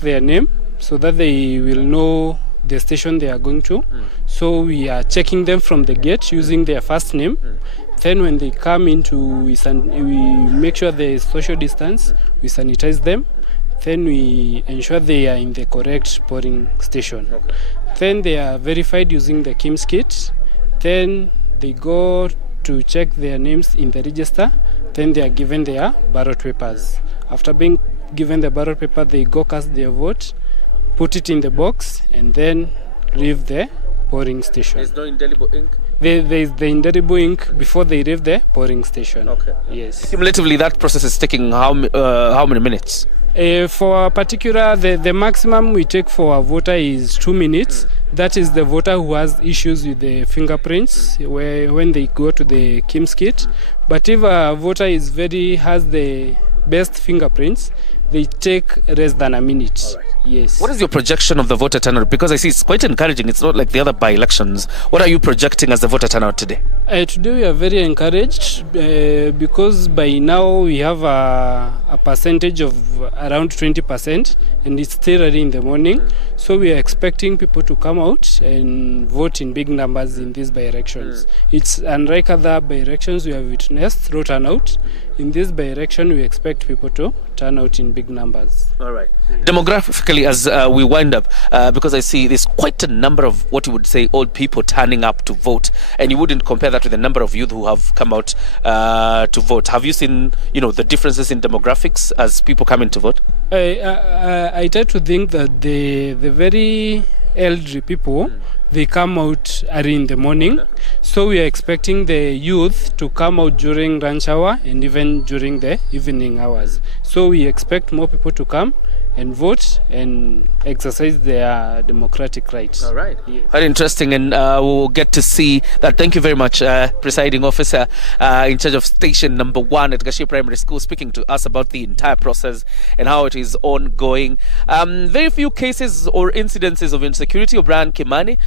their name so that they will know the station they are going to. So we are checking them from the gate using their first name. Then when they come into, we make sure there is social distance, we sanitize them. Then we ensure they are in the correct polling station. Okay. Then they are verified using the KIMS kit. Then they go to check their names in the register. Then they are given their ballot papers. After being given the ballot paper, they go cast their vote, put it in the box, and then leave the polling station. There's no indelible ink? There is the indelible ink before they leave the polling station. Okay. Yes. Cumulatively, that process is taking how many minutes? For a particular, the maximum we take for a voter is 2 minutes. That is the voter who has issues with the fingerprints when they go to the KIMS kit. But if a voter has the best fingerprints, they take less than a minute. All right. Yes. What is your projection of the voter turnout? Because I see it's quite encouraging. It's not like the other by-elections. What are you projecting as the voter turnout today? Today we are very encouraged because by now we have a percentage of around 20%, and it's still early in the morning. So we are expecting people to come out and vote in big numbers in these by-elections. It's unlike other by-elections we have witnessed low turnout. In this by-election, we expect people to turn out in big numbers. All right. Demographically, as we wind up, because I see there's quite a number of what you would say old people turning up to vote, and you wouldn't compare that with the number of youth who have come out to vote. Have you seen, the differences in demographics as people come in to vote? I try to think that the very elderly people, they come out early in the morning. So we are expecting the youth to come out during lunch hour and even during the evening hours. So we expect more people to come and vote and exercise their democratic rights. All right. Yes. Very interesting, and we'll get to see that. Thank you very much, presiding officer in charge of station number 1 at Gashie Primary School, speaking to us about the entire process and how it is ongoing. Very few cases or incidences of insecurity, O'Brien Kimani,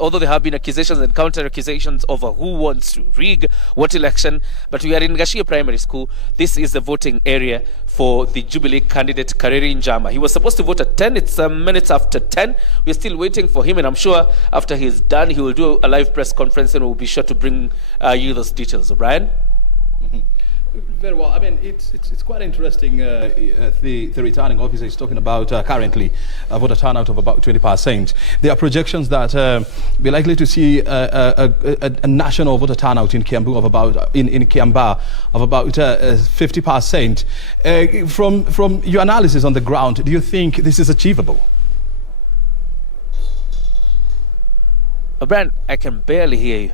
although there have been accusations and counter-accusations over who wants to rig what election. But we are in Gashie Primary School. This is the voting area for the Jubilee candidate Kareri Njama. He was supposed to vote at 10. It's minutes after 10. We're still waiting for him, and I'm sure after he's done, he will do a live press conference, and we'll be sure to bring you those details. O'Brien? Very well. I mean, it's quite interesting. The returning officer is talking about currently a voter turnout of about 20%. There are projections that we're likely to see a national voter turnout in Kiambaa of about 50%. From your analysis on the ground, do you think this is achievable? O'Brien, I can barely hear you.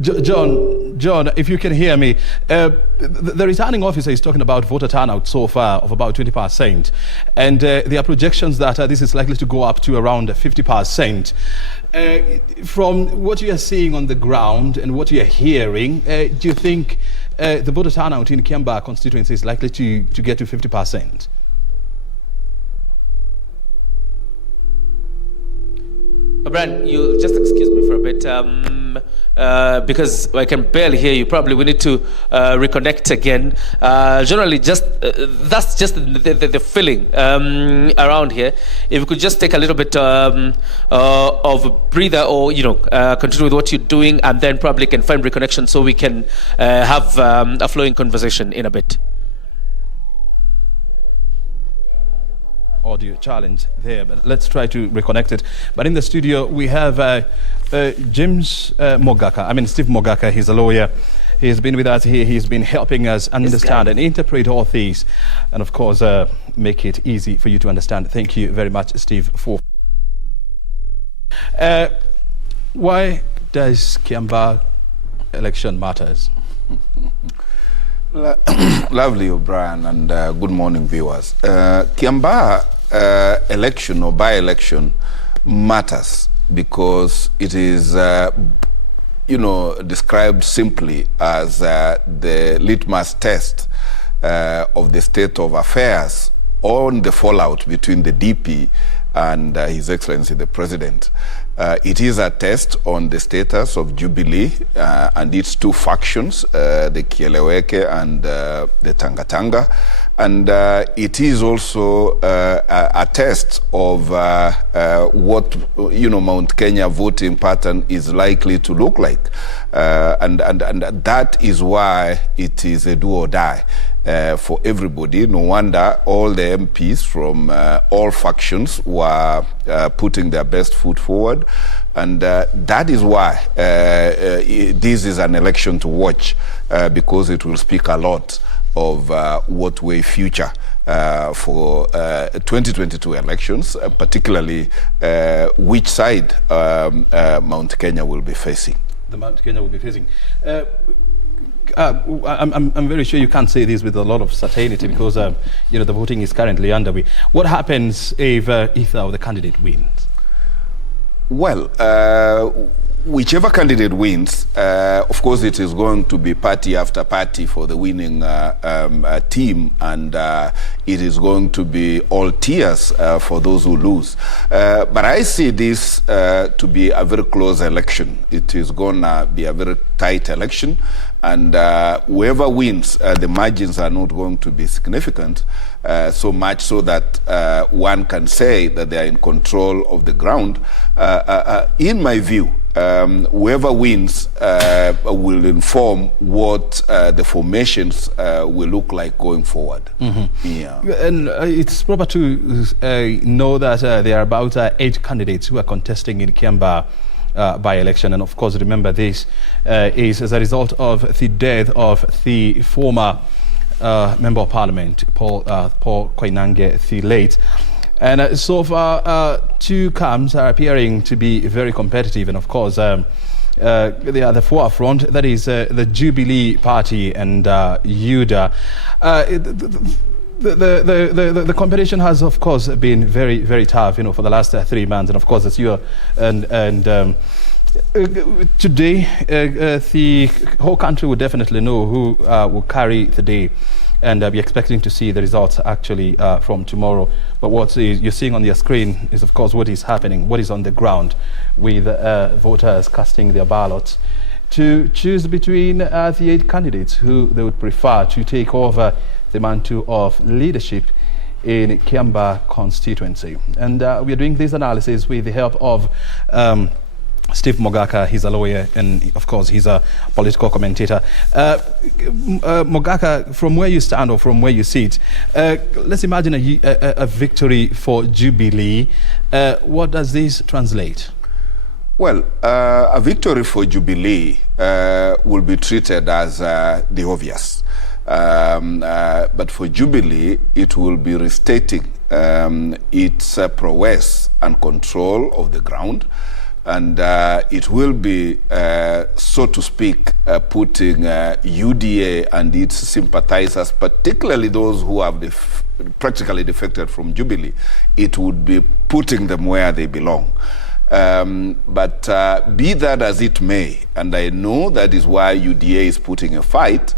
John, if you can hear me, the returning officer is talking about voter turnout so far of about 20%, and there are projections that this is likely to go up to around 50%. From what you are seeing on the ground and what you are hearing, do you think the voter turnout in Kiambaa constituency is likely to get to 50%? O'Brien, you'll just excuse me for a bit because I can barely hear you. Probably we need to reconnect again. Generally, that's just the feeling around here. If you could just take a little bit of a breather, or continue with what you're doing, and then probably can find reconnection so we can have a flowing conversation in a bit. Audio challenge there, but let's try to reconnect it. But in the studio we have Steve Muguga. He's a lawyer. He's been with us here. He's been helping us understand and interpret all these, and of course make it easy for you to understand. Thank you very much, Steve. Why does Kiambaa election matters? Lovely, O'Brien, and good morning, viewers. Kiambaa election or by-election matters because it is, described simply as the litmus test of the state of affairs on the fallout between the DP and His Excellency the President. It is a test on the status of Jubilee and its two factions, the Kieleweke and the Tangatanga. And it is also a test of what Mount Kenya voting pattern is likely to look like, and that is why it is a do or die for everybody. No wonder all the MPs from all factions were putting their best foot forward, and that is why this is an election to watch, because it will speak a lot of what way future for 2022 elections, particularly which side Mount Kenya will be facing. The Mount Kenya will be facing. I'm very sure you can't say this with a lot of certainty because the voting is currently underway. What happens if either of the candidate wins? Well, whichever candidate wins, of course, it is going to be party after party for the winning team, and it is going to be all tears for those who lose. But I see this to be a very close election. It is going to be a very tight election, and whoever wins, the margins are not going to be significant, so much so that one can say that they are in control of the ground. In my view, whoever wins will inform what the formations will look like going forward. Yeah. And it's proper to know that there are about 8 candidates who are contesting in Kiambaa by-election, and of course remember this is as a result of the death of the former Member of Parliament, Paul Koinange, the late. And so far, 2 camps are appearing to be very competitive, and of course they are the forefront, that is the Jubilee Party and UDA. The competition has, of course, been very, very tough, for the last 3 months, and of course, as you and today, the whole country will definitely know who will carry the day, and be expecting to see the results actually from tomorrow. But what you're seeing on your screen is, of course, what is happening, what is on the ground, with voters casting their ballots to choose between the 8 candidates who they would prefer to take over the mantle of leadership in Kiambaa constituency. And we are doing this analysis with the help of Steve Muguga. He's a lawyer, and of course he's a political commentator. Muguga, from where you stand or from where you sit, let's imagine a victory for Jubilee. What does this translate? Well, a victory for Jubilee will be treated as the obvious. But for Jubilee, it will be restating its prowess and control of the ground. And it will be, so to speak, putting UDA and its sympathizers, particularly those who have practically defected from Jubilee, it would be putting them where they belong. But be that as it may, and I know that is why UDA is putting a fight,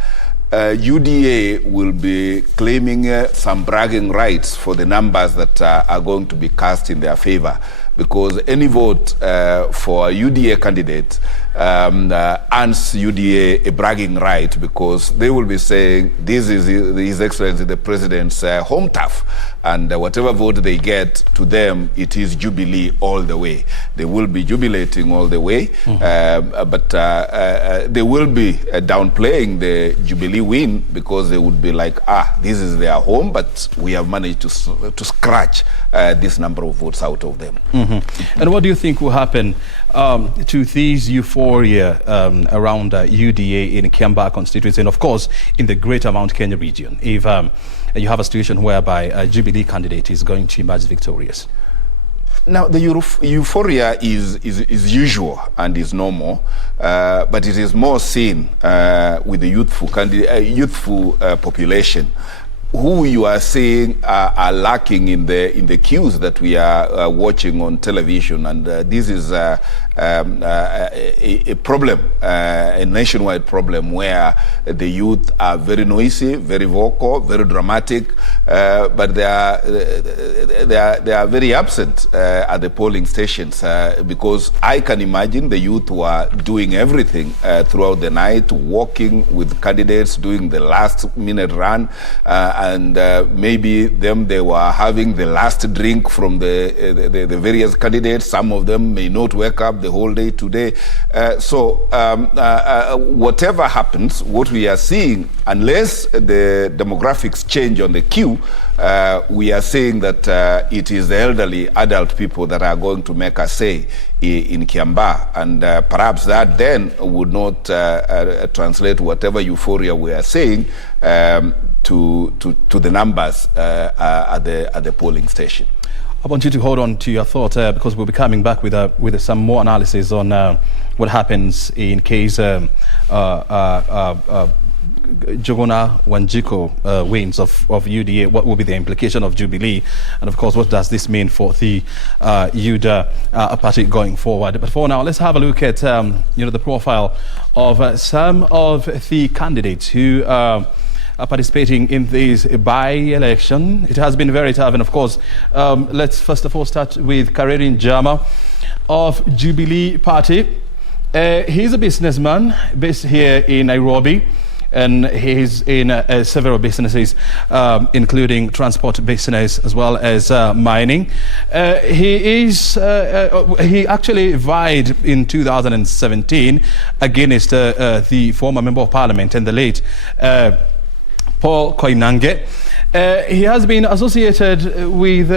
UDA will be claiming some bragging rights for the numbers that are going to be cast in their favor, because any vote for a UDA candidate earns UDA a bragging right, because they will be saying this is His Excellency the President's home turf, and whatever vote they get, to them it is Jubilee all the way. They will be jubilating all the way, but they will be downplaying the Jubilee win, because they would be like, this is their home, but we have managed to scratch this number of votes out of them. And what do you think will happen to this euphoria around UDA in Kiambaa constituency, and of course in the greater Mount Kenya region, if you have a situation whereby a Jubilee candidate is going to emerge victorious? Now, the euphoria is usual and is normal, but it is more seen with the youthful population, who you are seeing are lacking in the cues that we are watching on television, and this is a problem, a nationwide problem where the youth are very noisy, very vocal, very dramatic, but they are very absent at the polling stations because I can imagine the youth who are doing everything throughout the night, walking with candidates, doing the last-minute run, and maybe they were having the last drink from the various candidates. Some of them may not wake up the whole day today. So whatever happens, what we are seeing, unless the demographics change on the queue, we are saying that it is the elderly adult people that are going to make a say in Kiambaa, and perhaps that then would not translate whatever euphoria we are saying to the numbers at the polling station. I want you to hold on to your thought because we'll be coming back with some more analysis on what happens in case Jogona Wanjiku wins of UDA. What will be the implication of Jubilee, and of course what does this mean for the UDA party going forward? But for now, let's have a look at the profile of some of the candidates who are participating in this by-election. It has been very tough, and of course let's first of all start with Kiambaa of Jubilee Party. He's a businessman based here in Nairobi, and he's in several businesses, including transport business as well as mining. He actually vied in 2017 against the former Member of Parliament and the late Paul Koinange. He has been associated with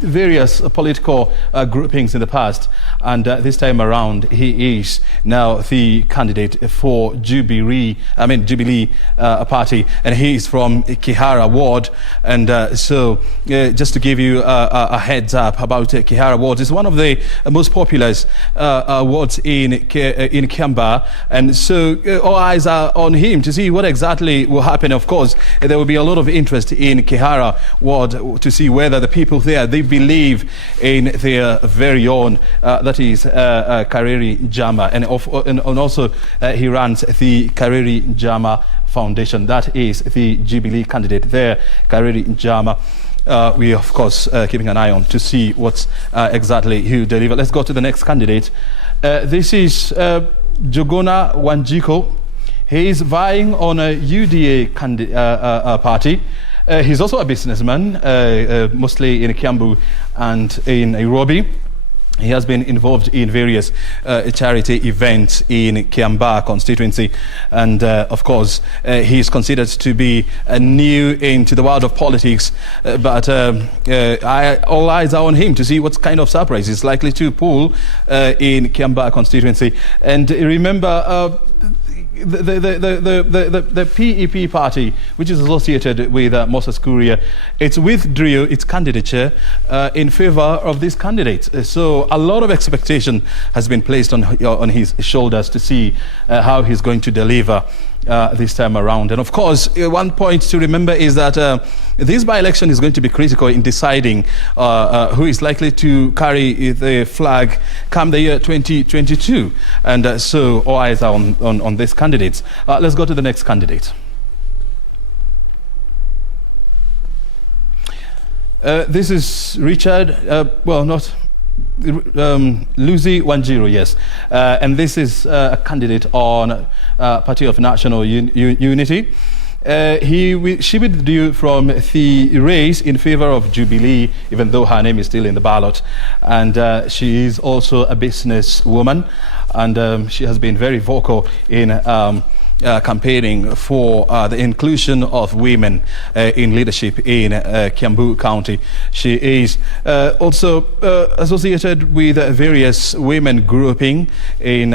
various political groupings in the past, and this time around he is now the candidate for Jubilee party, and he is from Kihara ward. And so just to give you a heads up about Kihara ward, it's one of the most populous wards in Kiambaa, and so all eyes are on him to see what exactly will happen. Of course, there will be a lot of interest in Kihara ward to see whether the people there, they believe in their very own, that is Kareri Jama, and also he runs the Kareri Jama Foundation. That is the Jubilee candidate there, Kareri Jama. We of course keeping an eye on to see what's exactly who deliver. Let's go to the next candidate. This is Jogona Wanjiku. He is vying on a UDA party. He's also a businessman, mostly in Kiambaa and in Nairobi. He has been involved in various charity events in Kiambaa constituency, and of course he is considered to be new into the world of politics, but all eyes are on him to see what kind of surprise he's likely to pull in Kiambaa constituency. And remember, the PEP party, which is associated with Moses Kuria, it's withdrew its candidature in favor of this candidate. So a lot of expectation has been placed on his shoulders to see how he's going to deliver this time around. And of course, one point to remember is that this by-election is going to be critical in deciding who is likely to carry the flag come the year 2022. And so all eyes are on these candidates. Let's go to the next candidate. This is Richard, Lucy Wanjiru, yes. And this is a candidate on Party of National Unity. She withdrew from the race in favor of Jubilee, even though her name is still in the ballot. And she is also a businesswoman, and she has been very vocal in campaigning for the inclusion of women in leadership in Kiambaa County. She is also associated with various women groupings in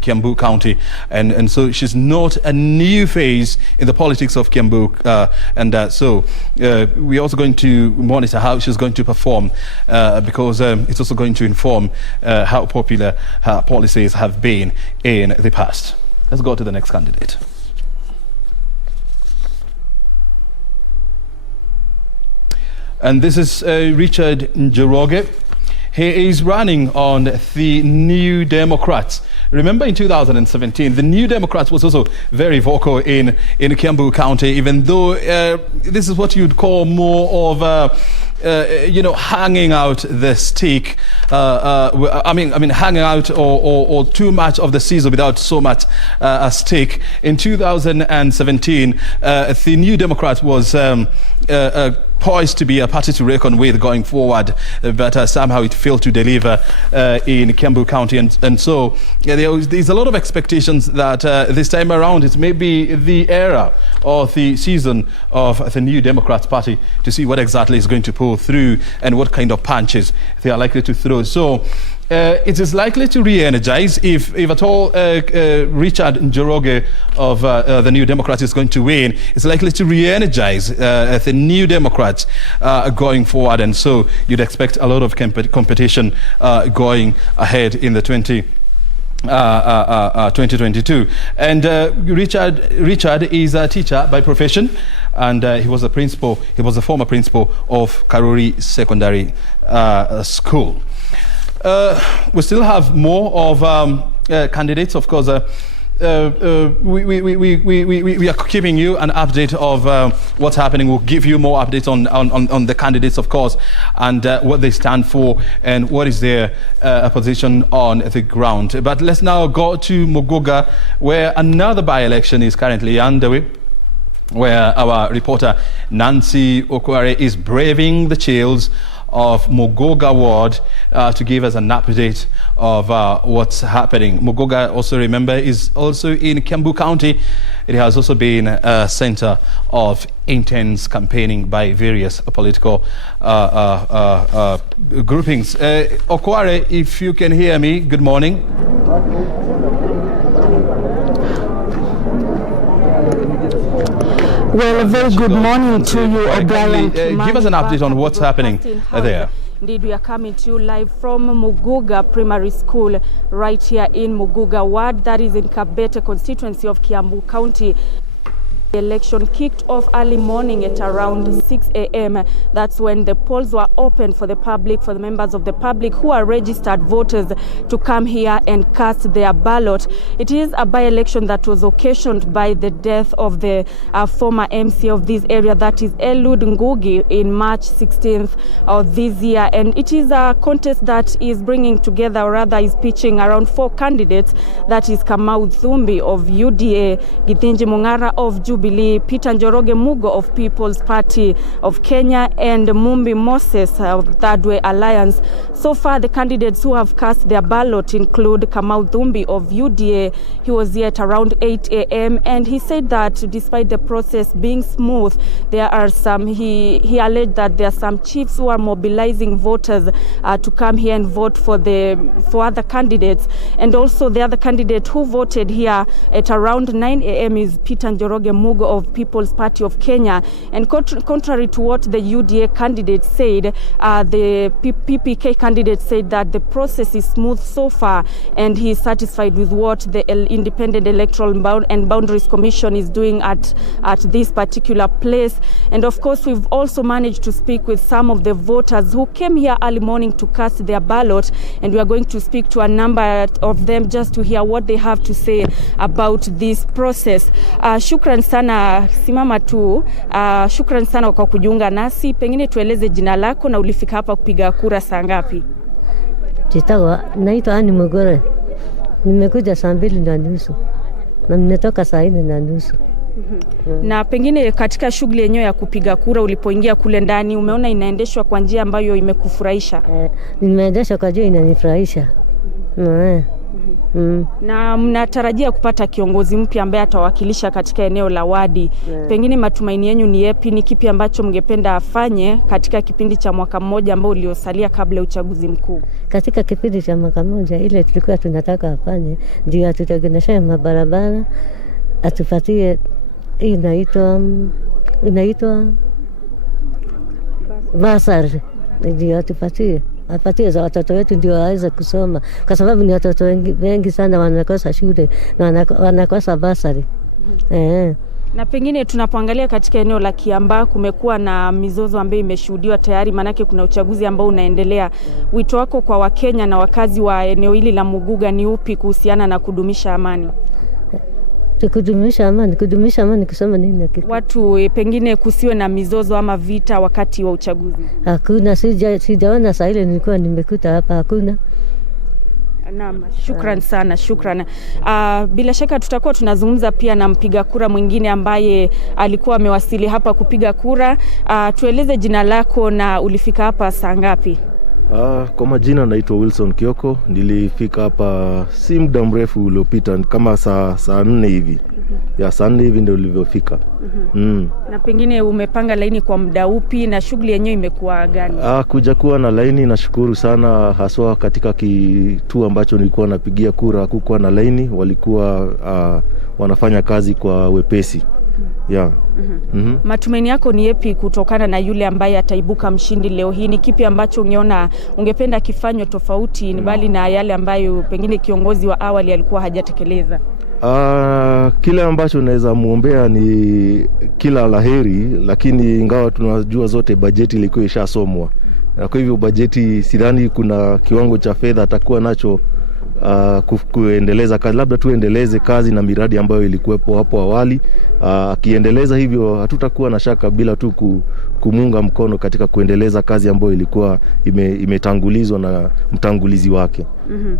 Kiambaa County, and so she's not a new face in the politics of Kiambaa, and so we're also going to monitor how she's going to perform, because it's also going to inform how popular her policies have been in the past. Let's go to the next candidate. And this is Richard Njoroge. He is running on the New Democrats. Remember in 2017, the New Democrats was also very vocal in Kiambaa County, even though this is what you'd call more of hanging out the stick. Hanging out or too much of the season without so much a stick. In 2017, the New Democrat was poised to be a party to reckon with going forward, but somehow it failed to deliver in Kiambaa County, and so there's a lot of expectations that this time around it may be the era or the season of the New Democrats Party to see what exactly is going to pull through and what kind of punches they are likely to throw. So it is likely to re-energize if at all Richard Njoroge of the New Democrats is going to win. It's likely to re-energize the New Democrats going forward, and so you'd expect a lot of competition going ahead in the 2022. And Richard is a teacher by profession, and he was a former principal of Karori Secondary School. We still have more of candidates, of course. We are giving you an update of what's happening. We'll give you more updates on the candidates, of course, and what they stand for and what is their position on the ground. But let's now go to Muguga, where another by-election is currently underway, where our reporter Nancy Okware is braving the chills of Muguga ward to give us an update of what's happening. Muguga, also remember, is also in Kiambaa County. It has also been a center of intense campaigning by various political groupings. Okware, if you can hear me, good morning. Well, a very good morning to you, O'Brien. Give us an update on what's happening there. Indeed, we are coming to you live from Muguga Primary School, right here in Muguga Ward, that is in Kabete constituency of Kiambaa County. The election kicked off early morning at around 6 a.m. That's when the polls were open for the public, for the members of the public who are registered voters to come here and cast their ballot. It is a by-election that was occasioned by the death of the former MC of this area, that is Eliud Ngugi, in March 16th of this year. And it is a contest that is bringing together, or rather is pitching around 4 candidates. That is Kamau Thumbi of UDA, Githinji Mung'ara of Jubilee, Peter Njoroge Mugo of People's Party of Kenya, and Mumbi Moses of Third Way Alliance. So far, the candidates who have cast their ballot include Kamau Thumbi of UDA. He was here at around 8 a.m. and he said that despite the process being smooth, there are some, he alleged that there are some chiefs who are mobilizing voters to come here and vote for other candidates. And also the other candidate who voted here at around 9 a.m. is Peter Njoroge Mugo of People's Party of Kenya. And contrary to what the UDA candidate said, the PPK candidate said that the process is smooth so far, and he is satisfied with what the Independent Electoral and Boundaries Commission is doing at this particular place. And of course, we've also managed to speak with some of the voters who came here early morning to cast their ballot, and we are going to speak to a number of them just to hear what they have to say about this process. Shukran sana, simama tu. Shukran sana kwa kujiunga nasi. Pengine tueleze jina lako na ulifika hapa kupiga kura saa ngapi? Naitwa Ani Mugore. Nimekuja saa 2:30 na nimetoka saa 4:30. Na pengine katika shughuli yenyewe ya kupiga kura, ulipoingia kule ndani, umeona inaendeshwa kwa njia ambayo imekufurahisha? Nimeendeshwa kwa njia inanifurahisha. Na mnatarajia kupata kiongozi mpya ambaye atawakilisha katika eneo la wadi. Pengine matumaini yenu ni yapi? Ni kipi ambacho mngependa afanye katika kipindi cha mwaka mmoja ambao uliosalia kabla ya uchaguzi mkuu? Katika kipindi cha mwaka mmoja ile tulikuwa tunataka afanye, ndio atutengenezee mabarabara, atupatie inaitwa basari, ndio atupatie za watoto wetu ndio waweze kusoma, kwa sababu ni watoto wengi sana wanakosa shule na wanakosa basari. Na pengine tunapoangalia katika eneo la Kiambaa kumekuwa na mizozo ambayo imeshuhudiwa tayari, manake kuna uchaguzi ambao unaendelea. Wito wako kwa Wakenya na wakazi wa eneo hili la Muguga ni upi kuhusiana na kudumisha amani? Kudumisha amani kusema nini? Watu pengine kusiwe na mizozo ama vita wakati wa uchaguzi. Hakuna, sijaona saa ile nilikuwa nimekuta hapa, hakuna. Naam, shukran sana, shukran. Bila shaka tutakuwa tunazungumza pia na mpiga kura mwingine ambaye alikuwa amewasili hapa kupiga kura. Tueleze jina lako na ulifika hapa saa ngapi? Kwa majina naitwa Wilson Kioko. Nilifika hapa si muda mrefu uliopita, kama saa 4 hivi. Ya saa 4 hivi ndio nilivyofika. Na pengine umepanga laini kwa muda upi na shughuli yenyewe imekuwa gani? Kuja kuwa na laini, nashukuru sana, haswa katika kituo ambacho nilikuwa napigia kura hakukuwa na laini, walikuwa wanafanya kazi kwa wepesi. Yeah. Matumaini yako ni yapi kutokana na yule ambaye ataibuka mshindi leo hii? Ni kipi ambacho ungeona ungependa kifanywe tofauti ni bali na yale ambayo pengine kiongozi wa awali alikuwa hajatekeleza? Kile ambacho naweza muombea ni kila laheri, lakini ingawa tunajua zote bajeti ilikuwa ishasomwa. Na kwa hivyo bajeti sidhani kuna kiwango cha fedha atakuwa nacho kuendeleza kazi. Labda tuendeleze kazi na miradi ambayo ilikuwepo hapo awali. Akiendeleza hivyo hatutakuwa na shaka bila tu kumunga mkono katika kuendeleza kazi ambayo ilikuwa imetangulizwa na mtangulizi wake.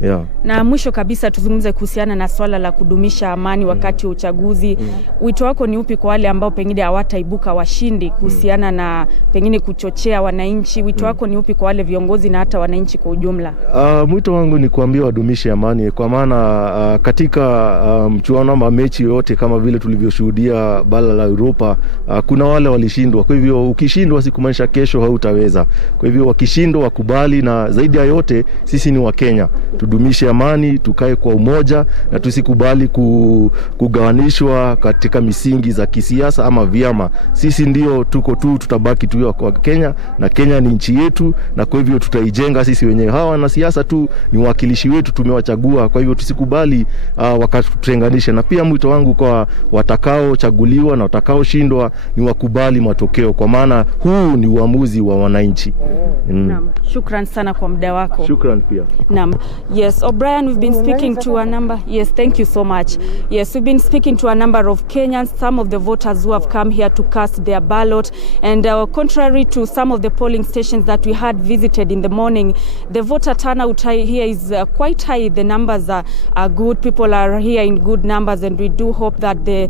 Yeah. Na mwisho kabisa tuzungumze kuhusiana na swala la kudumisha amani wakati wa uchaguzi. Wito wako ni upi kwa wale ambao pengine hawataibuka washindi kuhusiana na pengine kuchochea wananchi? Wito wako ni upi kwa wale viongozi na hata wananchi kwa ujumla? Mwito wangu ni kuambia wadumishe amani, kwa maana katika mchuano ama mechi yote kama vile tulivyoshuhudia bara la Europa, kuna wale walishindwa. Kwa hivyo ukishindwa sikumaanisha kesho hautaweza. Kwa hivyo wakishindwa wakubali, na zaidi ya yote sisi ni Wakenya. Tudumishe amani, tukae kwa umoja na tusikubali kugawanishwa katika misingi za kisiasa ama vyama. Sisi ndio tutabaki tu kwa Kenya, na Kenya ni nchi yetu, na kwa hivyo tutaijenga sisi wenyewe. Hawa wanasiasa tu ni wakilishi wetu, tumewachagua. Kwa hivyo tusikubali wakatutenganisha. Na pia mwito wangu kwa watakao chaguliwa na watakao shindwa ni wakubali matokeo, kwa maana huu ni uamuzi wa wananchi. Naam, shukran sana kwa muda wako. Shukran pia. Naam. Yes, O'Brien, we've been speaking to a number. Yes, thank you so much. Yes, we've been speaking to a number of Kenyans, some of the voters who have come here to cast their ballot, and contrary to some of the polling stations that we had visited in the morning, the voter turnout here is quite high. The numbers are good. People are here in good numbers, and we do hope that the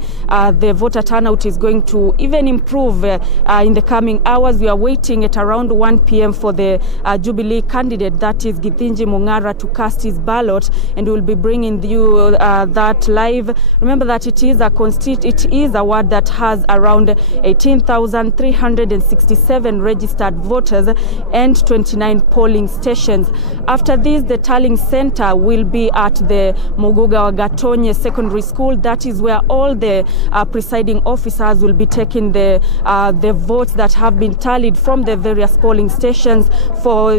voter turnout is going to even improve in the coming hours. We are waiting at around 1 p.m. for the Jubilee candidate, that is Githinji Mung'ara, to cast his ballot, and we'll be bringing you that live. Remember that it is a ward that has around 18,367 registered voters and 29 polling stations. After this, the tallying center will be at the Muguga Gatonye Secondary School. That is where all the presiding officers will be taking the votes that have been tallied from the various polling stations for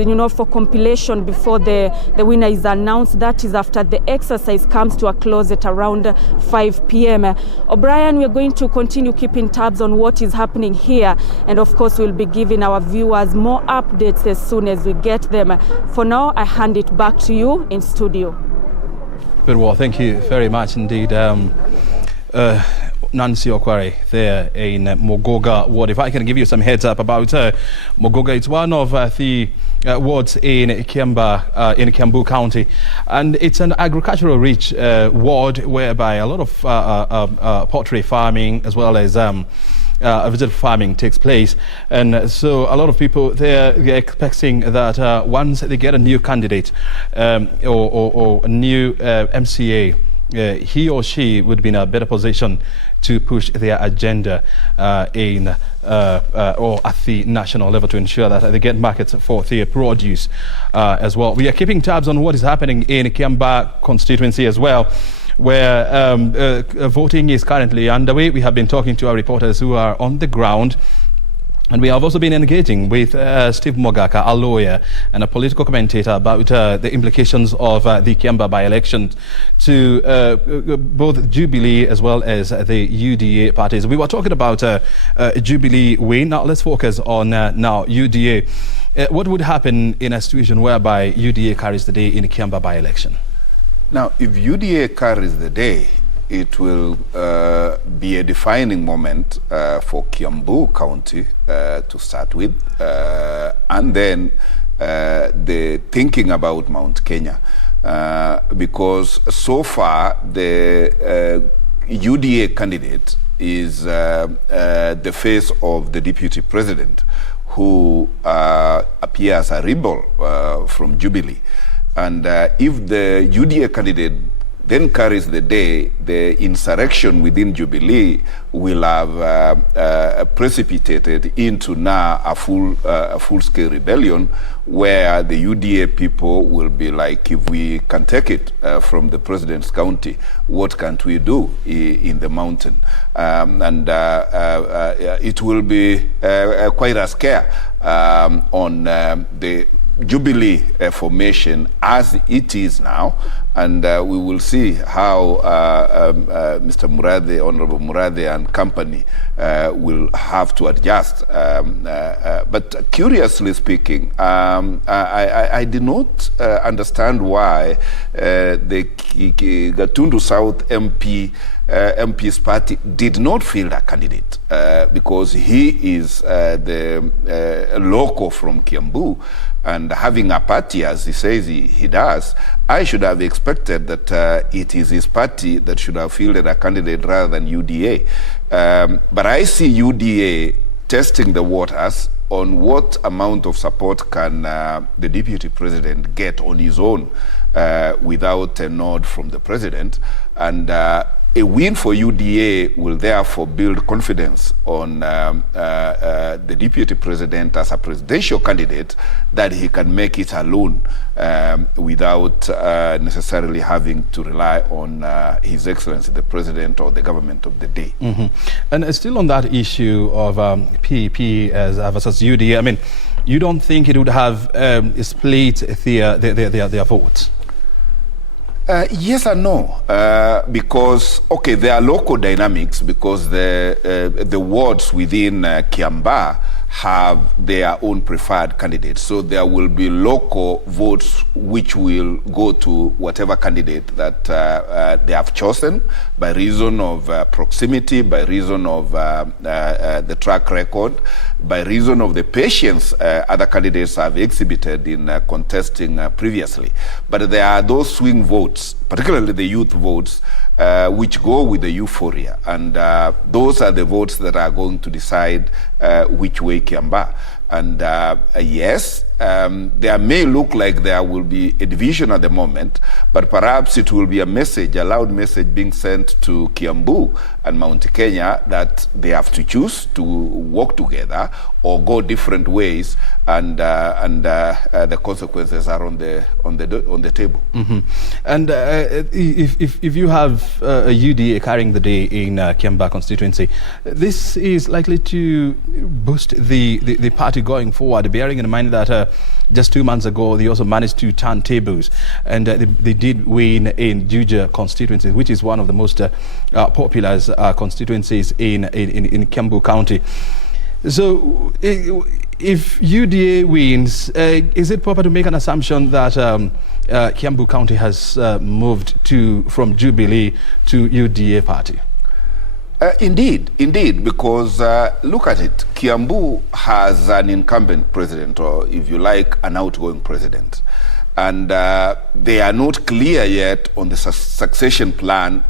compilation before the winner is announced. That is after the exercise comes to a close at around 5 p.m. O'Brien, we're going to continue keeping tabs on what is happening here, and of course we'll be giving our viewers more updates as soon as we get them. For now, I hand it back to you in studio. Very well, thank you very much indeed. Nancy Okware there in Muguga ward. If I can give you some heads up about Muguga, it's one of the wards in Kiambaa, in Kiambaa County, and it's an agricultural rich ward whereby a lot of poultry farming as well as vegetable farming takes place, and so a lot of people there, they're expecting that once they get a new candidate or a new MCA, he or she would be in a better position to push their agenda or at the national level to ensure that they get markets for their produce as well. We are keeping tabs on what is happening in Kiambaa constituency as well, where voting is currently underway. We have been talking to our reporters who are on the ground And we have also been engaging with Steve Muguga, a lawyer and a political commentator, about the implications of the Kiambaa by-election to both Jubilee as well as the UDA parties. We were talking about Jubilee win. Now let's focus on now UDA. What would happen in a situation whereby UDA carries the day in the Kiambaa by-election? Now, if UDA carries the day, it will be a defining moment for Kiambaa County to start with, and then the thinking about Mount Kenya, because so far the UDA candidate is the face of the deputy president, who appears a rebel from Jubilee. And if the UDA candidate then carries the day, the insurrection within Jubilee will have precipitated into now a full-scale rebellion, where the UDA people will be like, if we can take it from the president's county, what can't we do in the mountain? It will be quite a scare on the Jubilee formation as it is now, and we will see how Mr. Murathe, Honorable Murathe and company will have to adjust. But curiously speaking, I did not understand why the Gatundu South MP's party did not field a candidate, because he is the local from Kiambaa, and having a party as he says he does, I should have expected that it is his party that should have fielded a candidate rather than UDA. But I see UDA testing the waters on what amount of support can the deputy president get on his own without a nod from the president. And a win for UDA will therefore build confidence on the deputy president as a presidential candidate, that he can make it alone without necessarily having to rely on His Excellency the President or the government of the day. Mm-hmm. And still on that issue of PEP versus UDA, I mean, you don't think it would have split their votes? Yes and no, because, okay, there are local dynamics, because the wards within Kiambaa have their own preferred candidates. So there will be local votes which will go to whatever candidate that they have chosen, by reason of proximity, by reason of the track record, by reason of the patience other candidates have exhibited in contesting previously. But there are those swing votes, particularly the youth votes, which go with the euphoria, and those are the votes that are going to decide which way Kiambaa. And yes, there may look like there will be a division at the moment, but perhaps it will be a message, a loud message being sent to Kiambaa and Mount Kenya, that they have to choose to work together or go different ways, and the consequences are on the table. Mm-hmm. And if you have a UDA carrying the day in Kiambaa constituency, this is likely to boost the party going forward, bearing in mind that just 2 months ago they also managed to turn tables, and they did win in Juja constituency, which is one of the most popular constituencies in Kiambaa County. So if UDA wins, is it proper to make an assumption that Kiambaa County has moved from Jubilee to UDA party? Indeed, because look at it. Kiambaa has an incumbent president, or if you like, an outgoing president. And they are not clear yet on the succession plan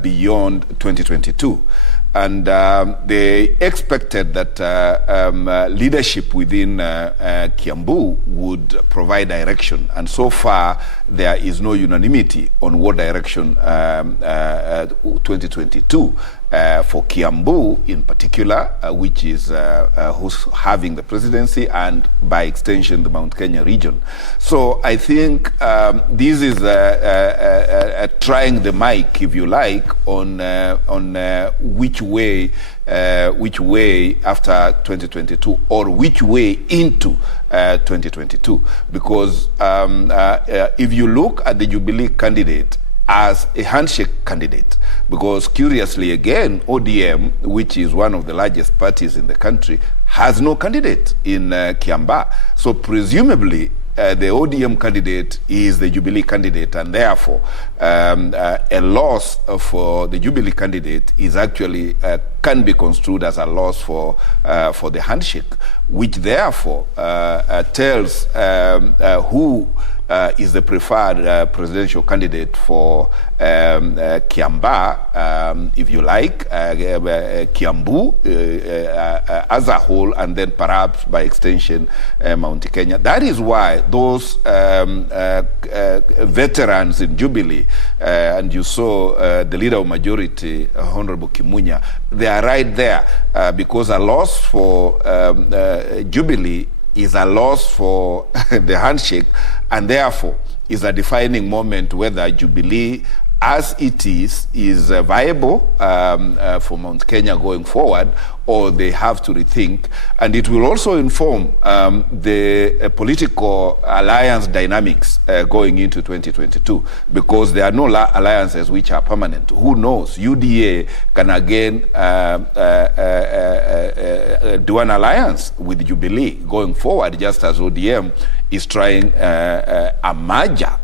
beyond 2022. And they expected that leadership within Kiambaa would provide direction. And so far, there is no unanimity on what direction 2022 for Kiambaa in particular, which is who's having the presidency, and by extension the Mount Kenya region. So I think this is trying the mic, if you like, on which way after 2022 or which way into 2022. Because if you look at the Jubilee candidate as a handshake candidate, because curiously again, ODM, which is one of the largest parties in the country, has no candidate in Kiambaa. So presumably, the ODM candidate is the Jubilee candidate, and therefore a loss for the Jubilee candidate is actually can be construed as a loss for the handshake, which therefore tells who is the preferred presidential candidate for Kiambaa, if you like, Kiambu as a whole, and then perhaps by extension Mount Kenya. That is why those veterans in Jubilee, and you saw the leader of majority, Honorable Kimunya, they are right there because a loss for Jubilee is a loss for the handshake, and therefore is a defining moment whether Jubilee as it is viable for Mount Kenya going forward, or they have to rethink. And it will also inform the political alliance dynamics going into 2022, because there are no alliances which are permanent. Who knows? UDA can again do an alliance with Jubilee going forward, just as ODM is trying a merger,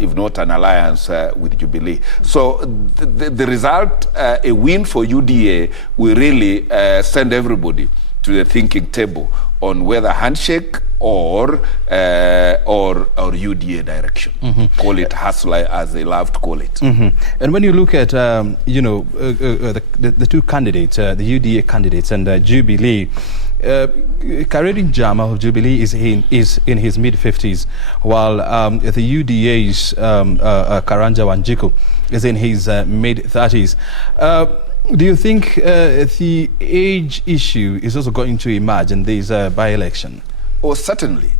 if not an alliance with Jubilee. So the result, a win for UDA, will really send everybody to the thinking table on whether handshake or UDA direction. Call it hustler, as they love to call it. And when you look at the two candidates, the UDA candidates and Jubilee, Karedin Jama of Jubilee is in his mid-50s, while the UDA's Karanja Wanjiku is in his mid-30s. Do you think the age issue is also going to emerge in this by-election? Oh, certainly.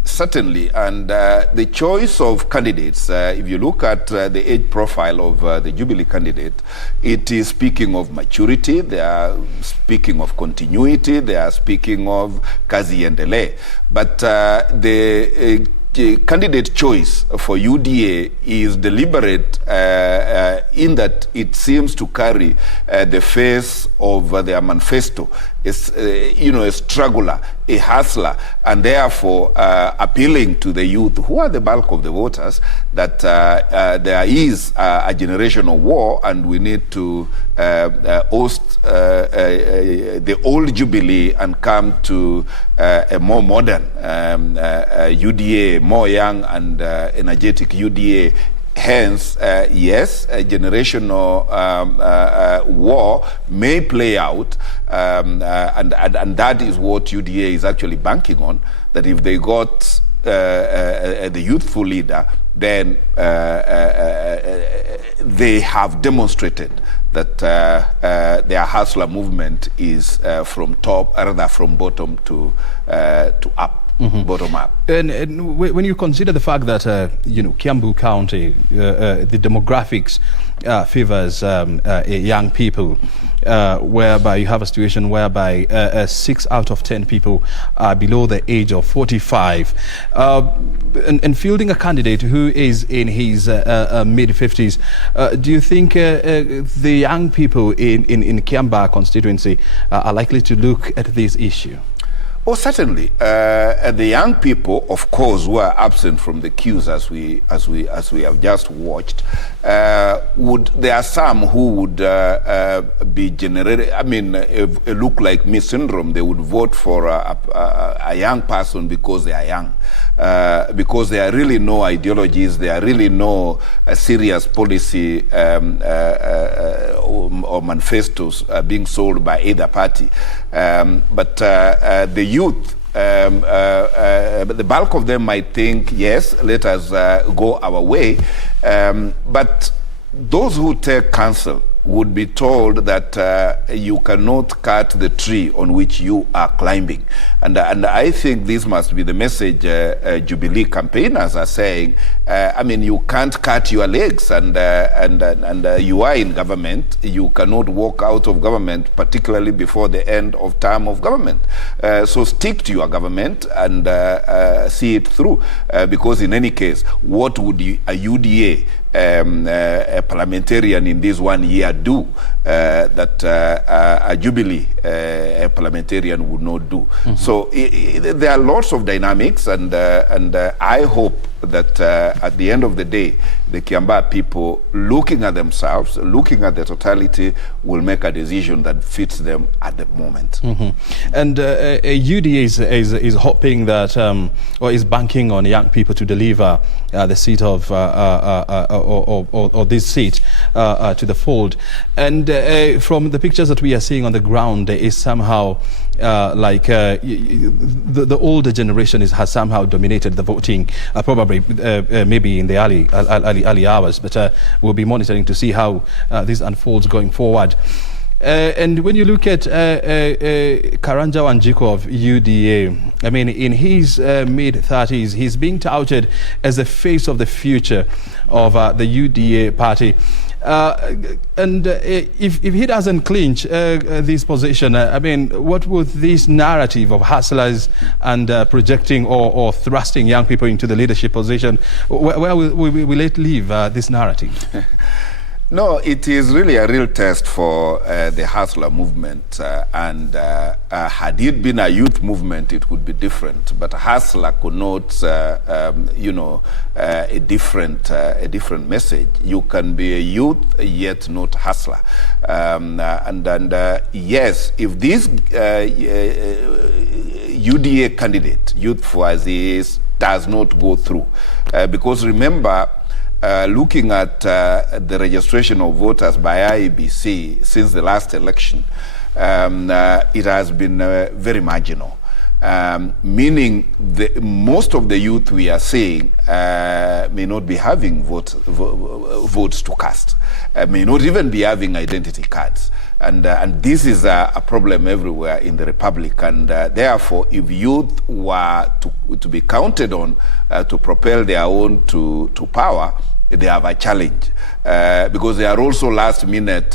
And the choice of candidates, if you look at the age profile of the Jubilee candidate, it is speaking of maturity, they are speaking of continuity, they are speaking of kazi endele. But the candidate choice for UDA is deliberate in that it seems to carry the face of their manifesto. It's, a struggler, a hustler, and therefore appealing to the youth, who are the bulk of the voters, that there is a generational war, and we need to host the old Jubilee and come to a more modern UDA, more young and energetic UDA. Hence, yes, a generational war may play out, and that is what UDA is actually banking on, that if they got the youthful leader, then they have demonstrated that their hustler movement is from top, rather from bottom to up. Bottom up. And when you consider the fact that Kiambu County, the demographics favors young people, whereby you have a situation whereby 6 out of 10 people are below the age of 45, and fielding a candidate who is in his mid-50s, do you think the young people in Kiambaa constituency are likely to look at this issue? Oh, certainly. The young people, of course, who are absent from the queues, as we have just watched, there are some who would be generated. I mean, look like me syndrome. They would vote for a young person because they are young, because there are really no ideologies, there are really no serious policy or manifestos being sold by either party. But the youth, the bulk of them might think, yes, let us go our way. But those who take counsel would be told that you cannot cut the tree on which you are climbing. And I think this must be the message Jubilee campaigners are saying. I mean, you can't cut your legs, and you are in government. You cannot walk out of government, particularly before the end of term of government. So stick to your government and see it through. Because in any case, what would a UDA a parliamentarian in this 1 year do that a Jubilee a parliamentarian would not do? So there are lots of dynamics, and I hope that at the end of the day, the Kiambaa people, looking at themselves, looking at the totality, will make a decision that fits them at the moment. And UDA is hoping that, or is banking on young people to deliver the seat of or this seat to the fold. And from the pictures that we are seeing on the ground, there is somehow like the older generation has somehow dominated the voting, probably maybe in the early hours, but we'll be monitoring to see how this unfolds going forward. And when you look at Karanja Wanjiku of UDA, I mean, in his mid-30s, he's being touted as the face of the future of the UDA party. And if he doesn't clinch this position, I mean, what would this narrative of hustlers and projecting or thrusting young people into the leadership position, where will it leave this narrative? No, it is really a real test for the hustler movement, and had it been a youth movement, it would be different. But hustler connotes, a different message. You can be a youth yet not hustler, yes, if this UDA candidate, Youth for Aziz, does not go through, because remember, looking at the registration of voters by IEBC since the last election, it has been very marginal. Meaning most of the youth we are seeing may not be having votes to cast, may not even be having identity cards. And this is a problem everywhere in the Republic. And therefore, if youth were to be counted on to propel their own to power, they have a challenge because they are also last minute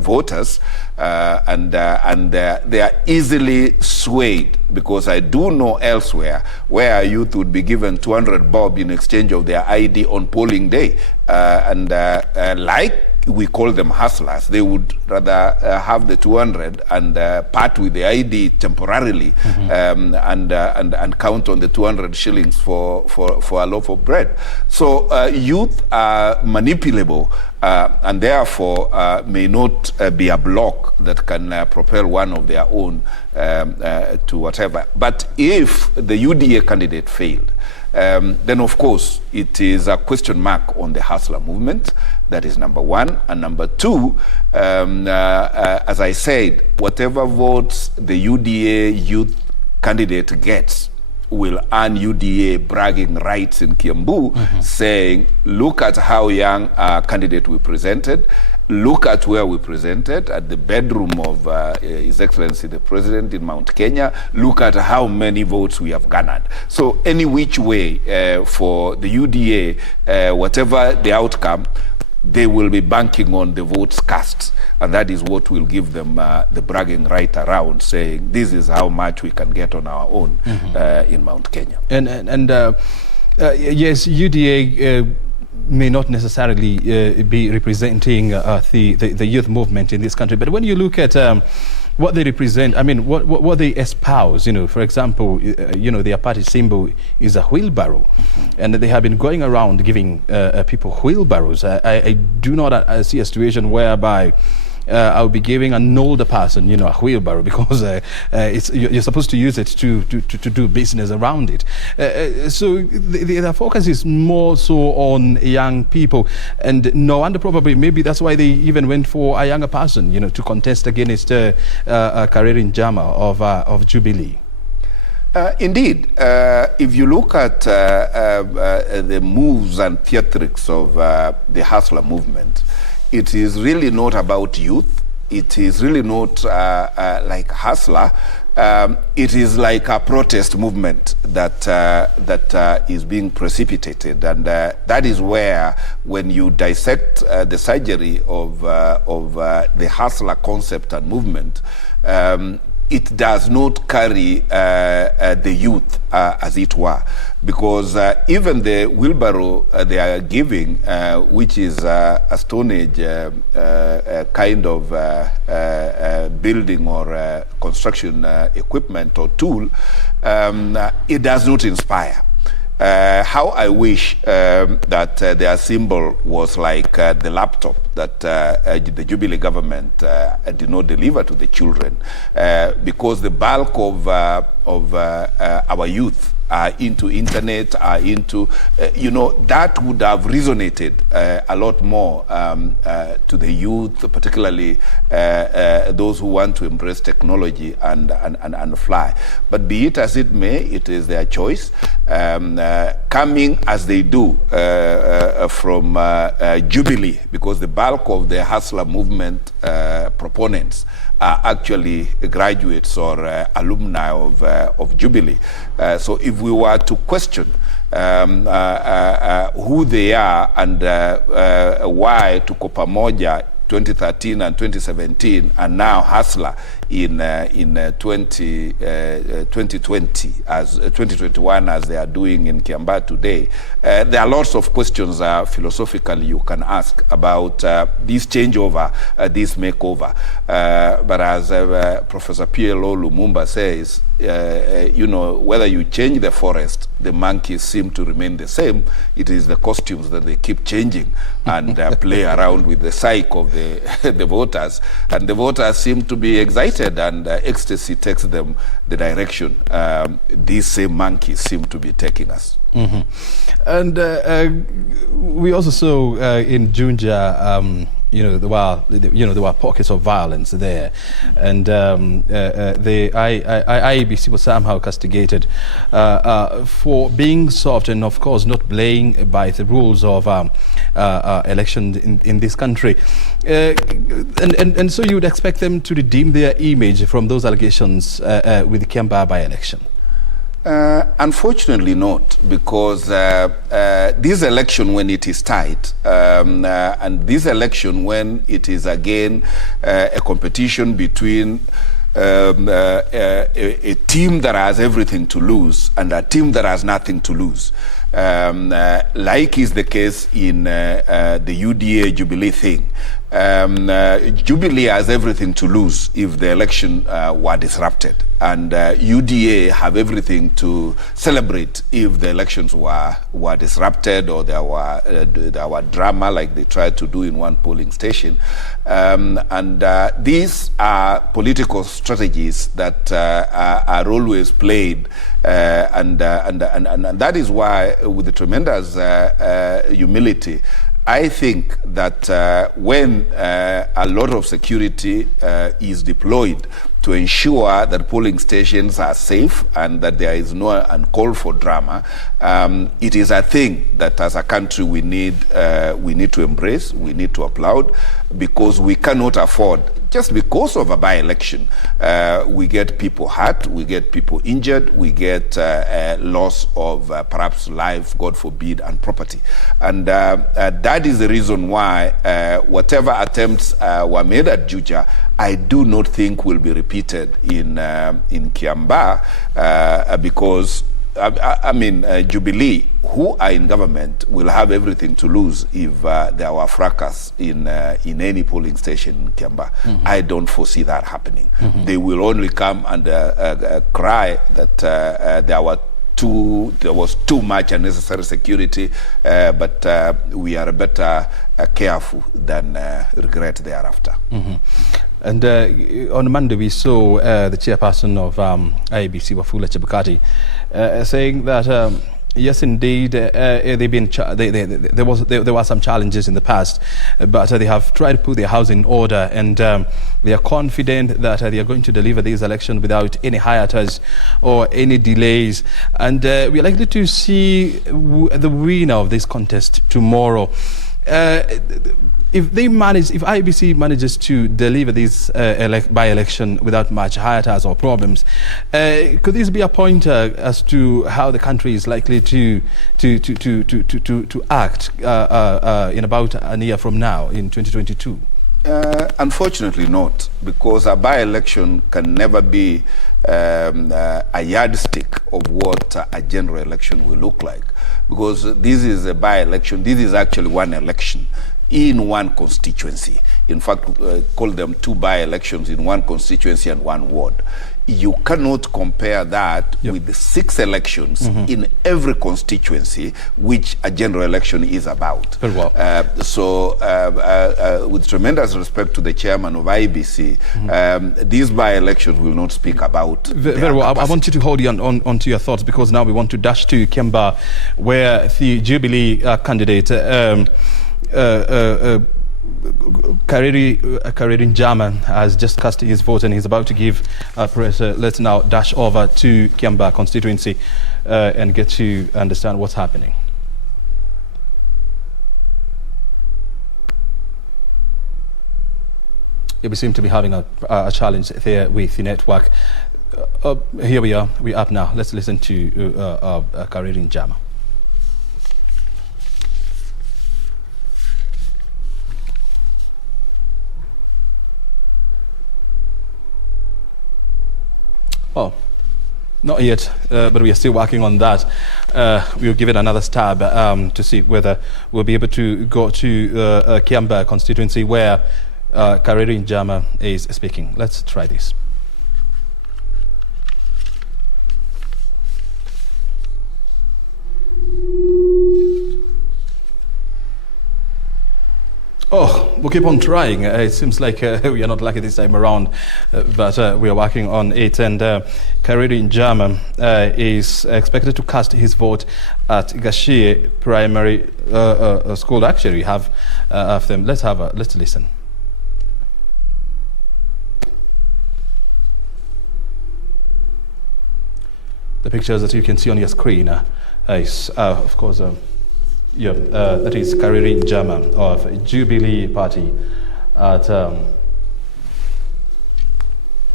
voters, and they are easily swayed, because I do know elsewhere where youth would be given 200 bob in exchange of their ID on polling day, like we call them hustlers, they would rather have the 200 and part with the ID temporarily, and count on the 200 shillings for a loaf of bread. So youth are manipulable, and therefore may not be a block that can propel one of their own to whatever. But if the UDA candidate failed, then of course it is a question mark on the hustler movement. That is number one. And number two, as I said, whatever votes the UDA youth candidate gets will earn UDA bragging rights in Kiambaa, saying, look at how young candidate we presented. Look at where we presented, at the bedroom of His Excellency the President in Mount Kenya. Look at how many votes we have garnered. So any which way for the UDA, whatever the outcome, they will be banking on the votes cast. And that is what will give them the bragging right around, saying this is how much we can get on our own in Mount Kenya. And yes, UDA may not necessarily be representing the youth movement in this country, but when you look at what they represent, I mean, what they espouse, for example, their party symbol is a wheelbarrow, and they have been going around giving people wheelbarrows. I do not see a situation whereby I'll be giving an older person, a wheelbarrow, because you're supposed to use it to do business around it. So the focus is more so on young people, and no wonder probably maybe that's why they even went for a younger person, to contest against Kareri Njama of Jubilee. Indeed, if you look at the moves and theatrics of the hustler movement, it is really not about youth. It is really not like hustler. It is like a protest movement that is being precipitated, and that is where, when you dissect the surgery of the hustler concept and movement, it does not carry the youth, as it were, because even the wheelbarrow they are giving, which is a Stone Age kind of building or construction equipment or tool, it does not inspire. How I wish that their symbol was like the laptop that the Jubilee government did not deliver to the children, because the bulk of our youth are into internet, are into, that would have resonated a lot more to the youth, particularly those who want to embrace technology and fly. But be it as it may, it is their choice. Coming as they do from Jubilee, because the bulk of the hustler movement proponents are actually graduates or alumni of Jubilee. So if we were to question who they are and why tuko pamoja 2013 and 2017 and now hustler in 2020 as 2021 as they are doing in Kiambaa today, there are lots of questions philosophically you can ask about this changeover, this makeover. But as Professor PLO Lumumba says, whether you change the forest, the monkeys seem to remain the same. It is the costumes that they keep changing and play around with the psyche of the voters. And the voters seem to be excited, and ecstasy takes them the direction these same monkeys seem to be taking us. Mm-hmm. And we also saw in Junja, there were pockets of violence there, and the IEBC was somehow castigated for being soft and, of course, not playing by the rules of elections in this country. And so you would expect them to redeem their image from those allegations with the Kiambaa by-election? Unfortunately not, because this election, when it is tight, and this election when it is again a competition between a team that has everything to lose and a team that has nothing to lose, like is the case in the UDA Jubilee thing. Jubilee has everything to lose if the election were disrupted, and UDA have everything to celebrate if the elections were disrupted or there were drama like they tried to do in one polling station. And these are political strategies that are always played, and that is why, with the tremendous humility, I think that when a lot of security is deployed to ensure that polling stations are safe and that there is no uncalled for drama, it is a thing that as a country we need to embrace, we need to applaud, because we cannot afford, just because of a by-election, we get people hurt, we get people injured, we get loss of perhaps life, God forbid, and property. And that is the reason why whatever attempts were made at Juja, I do not think will be repeated in Kiambaa, because Jubilee, who are in government, will have everything to lose if there were fracas in any polling station in Camber. Mm-hmm. I don't foresee that happening. Mm-hmm. They will only come and cry that there was too much unnecessary security, but we are better careful than regret thereafter. Mm-hmm. And on Monday we saw the chairperson of IEBC, Wafula Chebukati, saying that Yes, indeed. There were some challenges in the past, but they have tried to put their house in order, and they are confident that they are going to deliver these elections without any hiatus or any delays. And we are likely to see the winner of this contest tomorrow. If IBC manages to deliver this by-election without much hiatus or problems, could this be a pointer as to how the country is likely to act in about a year from now, in 2022? Unfortunately not, because a by-election can never be a yardstick of what a general election will look like. Because this is a by-election, this is actually one election in one constituency. In fact, call them two by-elections in one constituency and one ward. You cannot compare that with 6 elections in every constituency, which a general election is about. Very well. With tremendous respect to the chairman of IBC, these by-elections will not speak about. Very well. I want you to hold on to your thoughts, because now we want to dash to Kiambaa, where the Jubilee candidate Kariri Njama has just cast his vote and he's about to give press. Let's now dash over to Kiambaa constituency and get to understand what's happening. We seem to be having a challenge there with the network. Here we are. We're up now. Let's listen to Kariri Njama. Oh, not yet, but we are still working on that. We'll give it another stab to see whether we'll be able to go to Kiambaa constituency, where Kariri Njama is speaking. Let's try this. Oh, we'll keep on trying. It seems like we are not lucky this time around, but we are working on it. And Kariri Njama is expected to cast his vote at Gashie Primary School. Actually, we have them. Let's listen. The pictures that you can see on your screen is, of course, that is Kariri Njama of Jubilee Party at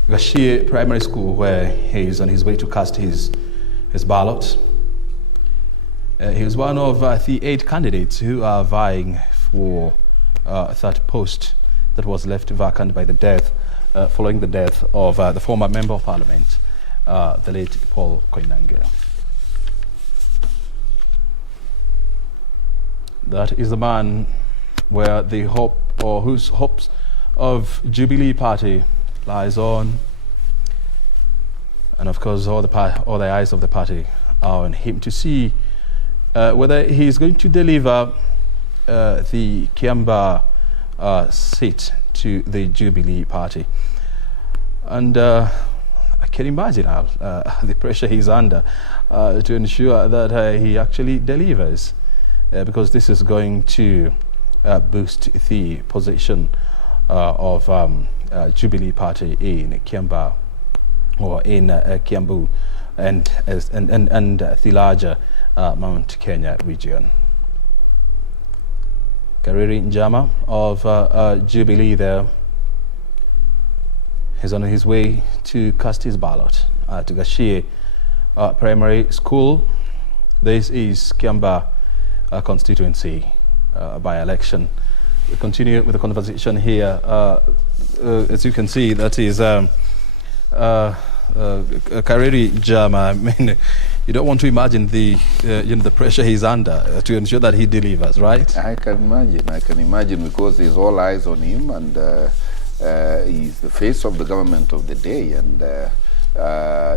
Gashie Primary School, where he is on his way to cast his ballot. He is one of the 8 candidates who are vying for that post that was left vacant by the death, following the death of the former Member of Parliament, the late Paul Koinange. That is the man where the hope, or whose hopes of Jubilee Party lies on, and of course all the eyes of the party are on him to see whether he is going to deliver the Kiambaa seat to the Jubilee Party. And I can imagine the pressure he's under to ensure that he actually delivers. Because this is going to boost the position of Jubilee Party in Kiambaa, or in Kiambu, and the larger Mount Kenya region. Kariri Njama of Jubilee there is on his way to cast his ballot at Gashie Primary School. This is Kiambaa constituency by-election. We continue with the conversation here. As you can see, that is Kariri Njama. I mean, you don't want to imagine the the pressure he's under to ensure that he delivers, right? I can imagine, because there's all eyes on him, and he's the face of the government of the day, and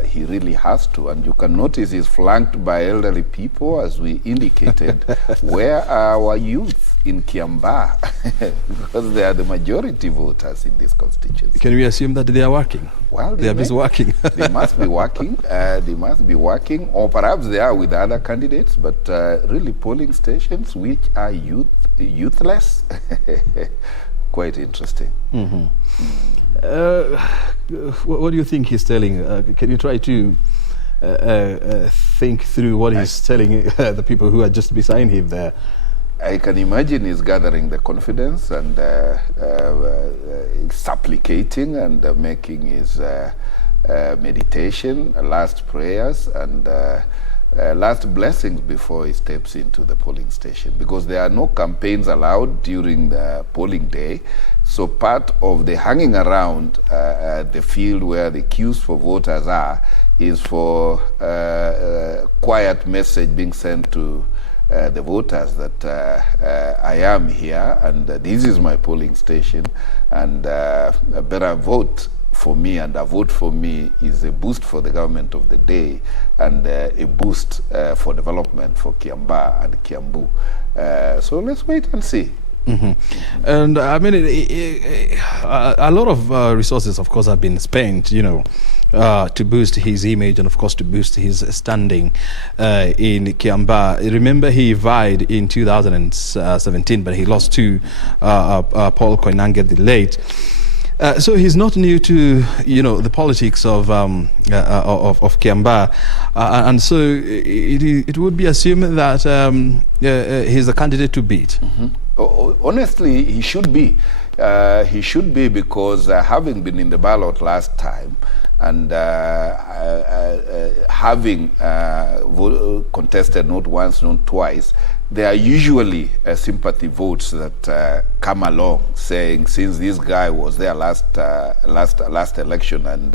he really has to. And you can notice he's flanked by elderly people, as we indicated. Where are our youth? in Kiambaa because they are the majority voters in this constituency. Can we assume that they are working? Well, they are busy working. They must be working. They must be working, or perhaps they are with other candidates. But really, polling stations which are youthless, quite interesting. What do you think he's telling? Can you try to think through what he's telling the people who are just beside him there? I can imagine he's gathering the confidence and supplicating and making his meditation, last prayers and last blessings before he steps into the polling station, because there are no campaigns allowed during the polling day. So part of the hanging around the field where the queues for voters are is for quiet message being sent to the voters that I am here and this is my polling station and better vote for me, and a vote for me is a boost for the government of the day and a boost for development for Kiambaa and Kiambu. So let's wait and see. And I mean, a lot of resources, of course, have been spent, you know, to boost his image and, of course, to boost his standing in Kiambaa. Remember, he vied in 2017, but he lost to Paul Koinange the late. So he's not new to, you know, the politics of Kiambaa, and so it would be assumed that he's a candidate to beat. Honestly, he should be. He should be because having been in the ballot last time and having contested not once, not twice, there are usually sympathy votes that come along saying, since this guy was there last election and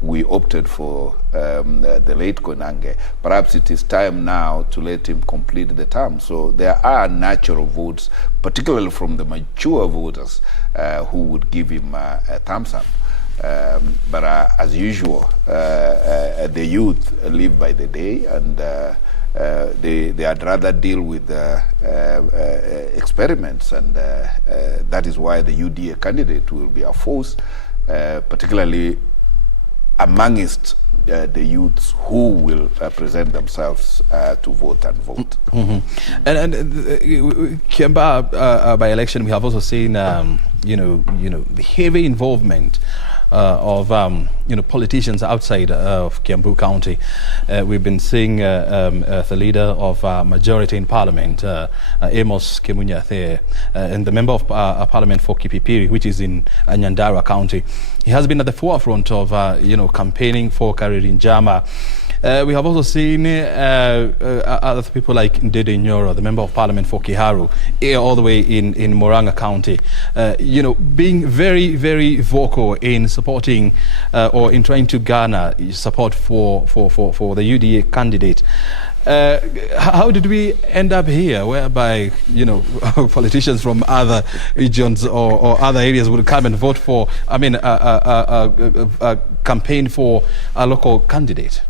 we opted for the late Koinange, perhaps it is time now to let him complete the term. So there are natural votes, particularly from the mature voters, who would give him a thumbs up. But as usual, the youth live by the day, and they'd rather deal with experiments, and that is why the UDA candidate will be a force, particularly amongst the youths who will present themselves to vote and vote. And Kiambaa by election, we have also seen you know the heavy involvement of politicians outside of Kiambu County. We've been seeing the leader of majority in Parliament, Amos Kemunya there, and the member of Parliament for Kipipiri, which is in Nyandarua County. He has been at the forefront of campaigning for Karirinjama. We have also seen other people like Ndede Nyoro, the member of Parliament for Kiharu, all the way in Murang'a County, being very, very vocal in supporting or in trying to garner support for the UDA candidate. How did we end up here, whereby politicians from other regions or other areas would come and vote for, a campaign for a local candidate?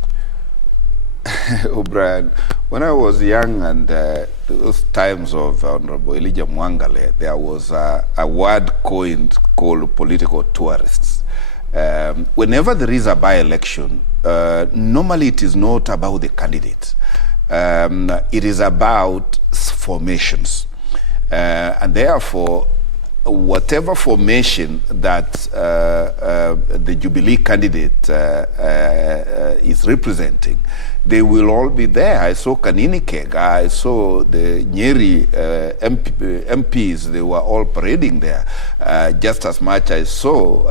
O'Brien, when I was young and those times of Honorable Elijah Mwangale, there was a word coined called political tourists. Whenever there is a by-election, normally it is not about the candidate. It is about formations. And therefore, whatever formation that the Jubilee candidate is representing, they will all be there. I saw Kaninikeg, I saw the Nyeri MPs, they were all parading there. Just as much I saw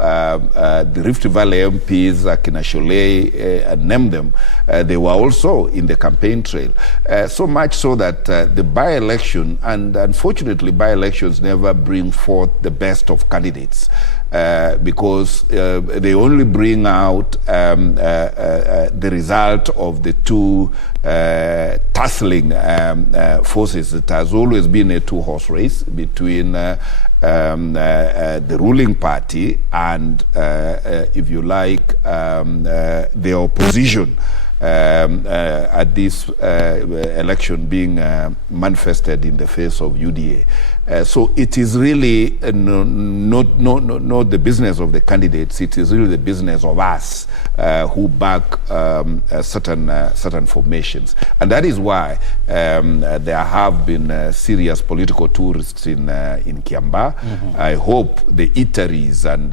the Rift Valley MPs, Akina Sholei, name them, they were also in the campaign trail. So much so that the by-election, and unfortunately by-elections never bring forth the best of candidates, because they only bring out the result of the two tussling forces. It has always been a two-horse race between the ruling party and, if you like, the opposition. At this election being manifested in the face of UDA. So it is really not the business of the candidates. It is really the business of us who back certain formations, and that is why there have been serious political tourists in Kiambaa. I hope the eateries and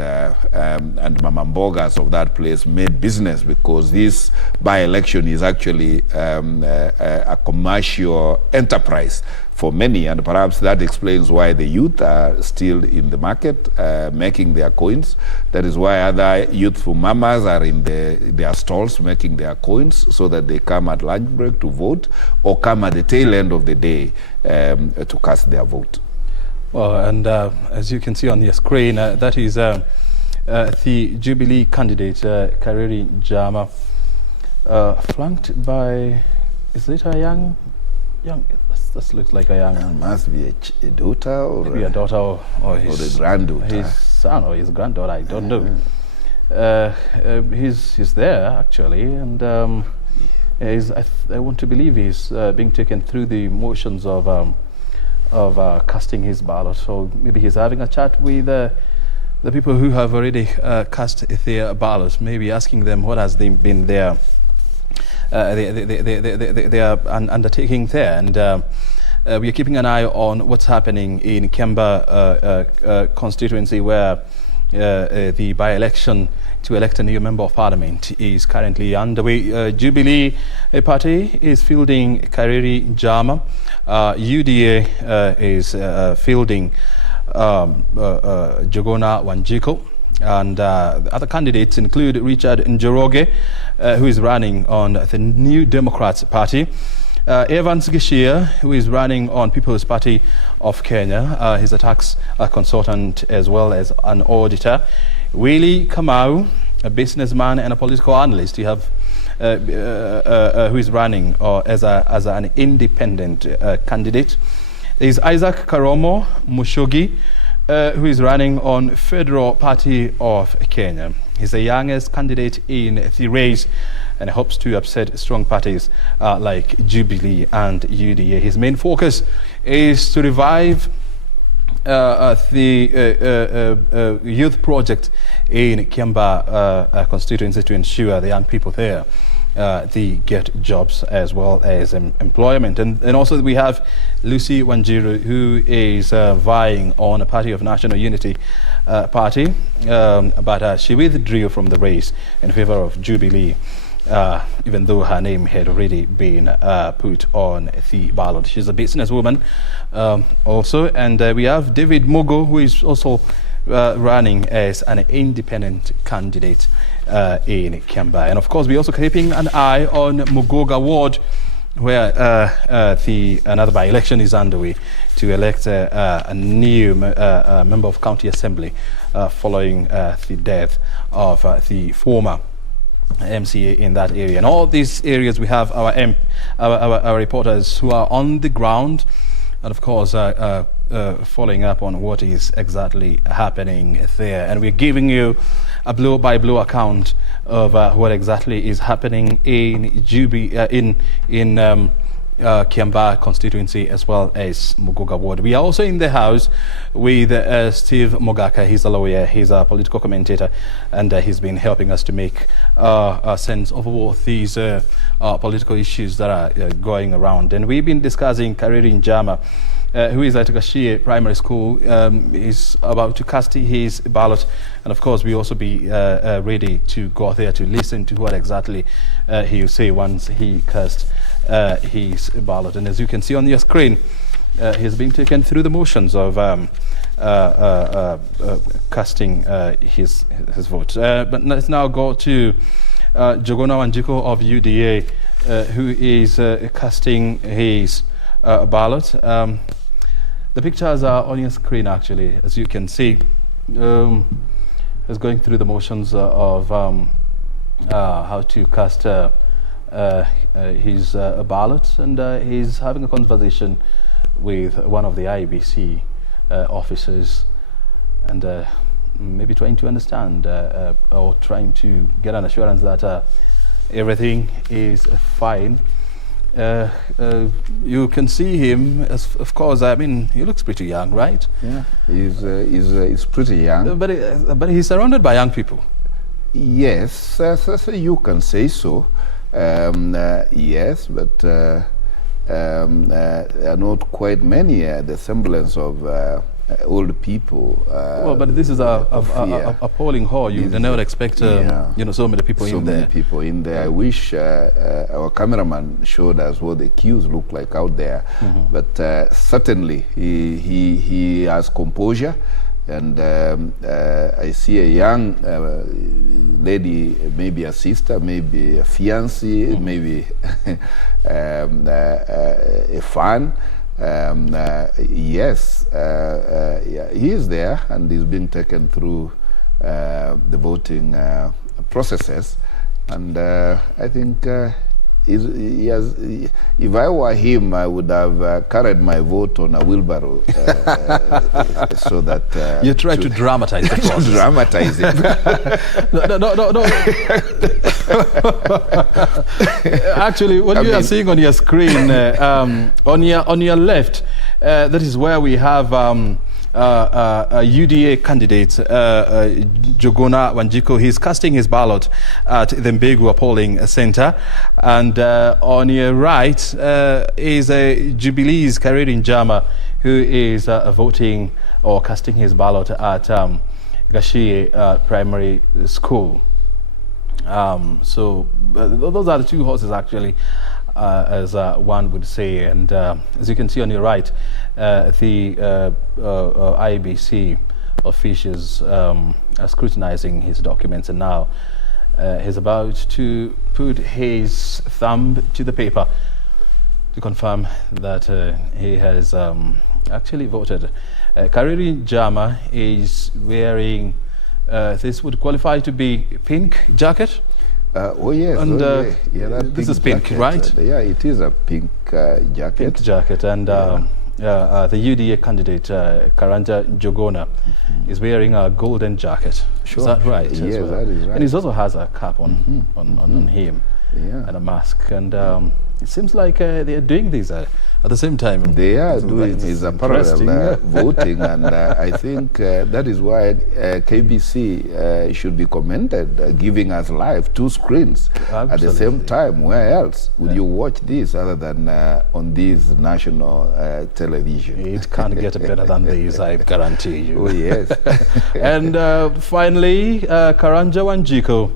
mamambogas of that place made business, because this by-election is actually a commercial enterprise for many, and perhaps that explains why the youth are still in the market making their coins. That is why other youthful mamas are in their stalls making their coins, so that they come at lunch break to vote, or come at the tail end of the day to cast their vote. Well, and as you can see on your screen, that is the Jubilee candidate, Kareri Jama, flanked by, is it a young, this looks like a young... It must be a daughter, or maybe a daughter, or his granddaughter. His son or his granddaughter, I don't know. He's there, actually, and I want to believe he's being taken through the motions of casting his ballot. So maybe he's having a chat with the people who have already cast their ballots, maybe asking them what has been their undertaking there, and we are keeping an eye on what's happening in Camber constituency, where the by-election to elect a new member of parliament is currently underway. Jubilee party is fielding Kareri Jama. UDA is fielding Jogona Wanjiku. And other candidates include Richard Njoroge, who is running on the New Democrats Party, Evans Gishia, who is running on People's Party of Kenya. He's a tax consultant as well as an auditor. Willie Kamau, a businessman and a political analyst. You have who is running as an independent candidate. There is Isaac Karomo Mushogi, who is running on Federal Party of Kenya. He's the youngest candidate in the race and hopes to upset strong parties like Jubilee and UDA. His main focus is to revive the youth project in Kiambaa constituency to ensure the young people there they get jobs as well as employment. And also we have Lucy Wanjiru, who is vying on a Party of National Unity party, but she withdrew from the race in favor of Jubilee, even though her name had already been put on the ballot. She's a businesswoman also. And we have David Mogo, who is also running as an independent candidate in Kiambaa. And of course, we're also keeping an eye on Muguga ward, where another by-election is underway to elect a new member of county assembly following the death of the former MCA in that area. And all these areas, we have our reporters who are on the ground, and of course following up on what is exactly happening there. And we're giving you a blow-by-blow account of what exactly is happening in Kiambaa constituency as well as Muguga ward. We are also in the house with Steve Mogaka. He's a lawyer, he's a political commentator, and he's been helping us to make a sense of all these political issues that are going around. And we've been discussing Kareri Jama, who is at Gashie Primary School, is about to cast his ballot. And of course, we also be ready to go there to listen to what exactly he will say once he casts his ballot. And as you can see on your screen, he's being taken through the motions of casting his vote. But let's now go to Jogona Wanjiku of UDA, who is casting his ballot. The pictures are on your screen, actually, as you can see. He's going through the motions of how to cast his ballot, and he's having a conversation with one of the IBC officers, and maybe trying to understand or trying to get an assurance that everything is fine. You can see him, of course. I mean, he looks pretty young, right? Yeah, he's pretty young. But he's surrounded by young people. Yes, so you can say so. Yes, but there are not quite many the semblance of old people. Well, but this is a polling hall. You never expect so many people in there. So many people in there. I wish our cameraman showed us what the queues look like out there. But certainly he has composure. And I see a young lady, maybe a sister, maybe a fiancé, maybe a fan. Yes, he is there and he's being taken through the voting processes. And I think he has, if I were him, I would have carried my vote on a wheelbarrow so that... you try to dramatize the process. Dramatize it. No. Actually, what you are seeing on your screen, on your left, that is where we have UDA candidate, Jogona Wanjiku. He's casting his ballot at the Mbegu polling center. And on your right is Jubilee's Njama, who is voting or casting his ballot at Gashie Primary School. So those are the two horses, actually, as one would say. And as you can see on your right, the IBC officials are scrutinizing his documents, and now he's about to put his thumb to the paper to confirm that he has actually voted. Kariri Njama is wearing, this would qualify to be pink jacket. Oh yes, and this is pink, jacket, right? Yeah, it is a pink jacket. Pink jacket, and the UDA candidate Karanja Jogona is wearing a golden jacket. Sure. Is that right? Yes, that is right. And he also has a cap on him, and a mask. And it seems like they are doing these at the same time. They are doing is a parallel voting, and I think that is why KBC should be commended, giving us live 2 screens at the same time. Where else would you watch this other than on this national television? It can't get better than this, I guarantee you. Oh yes. And finally, Karanja Wanjiku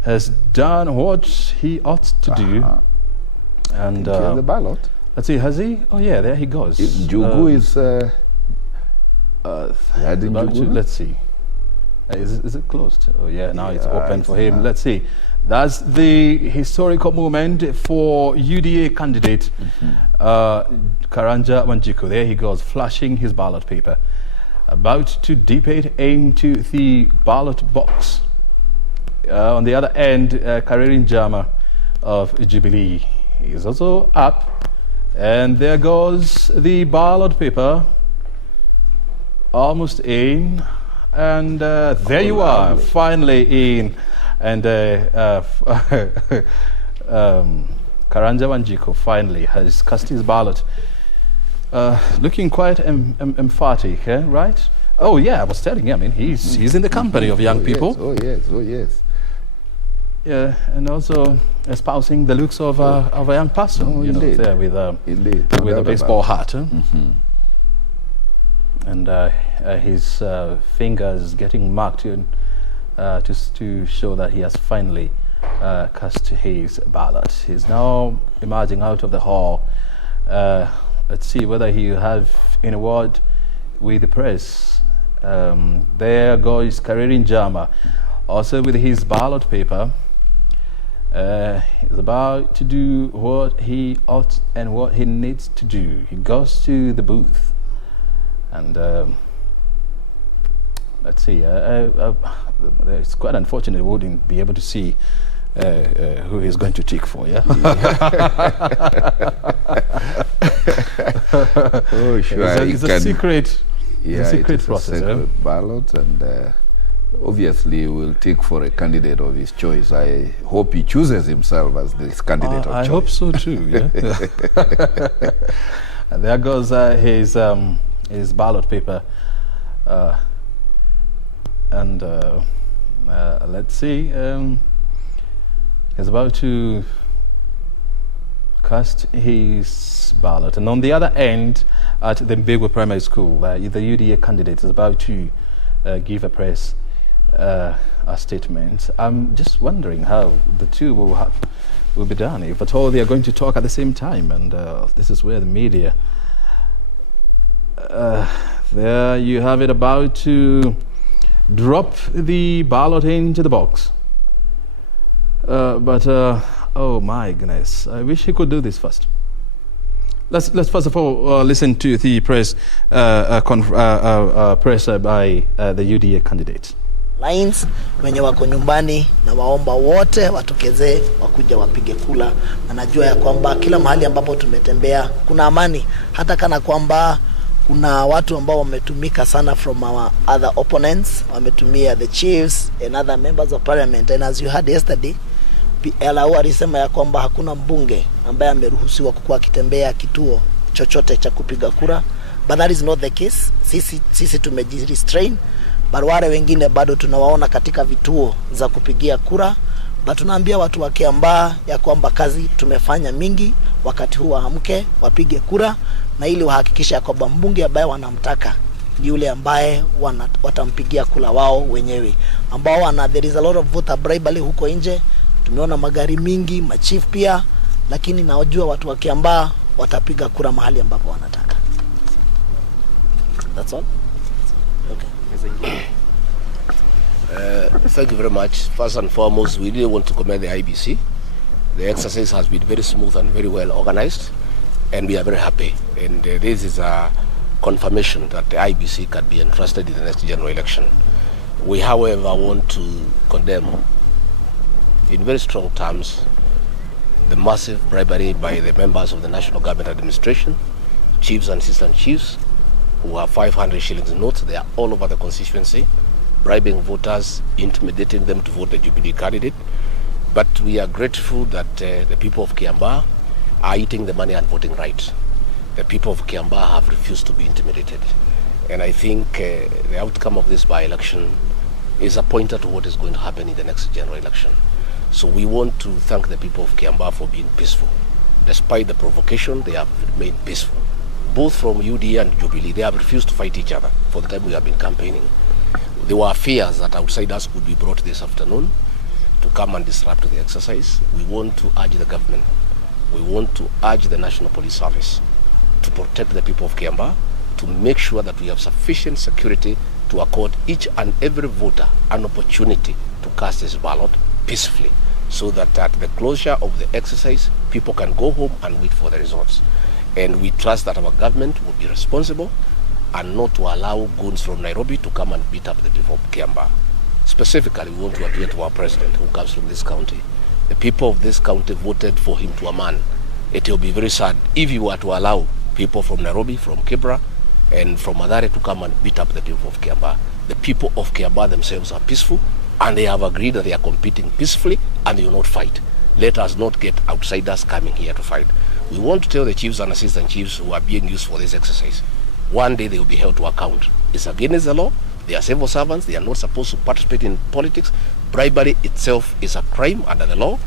has done what he ought to do. And the ballot. Let's see, has he? Oh yeah, there he goes. Jugu is let's see. Is it closed? Oh yeah, now it's open for him. Let's see. That's the historical moment for UDA candidate Karanja Wanjiku. There he goes, flashing his ballot paper, about to dip it into the ballot box. On the other end, Kariri Njama of Jubilee is also up. And there goes the ballot paper, almost in, and there you are, finally in. And Karanja Wanjiku finally has cast his ballot, looking quite emphatic, right? Oh yeah, I was telling you, I mean, he's in the company of young people. Yes, oh yes. Yeah, and also espousing the looks of a young person, there with a baseball hat. And his fingers getting marked just to show that he has finally cast his ballot. He's now emerging out of the hall. Let's see whether he have any word with the press. There goes Kariri Njama, also with his ballot paper. He's about to do what he ought and what he needs to do. He goes to the booth, and let's see. It's quite unfortunate we wouldn't be able to see who he's going to tick for. Yeah. Oh, sure. It's a secret. Yeah, it's a secret process. A secret ballot, and obviously will take for a candidate of his choice. I hope he chooses himself as this candidate of choice. I hope so too, yeah. There goes his ballot paper. Let's see. He's about to cast his ballot. And on the other end, at the Muguga Primary School, the UDA candidate is about to give a press a statement. I'm just wondering how the two will be done, if at all they are going to talk at the same time. And this is where the media... there you have it, about to drop the ballot into the box. Oh my goodness, I wish he could do this first. Let's first of all listen to the press by the UDA candidate. Lines wenye wako nyumbani na waomba wote watokezee wakuja wapige kula, na najua ya kwamba kila mahali ambapo tumetembea kuna amani, hata kana kwamba kuna watu ambao wametumika sana from our other opponents, wametumia the chiefs and other members of parliament. And as you heard yesterday, PLO alisema ya kwamba hakuna mbunge ambaye ameruhusiwa kukua kitembea kituo chochote cha kupiga kura, but that is not the case. Sisi tumejirestrain, but wale wengine bado tunawaona katika vituo za kupigia kura. But tunaambia watu wa Kiambaa ya kwamba kazi tumefanya mingi, wakati huu waamke wapige kura, na ili wahakikisha kwamba mbunge ambaye wanamtaka ni yule ambaye watampigia kula wao wenyewe, ambao there is a lot of voter bribery huko nje. Tumeona magari mingi, machief pia, lakini naojua watu wa Kiambaa watapiga kura mahali ambapo wanataka. That's all. Okay. Thank you very much. First and foremost, we really want to commend the IBC. The exercise has been very smooth and very well organized, and we are very happy. And this is a confirmation that the IBC can be entrusted in the next general election. We, however, want to condemn in very strong terms the massive bribery by the members of the National Government Administration, chiefs and assistant chiefs, who have 500 shillings notes. They are all over the constituency, bribing voters, intimidating them to vote the Jubilee candidate. But we are grateful that the people of Kiambaa are eating the money and voting right. The people of Kiambaa have refused to be intimidated. And I think the outcome of this by-election is a pointer to what is going to happen in the next general election. So we want to thank the people of Kiambaa for being peaceful. Despite the provocation, they have remained peaceful. Both from UDA and Jubilee, they have refused to fight each other for the time we have been campaigning. There were fears that outsiders would be brought this afternoon to come and disrupt the exercise. We want to urge the government, we want to urge the National Police Service to protect the people of Kiambaa, to make sure that we have sufficient security to accord each and every voter an opportunity to cast his ballot peacefully, so that at the closure of the exercise, people can go home and wait for the results. And we trust that our government will be responsible and not to allow goons from Nairobi to come and beat up the people of Kiambaa. Specifically, we want to appeal to our president, who comes from this county. The people of this county voted for him to a man. It will be very sad if you were to allow people from Nairobi, from Kibra, and from Mathare to come and beat up the people of Kiambaa. The people of Kiambaa themselves are peaceful, and they have agreed that they are competing peacefully, and they will not fight. Let us not get outsiders coming here to fight. We want to tell the chiefs and assistant chiefs who are being used for this exercise, one day they will be held to account. It's against the law. They are civil servants. They are not supposed to participate in politics. Bribery itself is a crime under the law.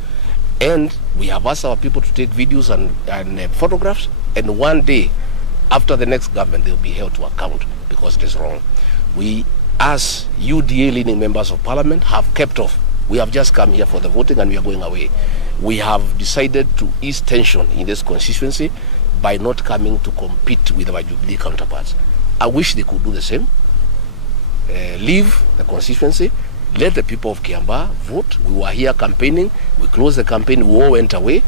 And we have asked our people to take videos and photographs. And one day, after the next government, they will be held to account because it is wrong. We, as UDA-leaning members of parliament, have kept off. We have just come here for the voting and we are going away. We have decided to ease tension in this constituency by not coming to compete with our Jubilee counterparts. I wish they could do the same. Leave the constituency, let the people of Kiambaa vote. We were here campaigning, we closed the campaign, we all went away.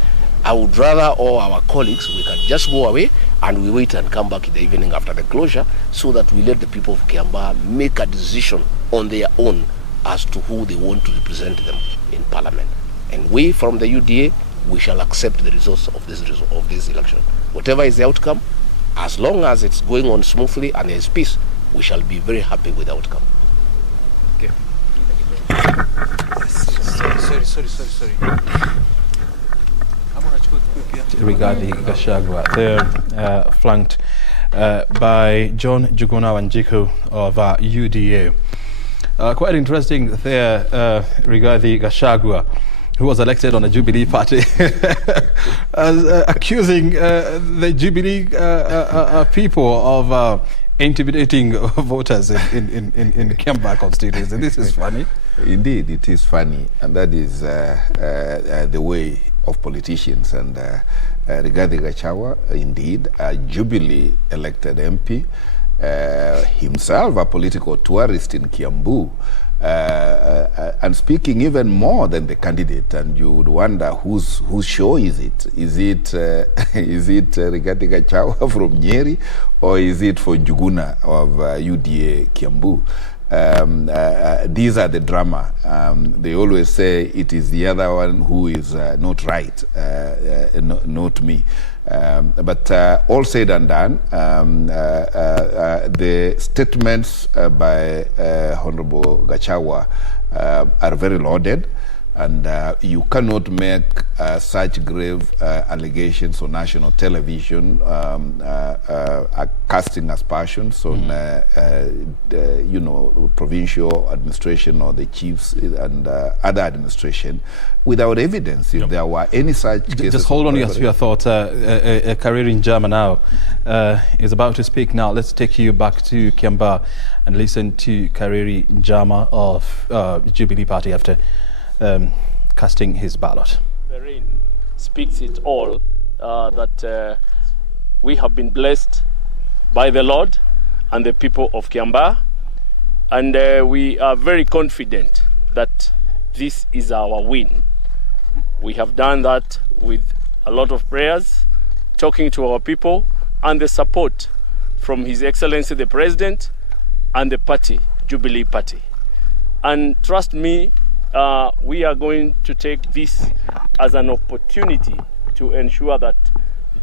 I would rather all our colleagues, we can just go away and we wait and come back in the evening after the closure, so that we let the people of Kiambaa make a decision on their own as to who they want to represent them in parliament. And we from the UDA, we shall accept the results of this election. Whatever is the outcome, as long as it's going on smoothly and there is peace, we shall be very happy with the outcome. Okay. Regarding Gachagua, they're flanked by John Njuguna Wanjiku of UDA. Quite interesting there regarding Gachagua, who was elected on the Jubilee Party, accusing the Jubilee people of intimidating voters in Kiambaa constituency. This is funny. Indeed, it is funny, and that is the way of politicians. And regarding Gachagua, indeed, a Jubilee elected MP, himself a political tourist in Kiambaa, and speaking even more than the candidate, and you would wonder whose show is it? Is it Rigathi Gachagua from Nyeri, or is it for Njuguna of UDA Kiambaa? These are the drama. They always say it is the other one who is not right, not me. But all said and done, the statements by Honorable Gachagua are very loaded, and you cannot make such grave allegations on national television, casting aspersions on provincial administration or the chiefs and other administration without evidence. If there were any such cases, just hold on to your thoughts. Kariri Njama now is about to speak now. Let's take you back to Kiambaa and listen to Kariri Njama of Jubilee Party after casting his ballot. The rain speaks it all, that we have been blessed by the Lord and the people of Kiambaa, and we are very confident that this is our win. We have done that with a lot of prayers, talking to our people, and the support from His Excellency the President and the party, Jubilee Party. And trust me, we are going to take this as an opportunity to ensure that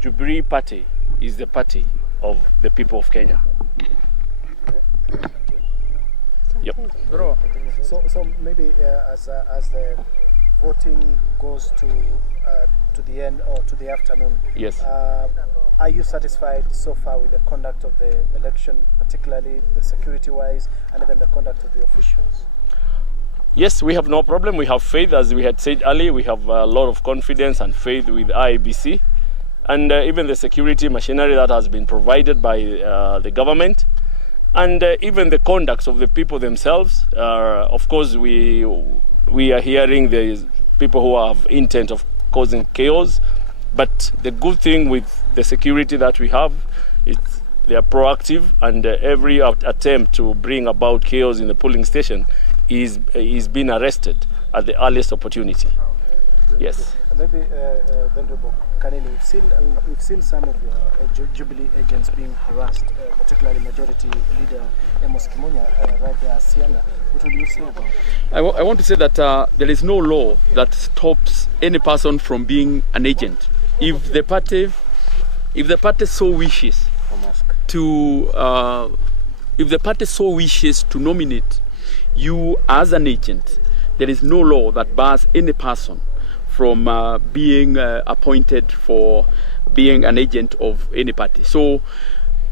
Jubilee Party is the party of the people of Kenya. Yep. Bro, so maybe as the voting goes to the end or to the afternoon, yes. Are you satisfied so far with the conduct of the election, particularly the security-wise and even the conduct of the officials? Yes, we have no problem. We have faith, as we had said earlier. We have a lot of confidence and faith with IEBC, and even the security machinery that has been provided by the government, and even the conduct of the people themselves. Of course, we are hearing the people who have intent of causing chaos, but the good thing with the security that we have is they are proactive, and every attempt to bring about chaos in the polling station is being arrested at the earliest opportunity. Yes. Maybe, Venerable Kanini, we've seen some of your Jubilee agents being harassed, particularly Majority Leader Amos Kimunya, right there, Siana. What will you say about it? I want to say that there is no law that stops any person from being an agent. If the party so wishes to nominate you as an agent, there is no law that bars any person from being appointed for being an agent of any party. So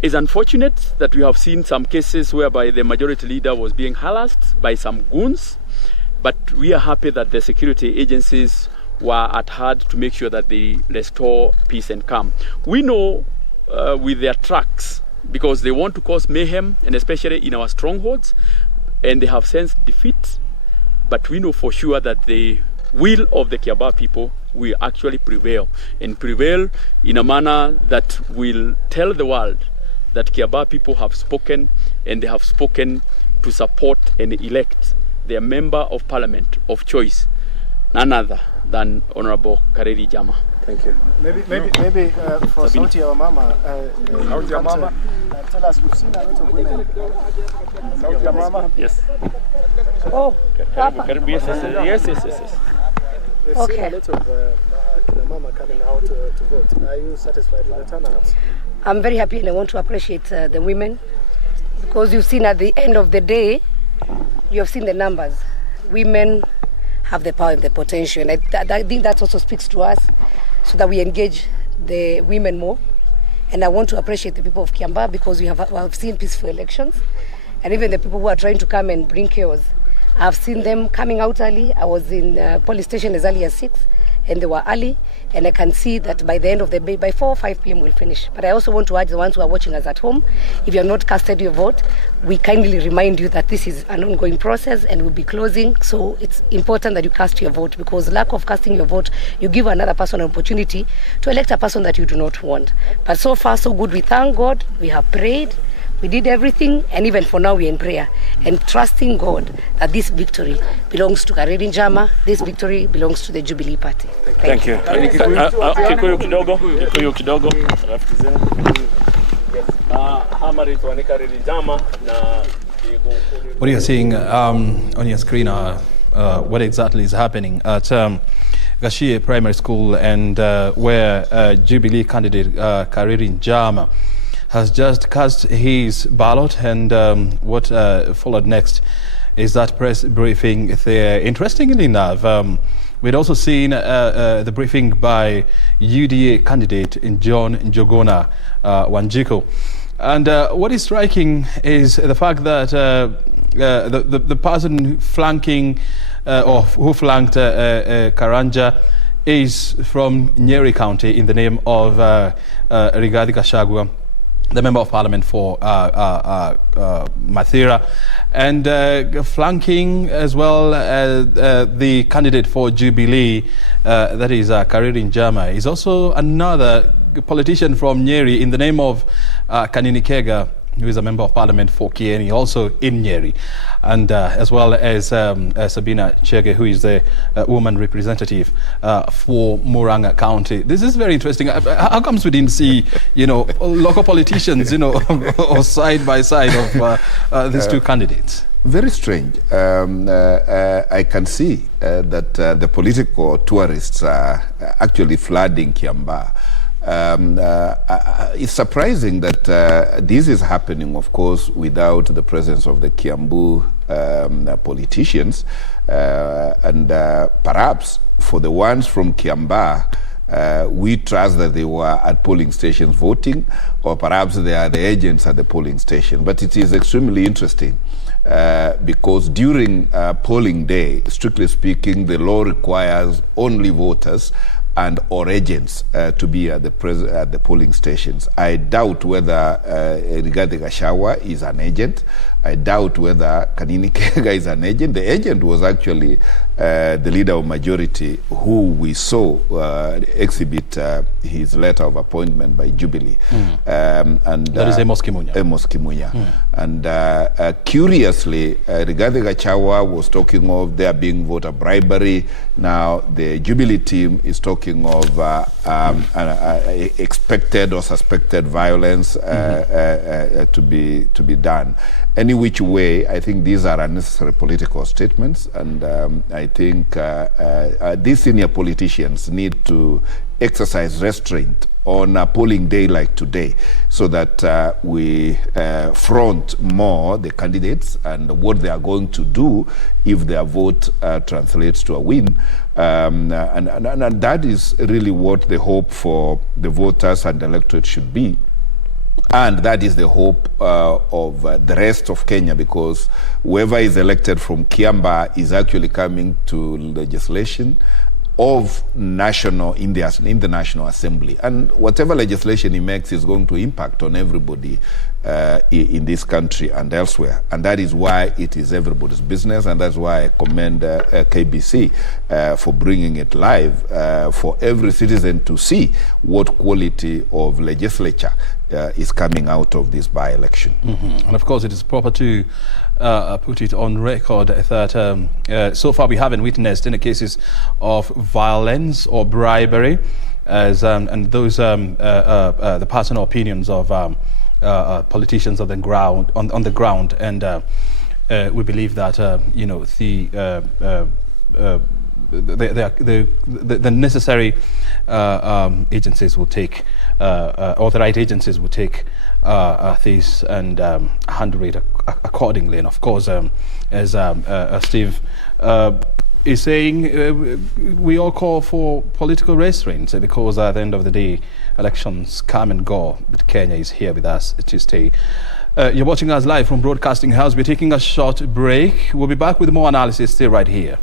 it's unfortunate that we have seen some cases whereby the majority leader was being harassed by some goons, but we are happy that the security agencies were at hand to make sure that they restore peace and calm. We know with their tracks, because they want to cause mayhem, and especially in our strongholds, and they have sensed defeat, but we know for sure that the will of the Kiambaa people will actually prevail, and prevail in a manner that will tell the world that Kiambaa people have spoken, and they have spoken to support and elect their member of parliament of choice, none other than Honorable Kariri Njama. Thank you. Maybe for Sauti ya Mama, tell us, we've seen a lot of women. Sauti ya Mama? Yes. Oh, yes. We've seen a lot of Mama coming out to vote. Are you satisfied with the turnout? I'm very happy, and I want to appreciate the women, because you've seen at the end of the day, you have seen the numbers. Women have the power and the potential. And I think that also speaks to us so that we engage the women more. And I want to appreciate the people of Kiambaa because we have seen peaceful elections. And even the people who are trying to come and bring chaos, I've seen them coming out early. I was in police station as early as 6, and they were early. And I can see that by the end of the day, by 4 or 5 p.m. we'll finish. But I also want to urge the ones who are watching us at home, if you have not casted your vote, we kindly remind you that this is an ongoing process and we'll be closing. So it's important that you cast your vote, because lack of casting your vote, you give another person an opportunity to elect a person that you do not want. But so far, so good. We thank God. We have prayed. We did everything, and even for now we're in prayer and trusting God that this victory belongs to Kareri Njama. This victory belongs to the Jubilee Party. Thank you. Kikuyu kidogo. Rafiki zenu. Hamari tuane Kareri Njama na What you're seeing on your screen are what exactly is happening at Gashie Primary School, and where Jubilee candidate Kareri Njama has just cast his ballot, and what followed next is that press briefing there. Interestingly enough, we'd also seen the briefing by UDA candidate in John Njogona Wanjiku. And what is striking is the fact that the person flanking or who flanked Karanja is from Nyeri County in the name of Rigathi Gachagua, the Member of Parliament for Mathira, and flanking as well the candidate for Jubilee, that is Kareri Njama, is also another politician from Nyeri in the name of Kanini Kega, who is a Member of Parliament for Kieni, also in Nyeri, and as well as Sabina Chege, who is the woman representative for Murang'a County. This is very interesting. How comes we didn't see, local politicians, or side by side of these two candidates? Very strange. I can see that the political tourists are actually flooding Kiambaa. It's surprising that this is happening, of course, without the presence of the Kiambu politicians, and perhaps for the ones from Kiambaa, we trust that they were at polling stations voting, or perhaps they are the agents at the polling station. But it is extremely interesting because during polling day, strictly speaking, the law requires only voters and or agents to be at the polling stations. I doubt whether Rigathi Gachagua is an agent. I doubt whether Kanini Kega is an agent. The agent was actually the leader of majority, who we saw exhibit his letter of appointment by Jubilee. And that is Amos Kimunya. And curiously, Rigathi Gachagua was talking of there being voter bribery. Now the Jubilee team is talking of expected or suspected violence to be done. Any which way, I think these are unnecessary political statements, and I think these senior politicians need to exercise restraint on a polling day like today, so that we front more the candidates and what they are going to do if their vote translates to a win. And that is really what the hope for the voters and the electorate should be. And that is the hope of the rest of Kenya, because whoever is elected from Kiambaa is actually coming to legislation of national in the National Assembly, and whatever legislation he makes is going to impact on everybody in this country and elsewhere, and that is why it is everybody's business, and that's why I commend KBC for bringing it live for every citizen to see what quality of legislature is coming out of this by-election. And of course, it is proper to put it on record that so far we haven't witnessed any cases of violence or bribery, as and those the personal opinions of politicians on the ground, on the ground, and we believe that the necessary agencies will take, or the right agencies will take this and handle it accordingly. And of course, as Steve is saying we all call for political restraints because at the end of the day, elections come and go. But Kenya is here with us to stay. You're watching us live from Broadcasting House. We're taking a short break. We'll be back with more analysis. Stay right here.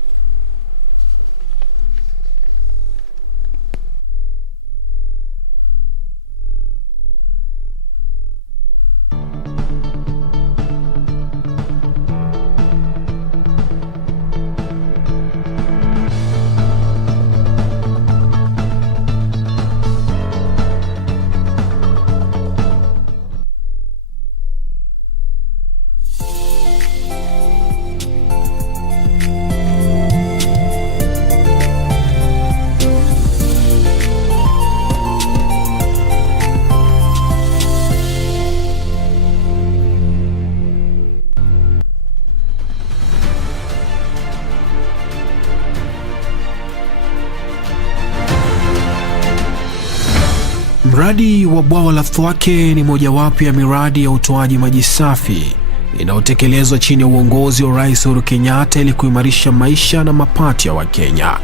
Mradi wa bwawa la Thwake ni mojawapo ya miradi ya utoaji maji safi inayotekelezwa chini ya uongozi wa Rais Uhuru Kenyatta ili kuimarisha maisha na mapato ya Wakenya.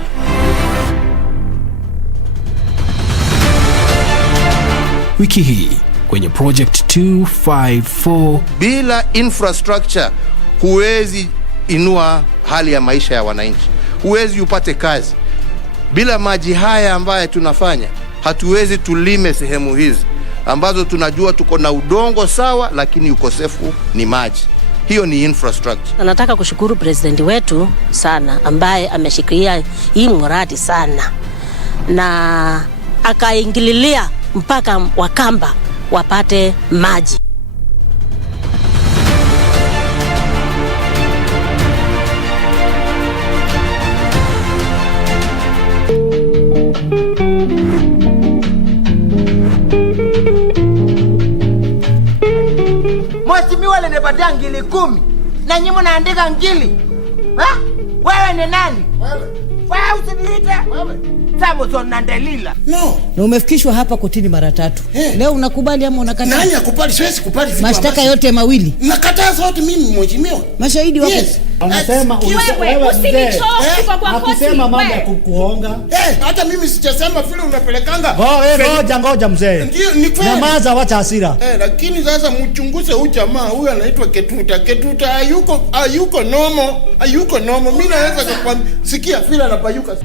Wiki hii kwenye Project 254, bila infrastructure huwezi inua hali ya maisha ya wananchi, huwezi upate kazi. Bila maji haya ambayo tunafanya, hatuwezi tulime sehemu hizi ambazo tunajua tuko na udongo sawa, lakini ukosefu ni maji. Hiyo ni infrastructure. Nataka kushukuru president wetu sana ambaye ameshikilia hii mradi sana na akaingililia mpaka Wakamba wapate maji. Mheshimiwa alinipatia ngili 10 na nyinyi mnaandika ngili. Ha? Wewe ni nani? Wewe usiniite. Samson na Delila. No. Na umefikishwa hapa kotini mara 3. Leo unakubali ama unakataa? Nani akubali? Siwezi kubali vitu. Mashtaka yote mawili. Nakataa zote mimi mheshimiwa. Mashahidi wako. Yes. Unasema wewe usinichoke kwa kwa kosi. Hakusema mambo ya kukuhonga. Hata mimi sijasema vile unapelekanga. Ngoja mzee. Ndio ni kweli. Nyamaza, wacha hasira. Lakini sasa mchunguze huyu jamaa, huyu anaitwa Ketuta. Hayuko nomo. Mimi naweza kukwambia sikia vile anapayuka.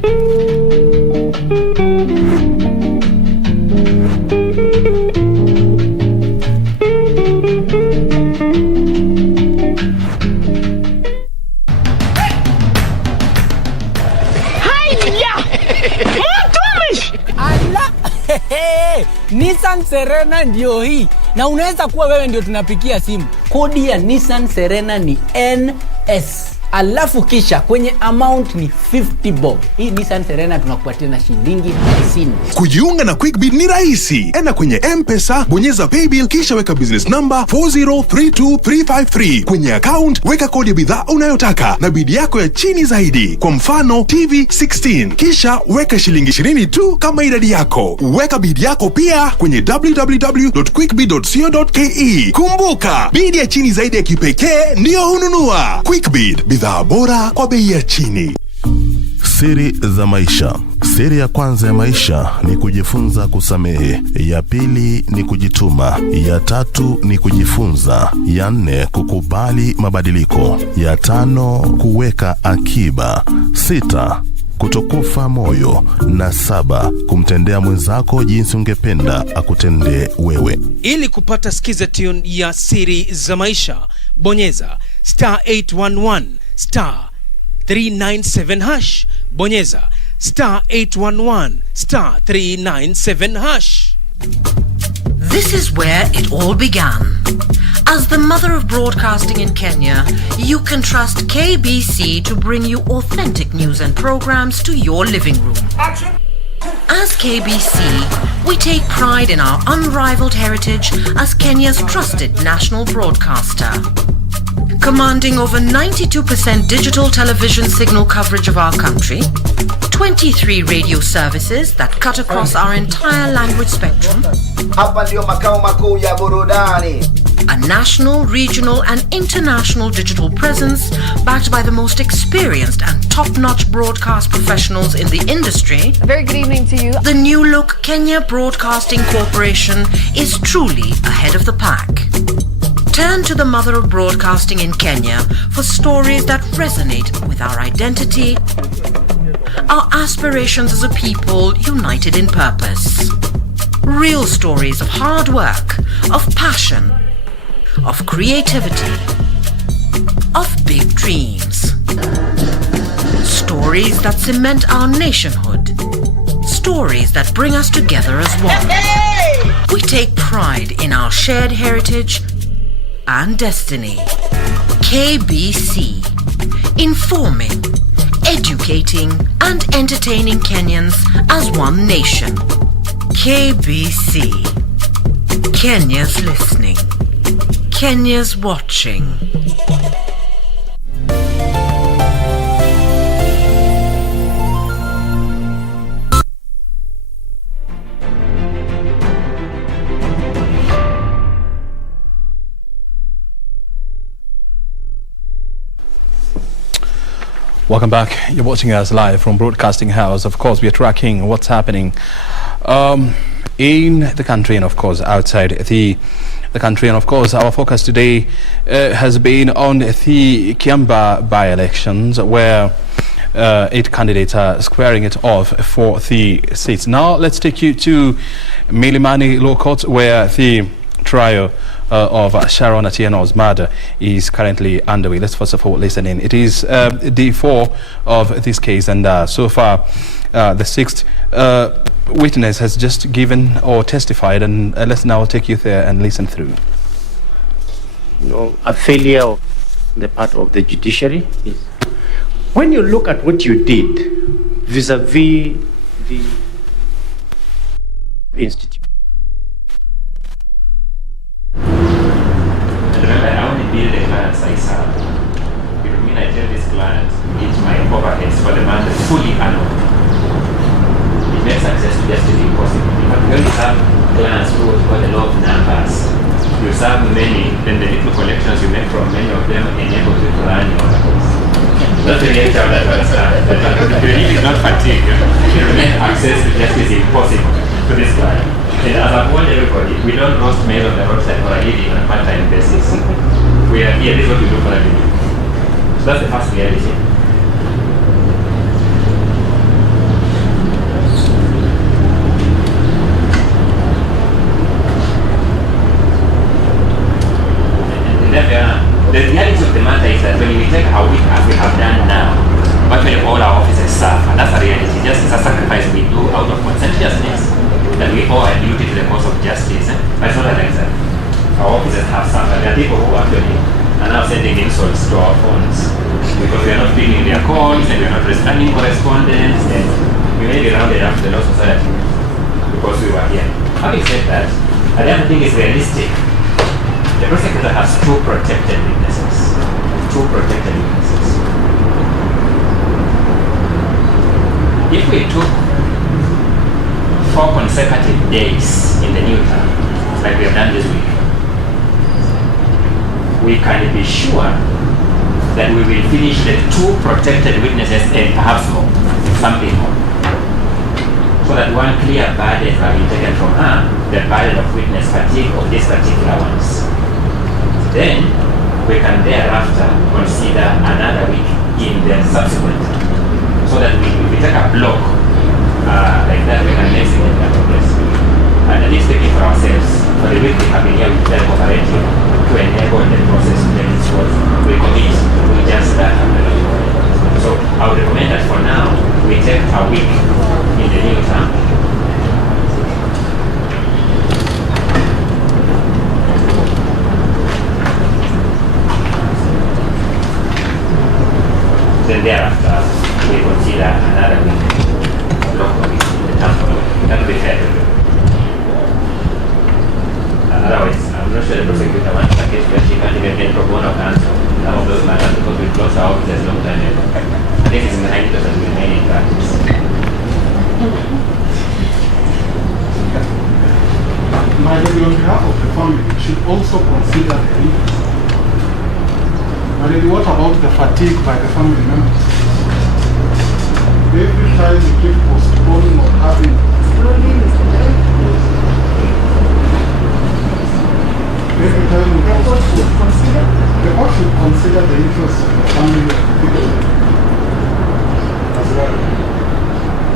Nissan Serena ndio hii. Na unaweza kuwa wewe ndio tunapikia simu. Kodi ya Nissan Serena ni NS. Alafu kisha kwenye amount ni 50 bob. Hii Nissan Serena tunakupatia na shilingi 50. Kujiunga na QuickBid ni rahisi. Enda kwenye M-Pesa, bonyeza paybill kisha weka business number 4032353. Kwenye account weka kodi ya bidhaa unayotaka na bid yako ya chini zaidi. Kwa mfano TV 16. Kisha weka shilingi 20 tu kama idadi yako. Weka bid yako pia kwenye www.quickbid.co.ke. Kumbuka, bid ya chini zaidi ya kipekee ndio hununua. QuickBid, bidhaa bora kwa bei ya chini. Siri za maisha. Siri ya kwanza ya maisha ni kujifunza kusamehe. Ya pili ni kujituma. Ya tatu ni kujifunza. Ya 4 kukubali mabadiliko. Ya 5 kuweka akiba. 6 kutokufa moyo. Na 7 kumtendea mwenzako jinsi ungependa akutendee wewe. Ili kupata skiza tune ya siri za maisha, bonyeza *811 *397#. Bonyeza *811 *397#. This is where it all began. As the mother of broadcasting in Kenya, you can trust KBC to bring you authentic news and programs to your living room. As KBC, we take pride in our unrivaled heritage as Kenya's trusted national broadcaster. Commanding over 92% digital television signal coverage of our country, 23 radio services that cut across our entire language spectrum. Hapa ndio makao makuu ya burudani. A national, regional, and international digital presence backed by the most experienced and top-notch broadcast professionals in the industry. A very good evening to you. The new look Kenya Broadcasting Corporation is truly ahead of the pack. Turn to the mother of broadcasting in Kenya for stories that resonate with our identity, our aspirations as a people united in purpose. Real stories of hard work, of passion, of creativity, of big dreams. Stories that cement our nationhood. Stories that bring us together as one. We take pride in our shared heritage and destiny. KBC. Informing, educating, and entertaining Kenyans as one nation. KBC. Kenya's listening. Kenya's watching. Welcome back. You're watching us live from Broadcasting House. Of course, we are tracking what's happening in the country and, of course, outside the country. And, of course, our focus today has been on the Kiambaa by-elections, where 8 candidates are squaring it off for the seats. Now, let's take you to Milimani Law Court, where the trial of Sharon Atieno's murder is currently underway. Let's first of all listen in. It is day 4 of this case, and so far the 6th witness has just given or testified, and let's now take you there and listen through. A failure of the part of the judiciary is when you look at what you did vis-a-vis the institute. Build the clients I serve. It will mean I tell this client each my overheads for the month fully annual. It makes access to justice impossible. Because when you have clients who have got a lot of numbers, you serve many, then the little collections you make from many of them enable you to run your office. That's the nature of that understand. If your need is not fatigue, it will make access to justice impossible to this client. And as I've warned everybody, we don't roast mail on the roadside for a living on a part-time basis. We are here, this is what we do for a living. So that's the first reality. And the reality of the matter is that when we take a week as we have done now, virtually all our offices suffer. That's a reality. Just as a sacrifice we do out of conscientiousness that we owe a duty to the cause of justice. But it's not like that. Our offices have suffered. There are people who actually are now sending insults to our phones because we are not picking their calls and we are not responding correspondence, and we may be rounded up to the Law Society because we were here. Having said that, I don't think it's realistic. The prosecutor has 2 protected witnesses. 2 protected witnesses. If we took 4 consecutive days in the new term, like we have done this week, we can be sure that we will finish the 2 protected witnesses and perhaps more, something more. So that one clear burden will be taken from her, the burden of witness fatigue of these particular ones. Then we can thereafter consider another week in the subsequent. So that if we take a block like that, we can make significant progress. And at least speaking for ourselves, for the week we have been here with the cooperative to enable the process to take its course, we commit to just that. So I would recommend that for now, we take a week in the new term. Then thereafter, we consider another week block of it in the term. That would be fair. Otherwise, I'm not sure the prosecutor wants a case where she can't even get pro bono counsel. Some of those matters because we closed our offices long time ago. I think it's in the 90% we remain in practice. My lady, on behalf of the family should also consider the interest. And what about the fatigue by the family members? Every time you keep postponing or having every time we postpone, the court should consider the interests of the family of the people as well.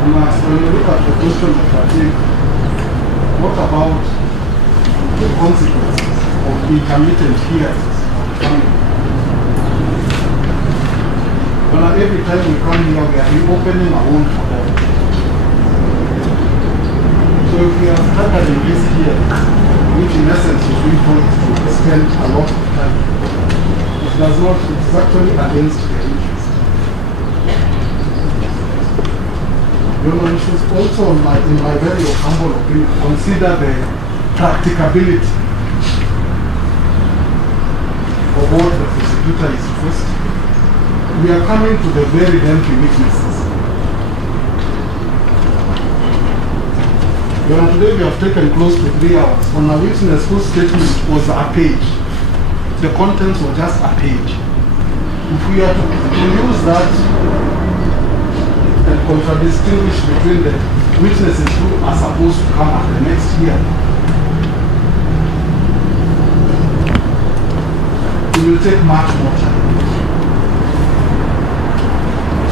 And when you look at the question of fatigue, what about the consequences of intermittent hearings of the family? Well, every time we come here, we are reopening a wound for them. So if we are started in this here, which in essence is being told to spend a lot of time, it does not, it's actually against their interest. You know, you should also, in my very humble opinion, consider the practicability of what the prosecutor is requesting. We are coming to the very lengthy witnesses. You know, today we have taken close to 3 hours on a witness whose statement was a page. The contents were just a page. If we are to use that and contradistinguish between the witnesses who are supposed to come at the next year, it will take much more time.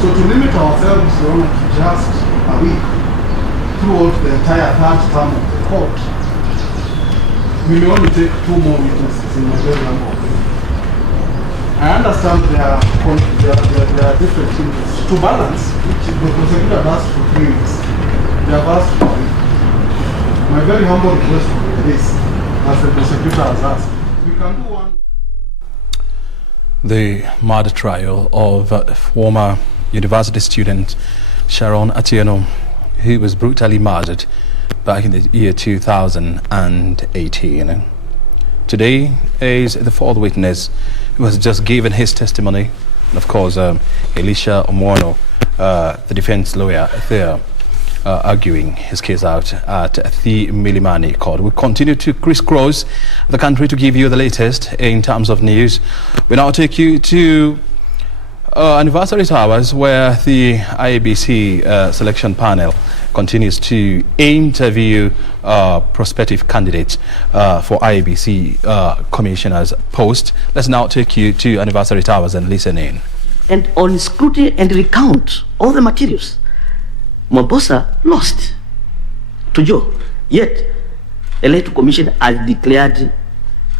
So to limit ourselves to just a week throughout the entire third term of the court, we may only take 2 more witnesses in my very humble opinion. I understand there are different interests. To balance, which the prosecutor asked for 3 weeks, they have asked for a week. My very humble request for this, as the prosecutor has asked, we can do one. The murder trial of former university student Sharon Atieno, who was brutally murdered back in the year 2018. Today is the 4th witness who has just given his testimony. And of course, Elisha Omono, the defense lawyer there, arguing his case out at the Milimani court. We continue to crisscross the country to give you the latest in terms of news. We now take you to Anniversary Towers, where the IBC selection panel continues to interview prospective candidates for IBC commissioner's post. Let's now take you to Anniversary Towers and listen in. And on scrutiny and recount all the materials, Mombasa lost to Joe. Yet, the electoral commission has declared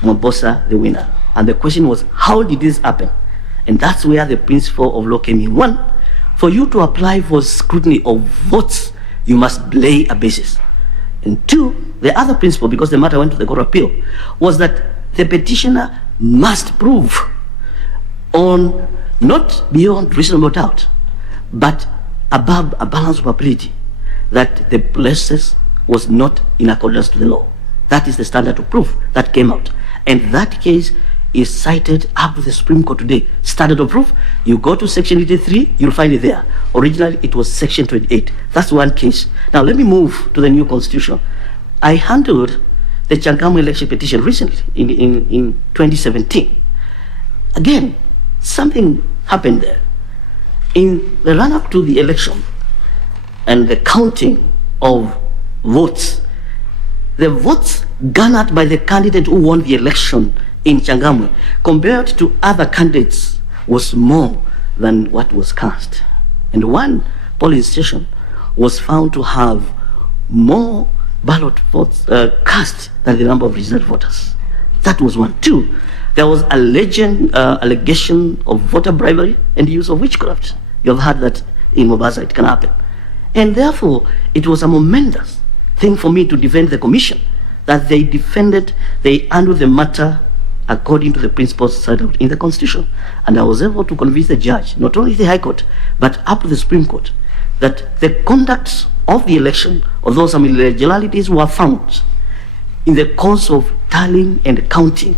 Mombasa the winner. And the question was, how did this happen? And that's where the principle of law came in. 1, for you to apply for scrutiny of votes, you must lay a basis. And 2, the other principle, because the matter went to the Court of Appeal, was that the petitioner must prove on not beyond reasonable doubt, but above a balance of probability, that the process was not in accordance to the law. That is the standard of proof that came out. And that case is cited up to the Supreme Court today. Standard of proof, you go to section 83, you'll find it there. Originally, it was section 28. That's one case. Now, let me move to the new constitution. I handled the Changamwe election petition recently in 2017. Again, something happened there. In the run-up to the election and the counting of votes, the votes garnered by the candidate who won the election in Changamwe compared to other candidates was more than what was cast. And one polling station was found to have more ballot votes cast than the number of registered voters. That was one. 2, there was allegation of voter bribery and the use of witchcraft. You have heard that in Mombasa it can happen. And therefore, it was a momentous thing for me to defend the commission, that they handled the matter according to the principles set out in the Constitution. And I was able to convince the judge, not only the High Court, but up to the Supreme Court, that the conduct of the election, although some irregularities were found in the course of tallying and counting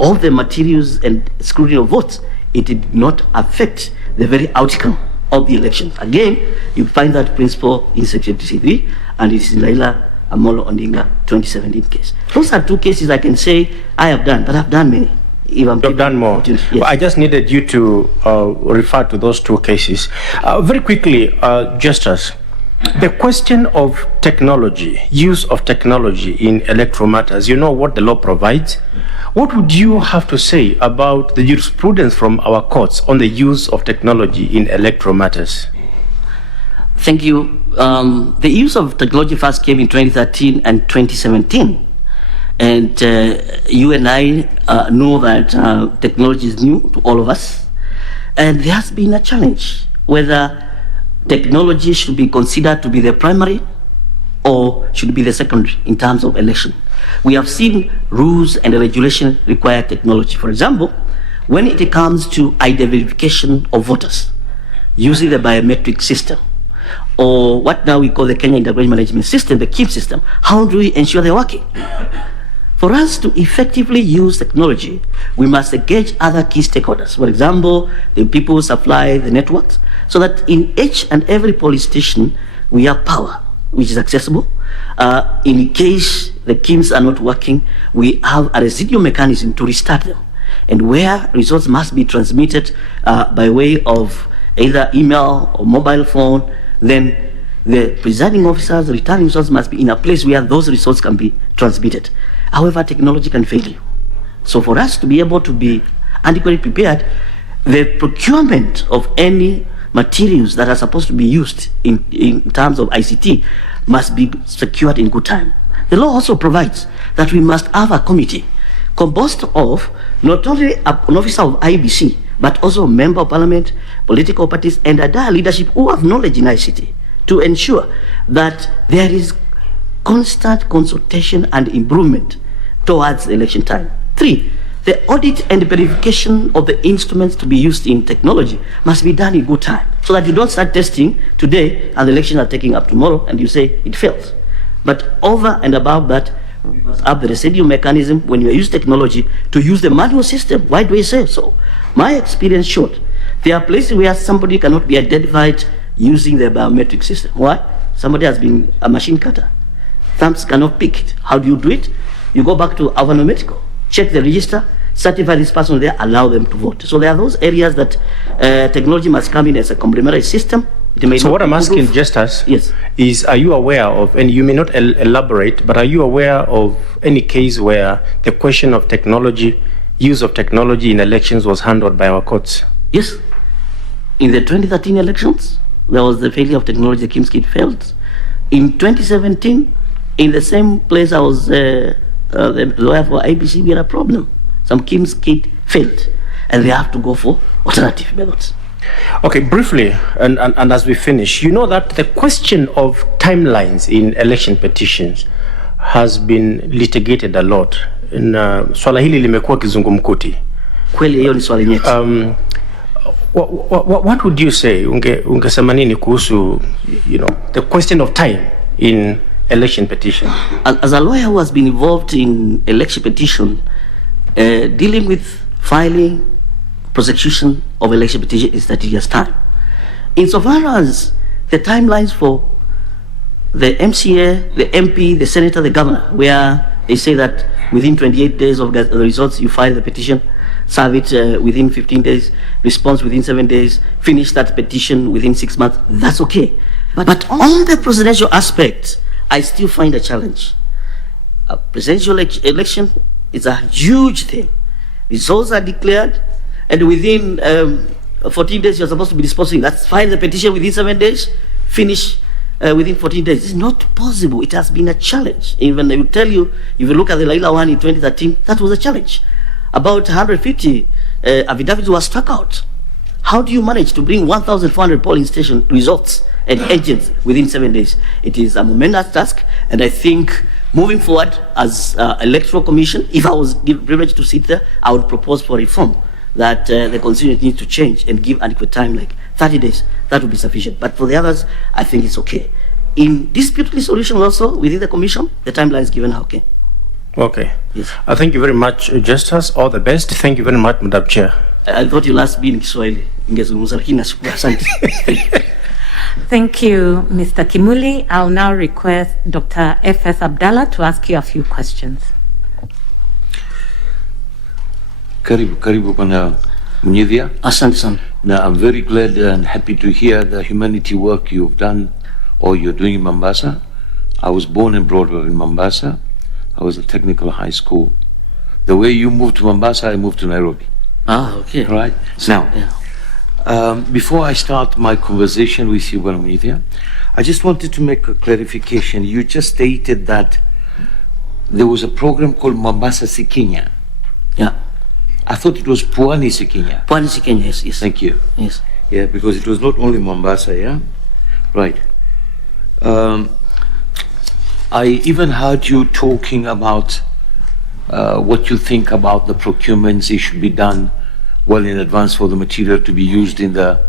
of the materials and scrutiny of votes, it did not affect the very outcome of the election. Again, you find that principle in section 63, and it is in Laila Amolo Ondinga 2017 case. Those are 2 cases I can say I have done, but I've done many. You've done more. Yes. Well, I just needed you to refer to those 2 cases. Very quickly, Justus, the question of technology, use of technology in electoral matters, you know what the law provides. What would you have to say about the jurisprudence from our courts on the use of technology in electoral matters? Thank you. The use of technology first came in 2013 and 2017. And you and I know that technology is new to all of us. And there has been a challenge whether technology should be considered to be the primary or should be the secondary in terms of election. We have seen rules and regulation require technology. For example, when it comes to identification of voters using the biometric system, or what now we call the Kenya Integrated Management System, the KIM system, how do we ensure they're working? For us to effectively use technology, we must engage other key stakeholders. For example, the people who supply the networks, so that in each and every police station, we have power, which is accessible. In case the KIMs are not working, we have a residual mechanism to restart them. And where results must be transmitted by way of either email or mobile phone, then the presiding officers, the returning results must be in a place where those results can be transmitted. However, technology can fail you. So for us to be able to be adequately prepared, the procurement of any materials that are supposed to be used in terms of ICT must be secured in good time. The law also provides that we must have a committee composed of not only an officer of IBC, but also a member of parliament, political parties, and other leadership who have knowledge in ICT to ensure that there is constant consultation and improvement towards election time. 3, the audit and verification of the instruments to be used in technology must be done in good time, so that you don't start testing today and the elections are taking up tomorrow and you say it fails. But over and above that, we must have the residual mechanism when you use technology to use the manual system. Why do I say so? My experience showed there are places where somebody cannot be identified using the biometric system. Why? Somebody has been a machine cutter. Thumbs cannot pick it. How do you do it? You go back to alphanumerical, check the register, certify this person there, allow them to vote. So there are those areas that technology must come in as a complementary system. So what I'm asking, Justus, yes, is are you aware of, and you may not elaborate, but are you aware of any case where the question of technology, use of technology in elections was handled by our courts? Yes. In the 2013 elections, there was the failure of technology, the KIMS kit failed. In 2017, in the same place I was the lawyer for IBC, we had a problem. Some KIMS kit failed, and they have to go for alternative methods. Okay, briefly, and as we finish, you know that the question of timelines in election petitions has been litigated a lot. Swala hili limekuwa kizungumkuti. Kweli hiyo ni swali nyeti. What would you say? Ungesema nini kuhusu, the question of time in election petition? As a lawyer who has been involved in election petition, dealing with filing, prosecution of election petition is 30 years' time. Insofar as the timelines for the MCA, the MP, the senator, the governor, where they say that within 28 days of the results you file the petition, serve it within 15 days, response within 7 days, finish that petition within 6 months, that's okay. But on the presidential aspect, I still find a challenge. A presidential election is a huge thing. Results are declared, and within 14 days you're supposed to be disposing. That's file the petition within 7 days, finish within 14 days. It's not possible. It has been a challenge. Even I will tell you, if you look at the Laila one in 2013, that was a challenge. About 150 affidavits were struck out. How do you manage to bring 1,400 polling station results and agents within 7 days? It is a momentous task, and I think moving forward as Electoral Commission, if I was privileged to sit there, I would propose for reform that the constitution needs to change and give adequate time, like 30 days. That would be sufficient. But for the others, I think it's okay. In dispute resolution also, within the commission, the timeline is given okay. Okay. Yes. Thank you very much, Justus. All the best. Thank you very much, Madam Chair. I thought you last be in Kiswahili. Ingezungumza lakini nashukuru. Asante. Thank you, Mr. Kimuli. I'll now request Dr. F.S. Abdallah to ask you a few questions. Karibu Bwana Munyidhia. Asante sana. Now, I'm very glad and happy to hear the humanity work you've done or you're doing in Mombasa. I was born and brought up in Mombasa. I was at technical high school. The way you moved to Mombasa, I moved to Nairobi. Ah, okay. Right? Now, before I start my conversation with you, Bwana Munyidhia, I just wanted to make a clarification. You just stated that there was a program called Mombasa Sikinya. Yeah. I thought it was Pwani Sikinya. Pwani Sikinya, yes. Thank you. Yes. Yeah, because it was not only Mombasa, yeah? Right. I even heard you talking about what you think about the procurements. It should be done well in advance for the material to be used in the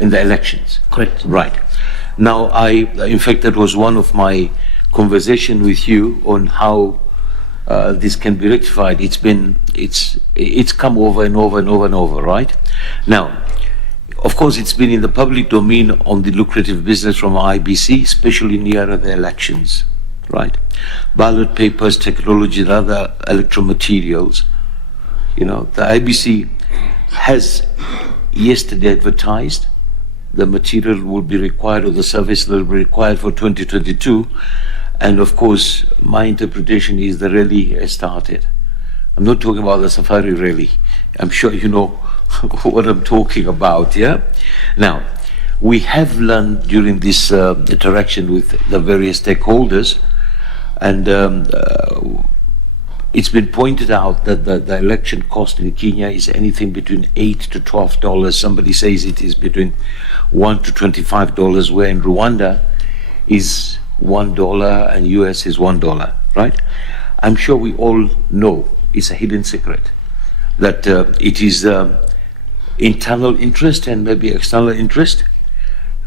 elections. Correct. Right. Now, in fact, that was one of my conversation with you on how this can be rectified. It's come over and over and over and over, right? Now, of course, it's been in the public domain on the lucrative business from IBC, especially nearer the elections, right? Ballot papers, technology, and other electoral materials. You know, the IBC has yesterday advertised the material will be required, or the service will be required for 2022. And of course, my interpretation is the rally has started. I'm not talking about the safari rally. I'm sure you know what I'm talking about, yeah? Now, we have learned during this interaction with the various stakeholders, and it's been pointed out that the election cost in Kenya is anything between $8 to $12. Somebody says it is between $1 to $25, where in Rwanda is $1 and US is $1, right? I'm sure we all know it's a hidden secret that it is internal interest and maybe external interest.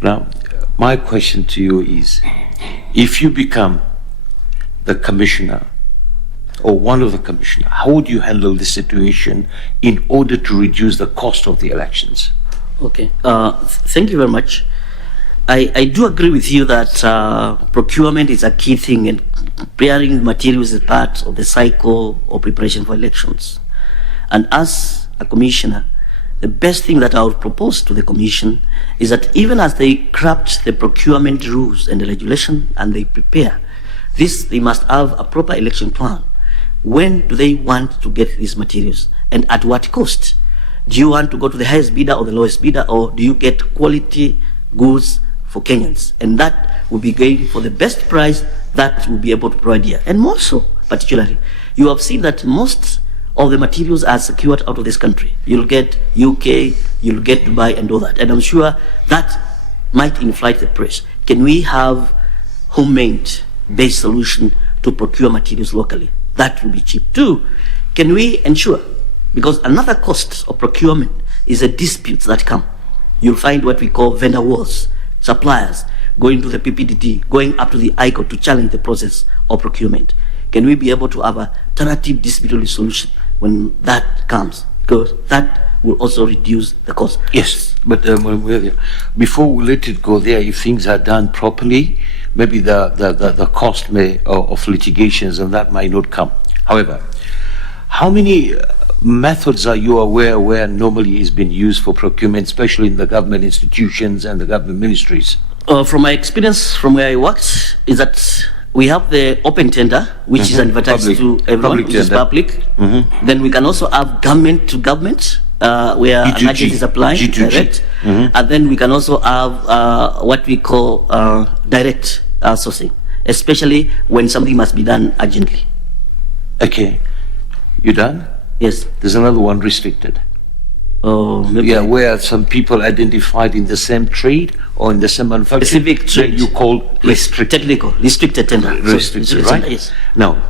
Now, my question to you is, if you become the commissioner or one of the commissioners, how would you handle this situation in order to reduce the cost of the elections? Okay, thank you very much. I do agree with you that procurement is a key thing, and preparing materials is part of the cycle of preparation for elections. And as a commissioner, the best thing that I would propose to the commission is that even as they craft the procurement rules and the regulation and they prepare this, they must have a proper election plan. When do they want to get these materials and at what cost? Do you want to go to the highest bidder or the lowest bidder, or do you get quality goods for Kenyans? And that will be going for the best price that will be able to provide here. And more so, particularly, you have seen that most of the materials are secured out of this country. You'll get UK, you'll get Dubai and all that. And I'm sure that might inflate the price. Can we have homemade based solution to procure materials locally? That will be cheap too. Can we ensure, because another cost of procurement is the disputes that come. You'll find what we call vendor wars, suppliers going to the PPDD, going up to the ICO to challenge the process of procurement. Can we be able to have a tentative dispute resolution when that comes? Because that will also reduce the cost. Yes, but before we let it go there, if things are done properly, maybe the cost of litigations and that might not come. However, how many methods are you aware where normally is being used for procurement, especially in the government institutions and the government ministries? From my experience, from where I worked, is that we have the open tender, which is advertised to everyone, which is public. Then we can also have government to government, where an agent is applying direct. And then we can also have what we call direct sourcing, especially when something must be done urgently. Okay. You done? Yes. There's another one, restricted. Oh, maybe. Yeah, where some people identified in the same trade or in the same manufacturing. Specific trade. You call restricted. Technical, restricted tender. Restricted, right? Yes. Now,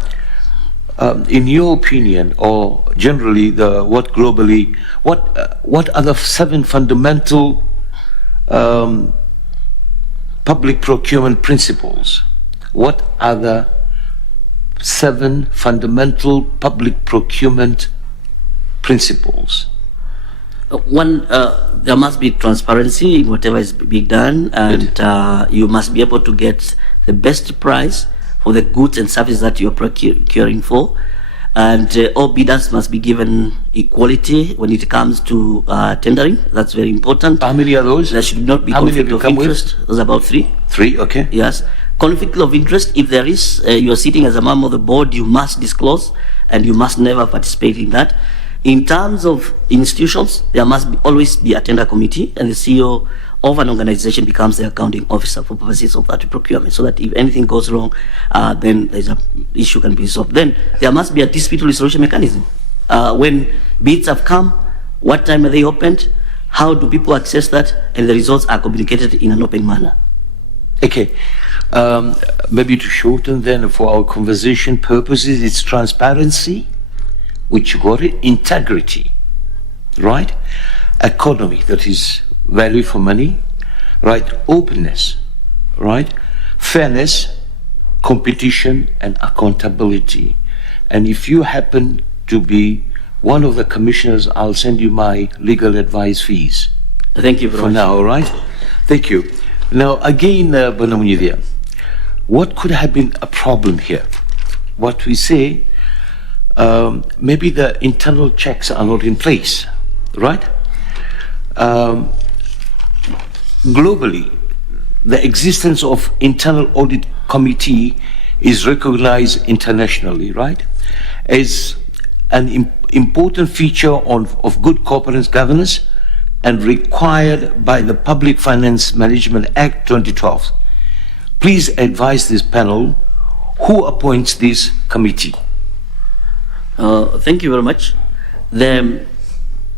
in your opinion, or generally, what globally, what are the 7 fundamental public procurement principles? What are the 7 fundamental public procurement principles? One, there must be transparency in whatever is being done, and you must be able to get the best price for the goods and services that you're procuring for. And all bidders must be given equality when it comes to tendering. That's very important. How many are those? There should not be How many conflict have of you come interest. with? There's about 3. 3, okay. Yes. Conflict of interest, if there is, you're sitting as a member of the board, you must disclose, and you must never participate in that. In terms of institutions, there must always be a tender committee, and the CEO of an organization becomes the accounting officer for purposes of that procurement, so that if anything goes wrong, then there's an issue can be resolved. Then there must be a dispute resolution mechanism. When bids have come, what time are they opened? How do people access that? And the results are communicated in an open manner. Okay. Maybe to shorten then for our conversation purposes, it's transparency, which you got it, integrity, right? Economy, that is value for money, right? Openness, right? Fairness, competition, and accountability. And if you happen to be one of the commissioners, I'll send you my legal advice fees. Thank you very much. For now, all right? Thank you. Now, again, Bwana Munyidhia, what could have been a problem here? What we say, maybe the internal checks are not in place, right? Globally, the existence of internal audit committee is recognized internationally, right? As an important feature of good corporate governance and required by the Public Finance Management Act 2012. Please advise this panel who appoints this committee. Thank you very much. The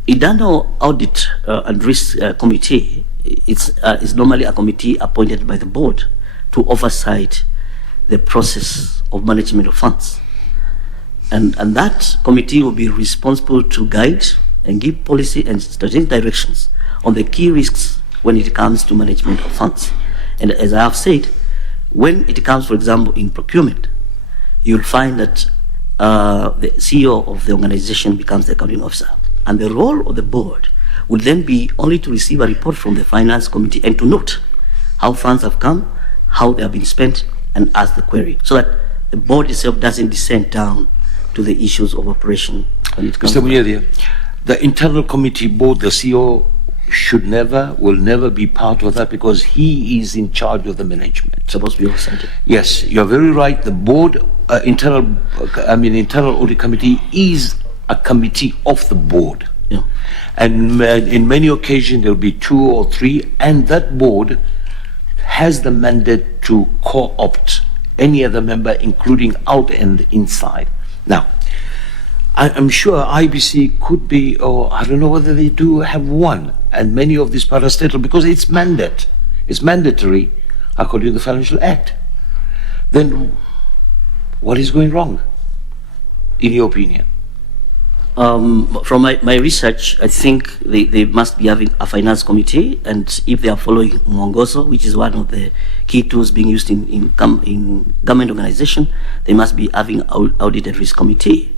internal audit and risk committee is normally a committee appointed by the board to oversight the process of management of funds. And that committee will be responsible to guide and give policy and strategic directions on the key risks when it comes to management of funds. And as I have said, when it comes, for example, in procurement, you'll find that the CEO of the organization becomes the accounting officer. And the role of the board would then be only to receive a report from the finance committee and to note how funds have come, how they have been spent, and ask the query, so that the board itself doesn't descend down to the issues of operation. Mr. Munyidhia, the internal committee board, the CEO will never be part of that because he is in charge of the management. Supposed to be oversight. Yes, you're very right. The board, internal audit committee is a committee of the board. Yeah. And in many occasions there'll be 2 or 3, and that board has the mandate to co-opt any other member, including out and inside. Now, I'm sure IBC could be, or I don't know whether they do have one, and many of these parastatal, because it's mandatory according to the Financial Act. Then what is going wrong, in your opinion? From my research, I think they must be having a finance committee, and if they are following Mwongozo, which is one of the key tools being used in government organization, they must be having audit and risk committee.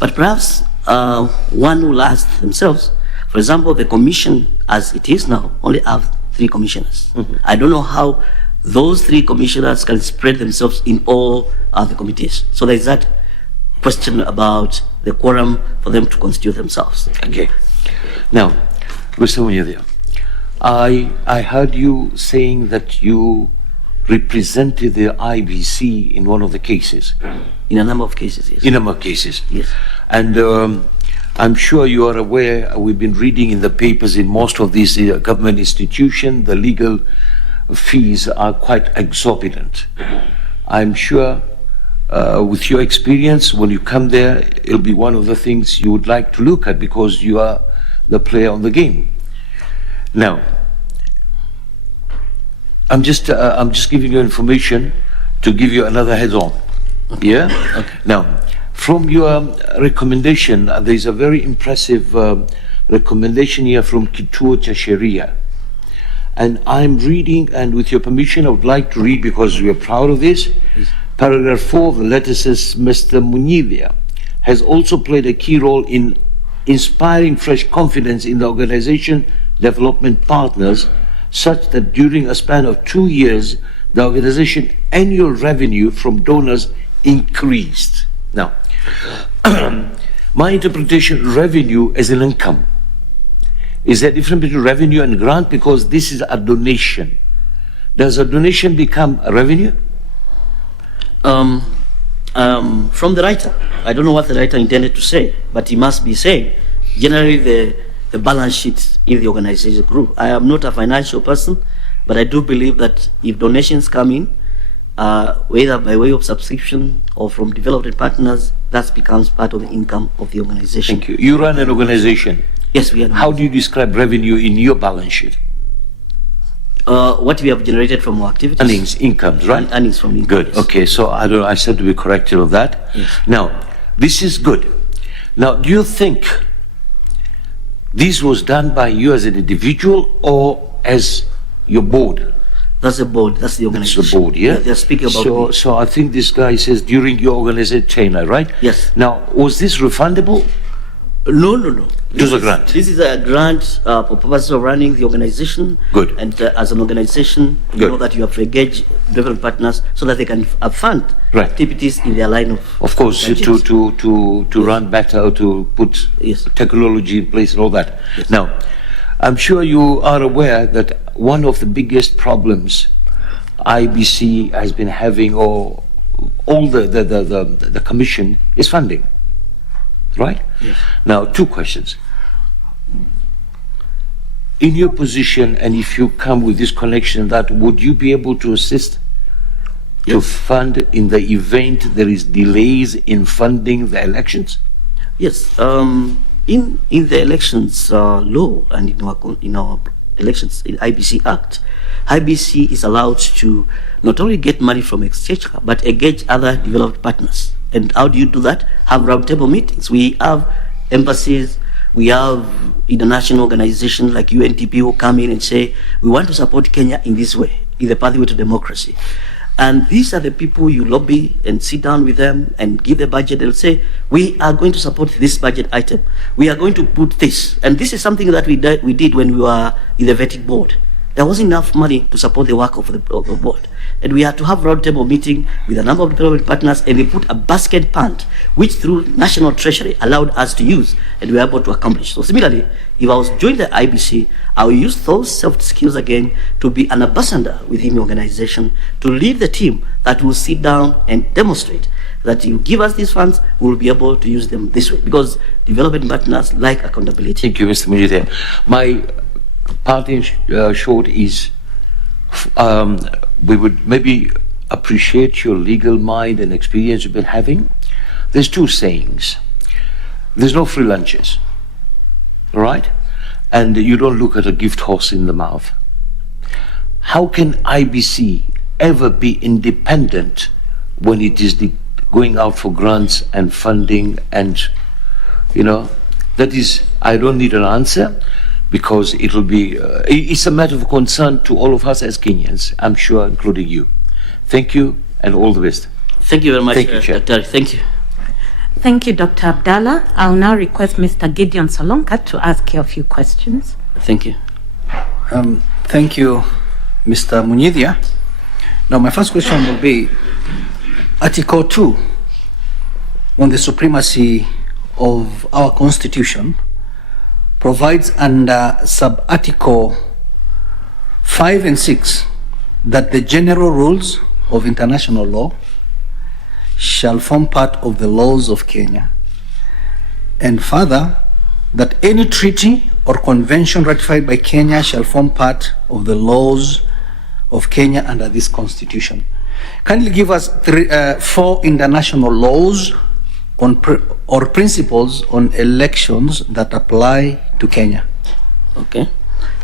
But perhaps one will ask themselves, for example, the commission as it is now only have 3 commissioners. Mm-hmm. I don't know how those 3 commissioners can spread themselves in all other committees. So there's that question about the quorum for them to constitute themselves. Okay. Now, Mr. Munyidhia, I heard you saying that you represented the IBC in one of the cases. In a number of cases, yes. In a number of cases. Yes. And I'm sure you are aware, we've been reading in the papers in most of these government institutions, the legal fees are quite exorbitant. I'm sure with your experience, when you come there, it'll be one of the things you would like to look at because you are the player on the game. Now, I'm just giving you information to give you another heads-on. Yeah? Okay. Now, from your recommendation, there's a very impressive recommendation here from Kituo cha Sheria. And I'm reading, and with your permission, I would like to read because we are proud of this. Yes. Paragraph 4 of the letter says, Mr. Munyidhia has also played a key role in inspiring fresh confidence in the organization development partners such that during a span of 2 years, the organization annual revenue from donors increased. Now, my interpretation, revenue as an income. Is there a difference between revenue and grant? Because this is a donation. Does a donation become a revenue? From the writer, I don't know what the writer intended to say, but he must be saying, generally the balance sheet in the organization grew. I am not a financial person, but I do believe that if donations come in, whether by way of subscription or from development partners, that becomes part of the income of the organization. Thank you. You run an organization. Yes, we are. How do you describe revenue in your balance sheet? What we have generated from our activities. Earnings, incomes, right? Earnings from incomes. Good. Okay, so I said to be corrected of that. Yes. Now, this is good. Now, do you think this was done by you as an individual or as your board? That's the board. That's the organization. That's the board, yeah? They're speaking about me. So I think this guy says during your organization tenure, right? Yes. Now, was this refundable? No. It was a grant. This is a grant for purposes of running the organization. Good. And as an organization, you know that you have to engage development partners so that they can fund activities in their line of. Of course, to run better, to put technology in place and all that. Yes. Now, I'm sure you are aware that one of the biggest problems IBC has been having, or all the commission, is funding. Right? Yes. Now, 2 questions. In your position, and if you come with this connection, that would you be able to assist to fund in the event there is delays in funding the elections? Yes. In the elections law and in our elections in IBC Act, IBC is allowed to not only get money from Exchequer but engage other developed partners. And how do you do that? Have roundtable meetings. We have embassies, we have international organizations like UNDP who come in and say, we want to support Kenya in this way, in the pathway to democracy. And these are the people you lobby and sit down with them and give the budget and say, we are going to support this budget item. We are going to put this. And this is something that we did when we were in the vetting board. There wasn't enough money to support the work of the board. And we had to have a roundtable meeting with a number of development partners, and we put a basket fund, which through National Treasury allowed us to use, and we were able to accomplish. So similarly, if I was joined the IBC, I will use those soft skills again to be an ambassador within the organization, to lead the team that will sit down and demonstrate that you give us these funds, we will be able to use them this way, because development partners like accountability. Thank you, Mr. Mujite. My parting short is, we would maybe appreciate your legal mind and experience you've been having. There's 2 sayings. There's no free lunches, all right? And you don't look at a gift horse in the mouth. How can IBC ever be independent when it is going out for grants and funding and, that is, I don't need an answer, because it will be, it's a matter of concern to all of us as Kenyans, I'm sure, including you. Thank you, and all the best. Thank you very much, Thank you, Chair. Dr. Thank you. Thank you, Dr. Abdallah. I'll now request Mr. Gideon Solonka to ask you a few questions. Thank you. Thank you, Mr. Munyidhia. Now, my first question will be Article 2 on the supremacy of our Constitution provides under sub-article 5 and 6 that the general rules of international law shall form part of the laws of Kenya, and further, that any treaty or convention ratified by Kenya shall form part of the laws of Kenya under this constitution. Kindly give us 4 international laws or principles on elections that apply to Kenya. Okay.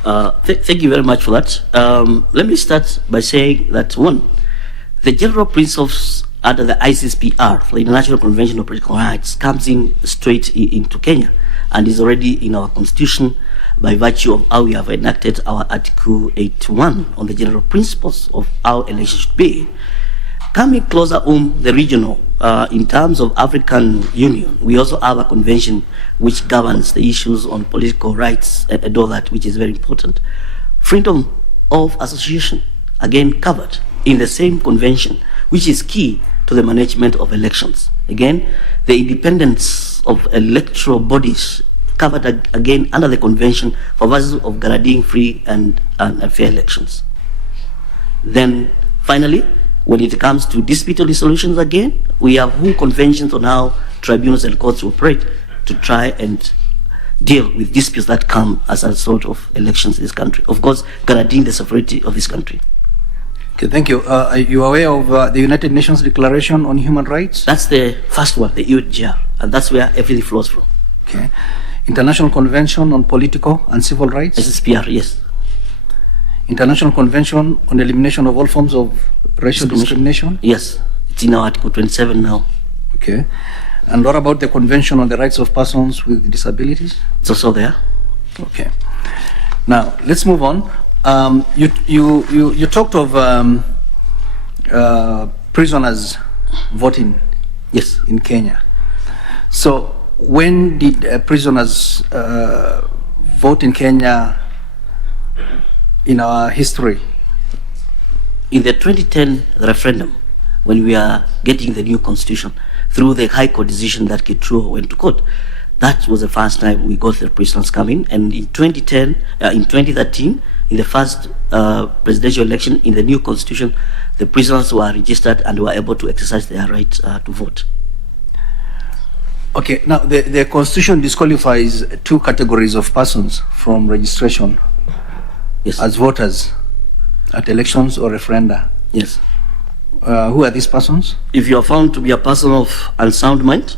Thank you very much for that. Let me start by saying that 1, the general principles under the ICCPR, the International Convention on Political Rights, comes in straight into Kenya and is already in our constitution by virtue of how we have enacted our Article 81 on the general principles of how elections should be. Coming closer on the regional, in terms of African Union, we also have a convention which governs the issues on political rights and all that, which is very important. Freedom of association, again covered in the same convention, which is key to the management of elections. Again, the independence of electoral bodies covered again under the convention for purposes of guaranteeing free and fair elections. Then finally, when it comes to dispute resolutions again, we have whole conventions on how tribunals and courts operate to try and deal with disputes that come as a result of elections in this country. Of course, guaranteeing the sovereignty of this country. Okay, thank you. Are you aware of the United Nations Declaration on Human Rights? That's the first one, the UNGR, and that's where everything flows from. Okay. International Convention on Political and Civil Rights? SSPR, yes. International Convention on Elimination of All Forms of Racial Discrimination? Yes, it's in our Article 27 now. Okay. And what about the Convention on the Rights of Persons with Disabilities? It's also there. Okay. Now, let's move on. You talked of prisoners voting, yes, in Kenya. So when did prisoners vote in Kenya in our history? In the 2010 referendum, when we are getting the new constitution, through the High Court decision that Kitruo went to court, that was the first time we got the prisoners coming. And in 2013, in the first presidential election in the new constitution, the prisoners were registered and were able to exercise their right to vote. Okay, now the constitution disqualifies two categories of persons from registration, yes, as voters at elections or referenda. Yes. Who are these persons? If you are found to be a person of unsound mind,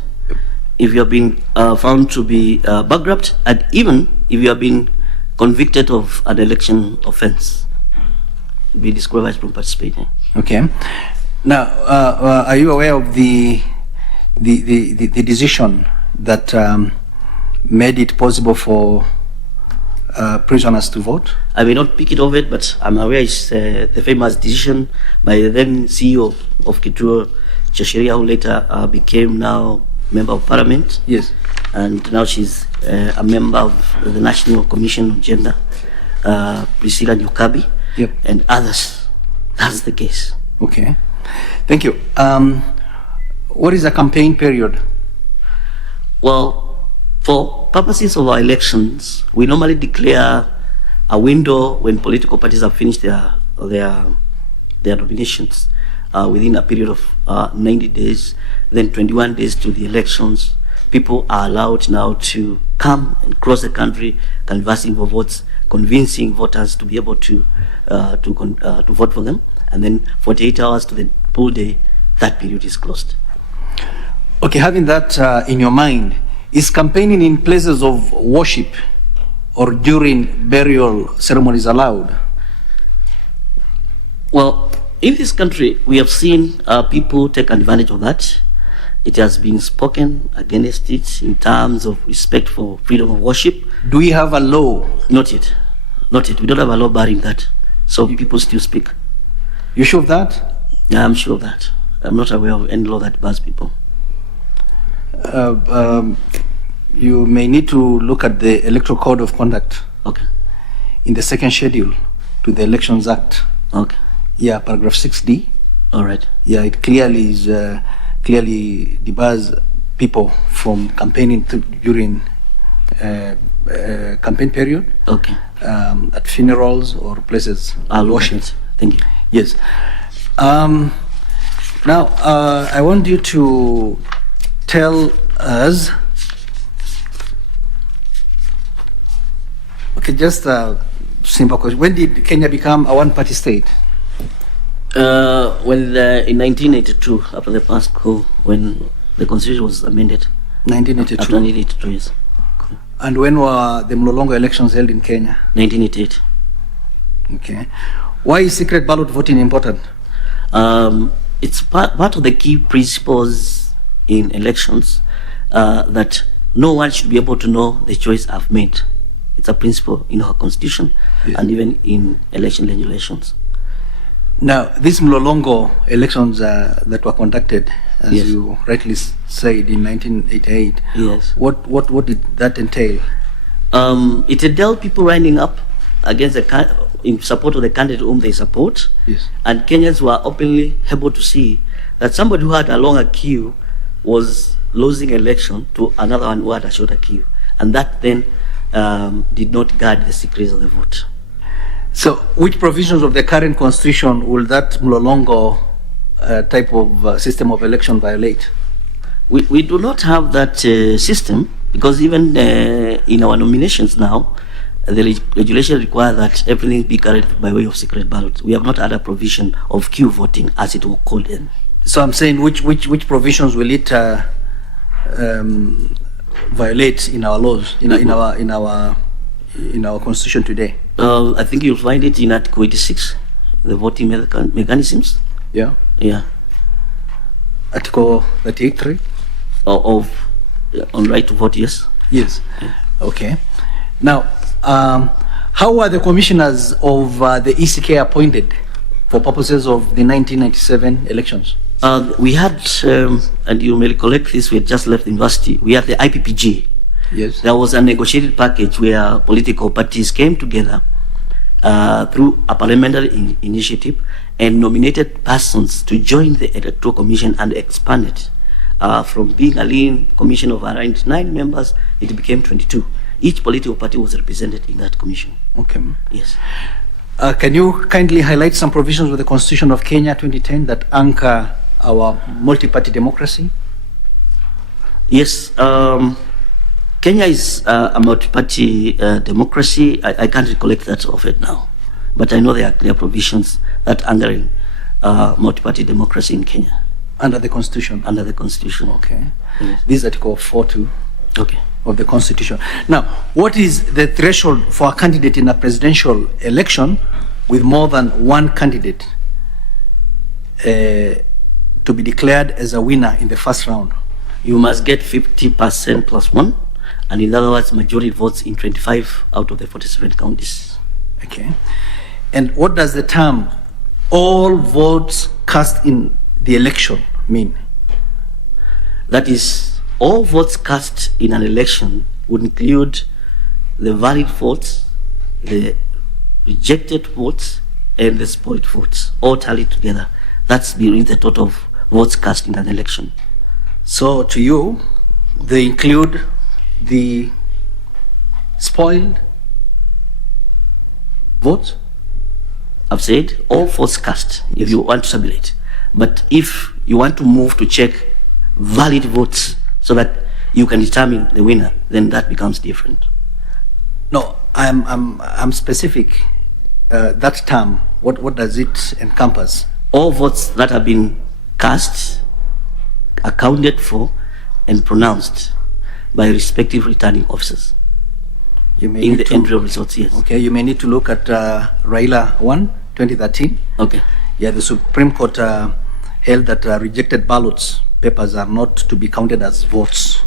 if you have been found to be bankrupt, and even if you have been convicted of an election offense, be disqualified from participating. Okay. Now, are you aware of the decision that made it possible for prisoners to vote? I may not pick it of it, but I'm aware it's the famous decision by the then CEO of Kitruo, Chashiria, who later became now Member of Parliament. Yes. And now she's a member of the National Commission on Gender, Priscilla Nyukabi, yep, and others. That's the case. Okay. Thank you. What is a campaign period? Well, for purposes of our elections, we normally declare a window when political parties have finished their nominations within a period of 90 days, then 21 days to the elections. People are allowed now to come and cross the country, canvassing for votes, convincing voters to be able to vote for them, and then 48 hours to the poll day, that period is closed. Okay, having that in your mind, is campaigning in places of worship or during burial ceremonies allowed? Well, in this country, we have seen people take advantage of that. It has been spoken against it in terms of respect for freedom of worship. Do we have a law? Not yet. Not yet. We don't have a law barring that. So people still speak. You sure of that? Yeah, I'm sure of that. I'm not aware of any law that bars people. You may need to look at the Electoral Code of Conduct. Okay. In the second schedule to the Elections Act. Okay. Yeah, paragraph 6D. All right. Yeah, it clearly is clearly debars people from campaigning during campaign period. Okay. At funerals or places of worship. Thank you. Yes. Now, I want you to tell us. Okay, just a simple question. When did Kenya become a one-party state? In 1982, after the past coup, when the constitution was amended. 1982. After 1982, yes. Cool. And when were the Mlolongo elections held in Kenya? 1988. Okay. Why is secret ballot voting important? It's part of the key principles in elections that no one should be able to know the choice I've made. It's a principle in our constitution, yes, and even in election regulations. Now, these Mlolongo elections that were conducted, as Yes. you rightly said, in 1988, Yes. What did that entail? It entailed people lining up against in support of the candidate whom they support. Yes. And Kenyans were openly able to see that somebody who had a longer queue was losing election to another one who had a shorter queue. And that then did not guard the secrets of the vote. So, which provisions of the current constitution will that Mlolongo type of system of election violate? We do not have that system, because even in our nominations now, the regulation requires that everything be carried by way of secret ballot. We have not had a provision of queue voting, as it was called then. So I'm saying, which provisions will it violate in our laws, in our constitution today? I think you'll find it in Article 86, the voting mechanisms. Yeah. Yeah. Article 38.3 on right to vote. Yes. Yes. Okay. Now, how were the commissioners of the ECK appointed for purposes of the 1997 elections? We had, and you may recollect this, we had just left the university, we had the IPPG. Yes. There was a negotiated package where political parties came together through a parliamentary initiative and nominated persons to join the Electoral Commission and expand it. From being a lean commission of around 9 members, it became 22. Each political party was represented in that commission. Okay. Yes. Can you kindly highlight some provisions of the Constitution of Kenya 2010 that anchor our multi-party democracy? Yes. Kenya is a multi-party democracy. I can't recollect that of it now, but I know there are clear provisions that anchor multi-party democracy in Kenya. Under the Constitution? Under the Constitution. Okay. Yes. This is Article 4.2 okay. of the Constitution. Now, what is the threshold for a candidate in a presidential election with more than one candidate to be declared as a winner in the first round? You must get 50% plus 1, and in other words, majority votes in 25 out of the 47 counties. Okay. And what does the term all votes cast in the election mean? That is, all votes cast in an election would include the valid votes, the rejected votes, and the spoiled votes, all tallied together. That's the total of votes cast in an election. So to you, they include the spoiled votes? I've said all votes cast, if you want to tabulate. But if you want to move to check valid votes so that you can determine the winner, then that becomes different. No, I'm specific. That term, what does it encompass? All votes that have been cast, accounted for, and pronounced by respective returning officers in the entry of results. Yes. Okay, you may need to look at Raila 1, 2013. Okay. Yeah, the Supreme Court held that rejected ballots papers are not to be counted as votes.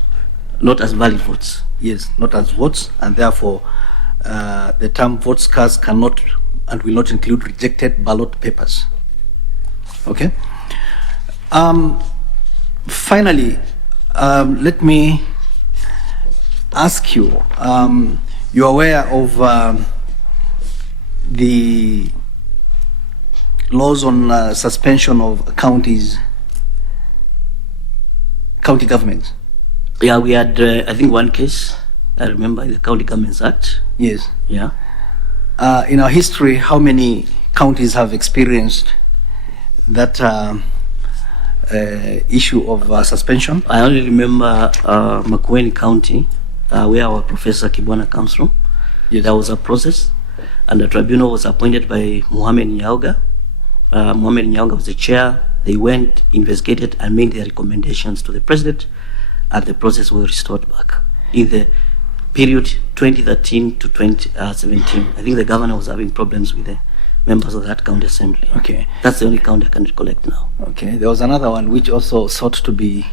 Not as valid votes. Yes, not as votes, and therefore the term votes cast cannot and will not include rejected ballot papers. Okay. Finally, let me ask you, you're aware of the laws on suspension of county governments? Yeah, we had, I think, one case, I remember, the County Governments Act. Yes. Yeah. In our history, how many counties have experienced that issue of suspension? I only remember Makueni County, where our Professor Kibwana comes from. Yes. There was a process, and the tribunal was appointed by Mohamed Nyauga. Mohamed Nyauga was the chair. They went, investigated, and made their recommendations to the president, and the process was restored back. In the period 2013 to 2017, I think the governor was having problems with the members of that county assembly. Okay. That's the only county I can recollect now. Okay. There was another one which also sought to be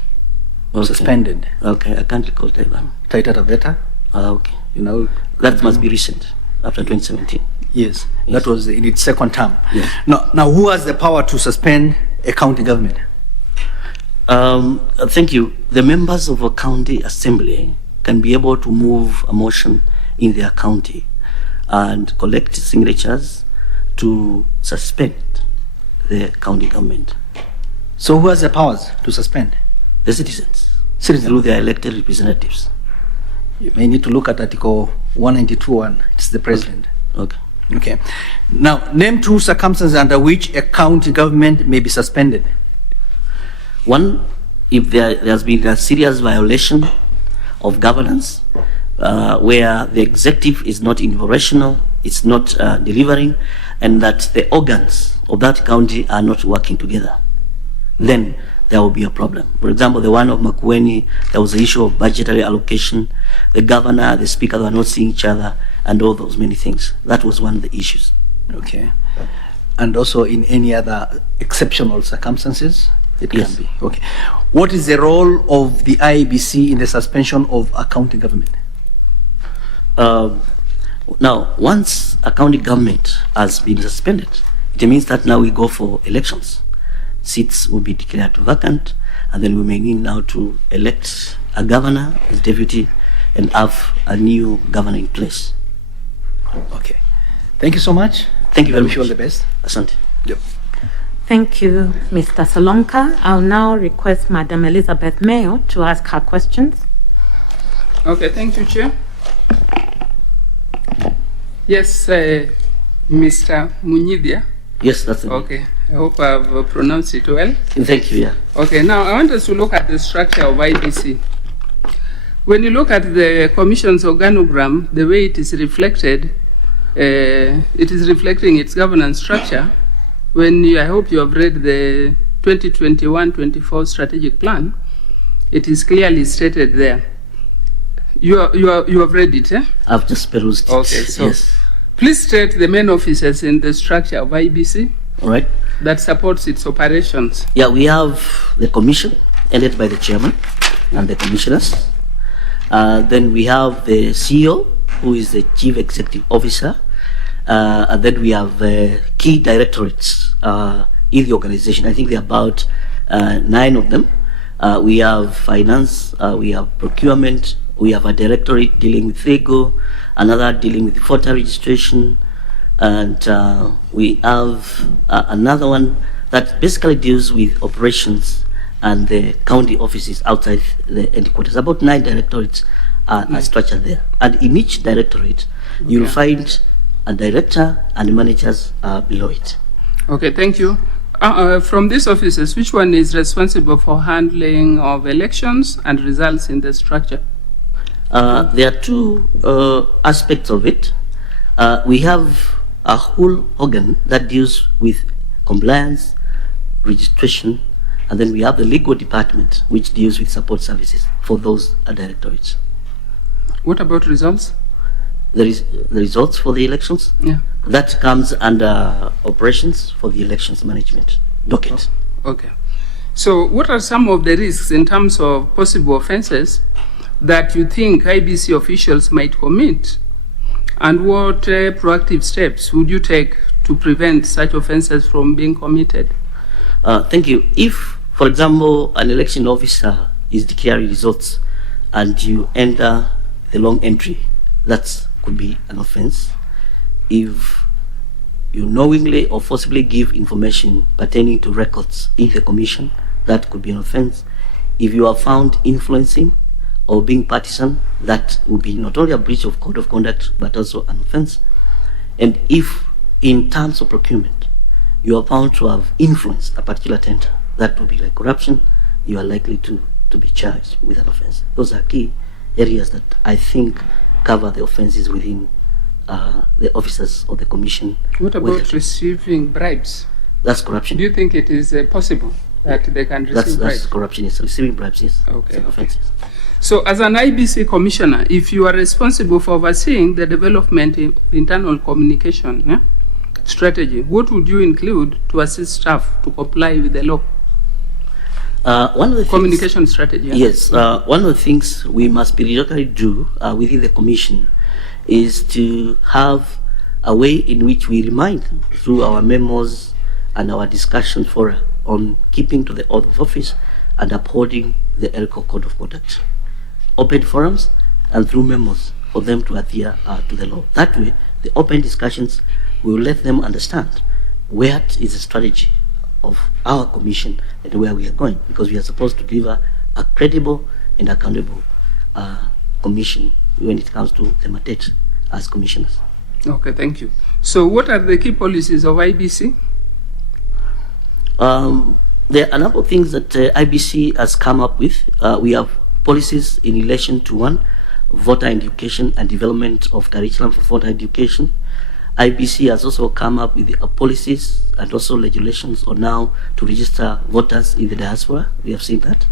suspended. Okay, I can't recall that one. Taita Taveta? Okay. You know, that must be recent, after 2017. Yes, that was in its second term. Yes. Now, who has the power to suspend a county government? Thank you. The members of a county assembly can be able to move a motion in their county and collect signatures to suspend the county government. So who has the powers to suspend? The citizens. Through their elected representatives. You may need to look at Article 192.1. It's the president. Okay. Now, name 2 circumstances under which a county government may be suspended. One, if there has been a serious violation of governance, where the executive is not operational, it's not delivering, and that the organs of that county are not working together, then there will be a problem. For example, the one of Makueni, there was the issue of budgetary allocation. The governor, the speaker were not seeing each other, and all those many things. That was one of the issues. Okay. And also in any other exceptional circumstances? It can be. Okay. What is the role of the IEBC in the suspension of a county government? Now, once a county government has been suspended, it means that now we go for elections. Seats will be declared vacant, and then we may need now to elect a governor as deputy and have a new governor in place. Okay. Thank you so much. Thank you very much. Wish you all the best. Asante. Yep. Thank you, Mr. Solonka. I'll now request Madam Elizabeth Mayo to ask her questions. Okay, thank you, Chair. Yes, Mr. Munyidia. Yes, that's it. Okay, I hope I've pronounced it well. Thank you, yeah. Okay, now I want us to look at the structure of IBC. When you look at the Commission's organogram, the way it is reflected, it is reflecting its governance structure. I hope you have read the 2021-24 strategic plan, it is clearly stated there. You have read it, eh? I've just perused it. Okay, so yes. Please state the main officers in the structure of IBC. All right. That supports its operations. Yeah, we have the commission, headed by the chairman and the commissioners. Then we have the CEO, who is the chief executive officer. And then we have key directorates in the organization. I think there are about 9 of them. We have finance, we have procurement, we have a directorate dealing with legal, another dealing with voter registration, and we have another one that basically deals with operations and the county offices outside the headquarters. About 9 directorates are structured there. And in each directorate, you'll find a director and managers below it. Okay, thank you. From these offices, which one is responsible for handling of elections and results in the structure? There are 2 aspects of it. We have a whole organ that deals with compliance, registration, and then we have the legal department, which deals with support services for those directorates. What about results? There is the results for the elections. Yeah. That comes under operations for the elections management docket. Okay. So what are some of the risks in terms of possible offenses that you think IBC officials might commit? And what proactive steps would you take to prevent such offenses from being committed? Thank you. If, for example, an election officer is declaring results and you enter the long entry, that could be an offense. If you knowingly or forcibly give information pertaining to records in the commission, that could be an offense. If you are found influencing or being partisan, that would be not only a breach of code of conduct, but also an offense. And if, in terms of procurement, you are found to have influenced a particular tender, that would be like corruption, you are likely to be charged with an offense. Those are key areas that I think cover the offenses within the officers of the commission. What about receiving bribes? That's corruption. Do you think it is possible that they can receive bribes? That's corruption, yes. Receiving bribes, yes. Okay. So as an IBC commissioner, if you are responsible for overseeing the development of internal communication strategy, what would you include to assist staff to comply with the law? One of the communication strategy. Yes, one of the things we must periodically do within the commission is to have a way in which we remind through our memos and our discussion fora on keeping to the oath of office and upholding the ELCO Code of Conduct. Open forums and through memos for them to adhere to the law. That way, the open discussions will let them understand where is the strategy of our commission and where we are going, because we are supposed to deliver a credible and accountable commission when it comes to the mandate as commissioners. Okay, thank you. So what are the key policies of IBC? There are a number of things that IBC has come up with. We have policies in relation to one, voter education and development of curriculum for voter education. IBC has also come up with policies and also legislations on now to register voters in the diaspora. We have seen that.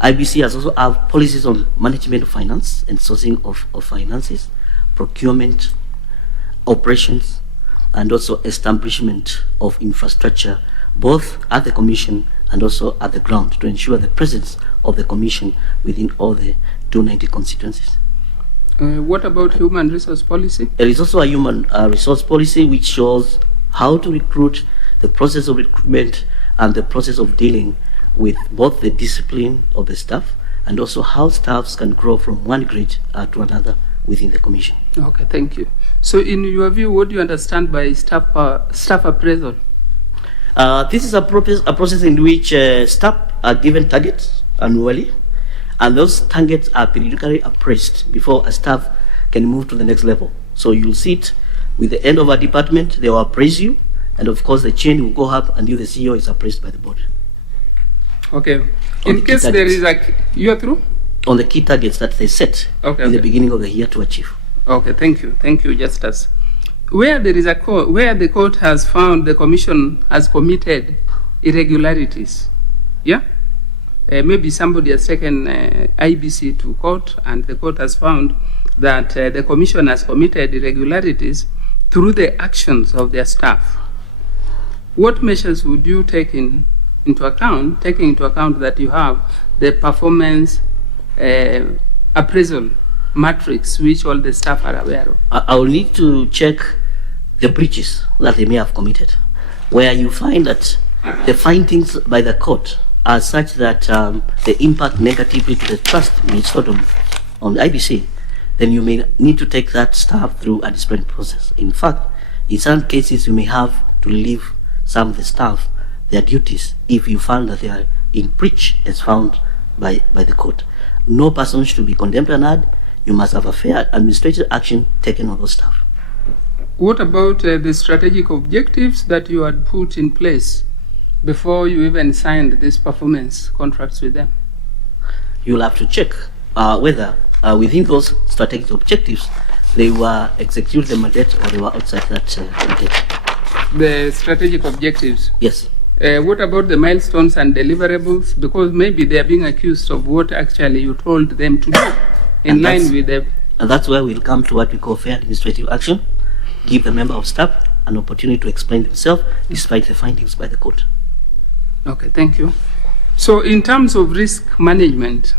IBC has also have policies on management of finance and sourcing of finances, procurement, operations, and also establishment of infrastructure, both at the commission and also at the ground, to ensure the presence of the commission within all the 290 constituencies. What about human resource policy? There is also a human resource policy which shows how to recruit, the process of recruitment, and the process of dealing with both the discipline of the staff and also how staffs can grow from one grade to another within the commission. Okay, thank you. So in your view, what do you understand by staff appraisal? This is a process in which staff are given targets annually, and those targets are periodically appraised before a staff can move to the next level. So you'll see it with the end of a department, they will appraise you, and of course the chain will go up until the CEO is appraised by the board. Okay. In case there is you are through? On the key targets that they set in the beginning of the year to achieve. Okay, thank you. Thank you, Justice. Where there is where the court has found the commission has committed irregularities, yeah? Maybe somebody has taken IBC to court and the court has found that the commission has committed irregularities through the actions of their staff. What measures would you take into account, taking into account that you have the performance appraisal matrix which all the staff are aware of? I will need to check the breaches that they may have committed, where you find that the findings by the court are such that they impact negatively to the trust which sort of on the IBC, then you may need to take that staff through a disciplinary process. In fact, in some cases you may have to relieve some of the staff their duties if you find that they are in breach as found by the court. No person should be condemned and had. You must have a fair administrative action taken on those staff. What about the strategic objectives that you had put in place before you even signed these performance contracts with them? You'll have to check whether within those strategic objectives they were executed the mandate or they were outside that mandate. The strategic objectives? Yes. What about the milestones and deliverables? Because maybe they are being accused of what actually you told them to do in line with them. And that's where we'll come to what we call fair administrative action, give the member of staff an opportunity to explain themselves despite the findings by the court. Okay, thank you. So in terms of risk management,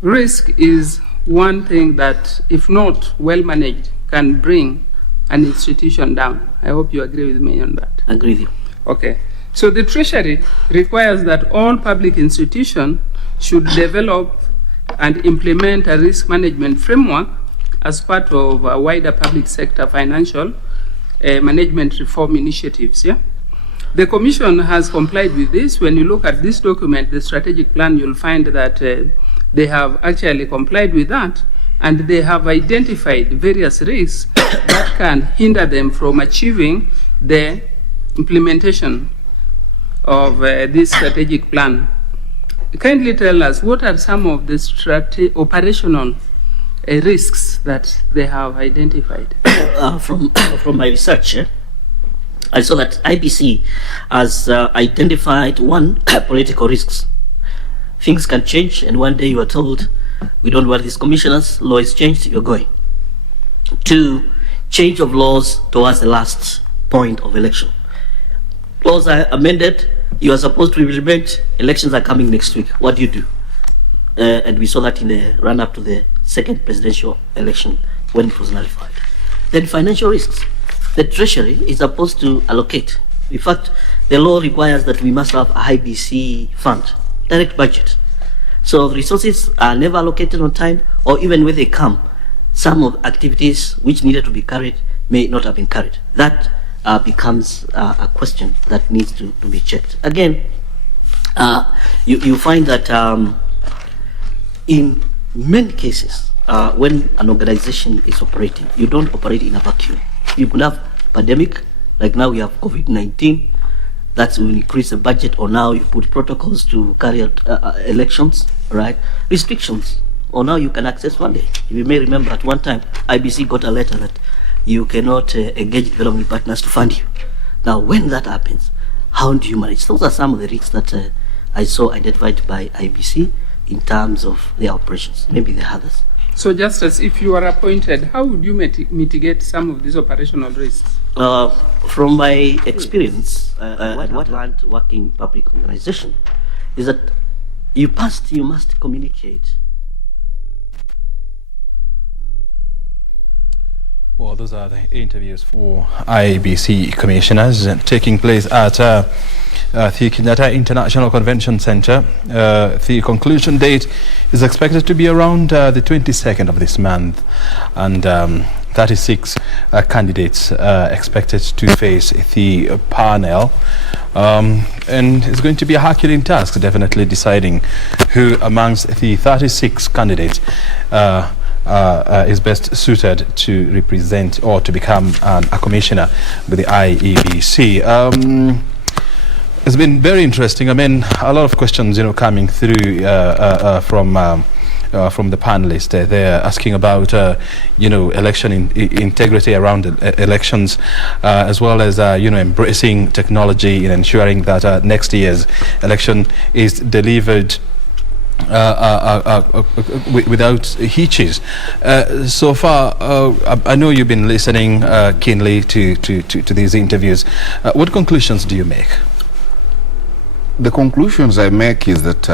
risk is one thing that, if not well managed, can bring an institution down. I hope you agree with me on that. Agree with you. Okay. So the Treasury requires that all public institutions should develop and implement a risk management framework as part of a wider public sector financial management reform initiatives. Yeah? The Commission has complied with this. When you look at this document, the strategic plan, you'll find that they have actually complied with that, and they have identified various risks that can hinder them from achieving the implementation of this strategic plan. Kindly tell us, what are some of the operational risks that they have identified? From my research, I saw that IBC has identified one, political risks. Things can change, and one day you are told, we don't want these commissioners, law is changed, you're going. 2, change of laws towards the last point of election. Laws are amended, you are supposed to implement, elections are coming next week. What do you do? And we saw that in the run-up to the second presidential election when it was nullified. Then financial risks. The Treasury is supposed to allocate. In fact, the law requires that we must have a IBC fund, direct budget. So resources are never allocated on time, or even when they come, some of activities which needed to be carried may not have been carried. That becomes a question that needs to be checked. Again, you find that in many cases, when an organization is operating, you don't operate in a vacuum. You could have pandemic, like now we have COVID-19, that will increase the budget, or now you put protocols to carry out elections, right? Restrictions, or now you can access funding. You may remember at one time, IBC got a letter that you cannot engage development partners to fund you. Now, when that happens, how do you manage? Those are some of the risks that I saw identified by IBC in terms of their operations. Maybe there are others. So, Justice, if you are appointed, how would you mitigate some of these operational risks? From my experience, what I learned working in public organization is that you must communicate. Well, those are the interviews for IBC commissioners taking place at the Kenyatta International Convention Center. The conclusion date is expected to be around the 22nd of this month, and 36 candidates expected to face the panel, and it's going to be a Herculean task, definitely deciding who amongst the 36 candidates is best suited to represent or to become a commissioner with the IEBC. It's been very interesting. I mean, a lot of questions, coming through from the panelists. They're asking about, election integrity around elections, as well as, embracing technology and ensuring that next year's election is delivered without hitches. So far, I know you've been listening keenly to these interviews. What conclusions do you make? The conclusions I make is that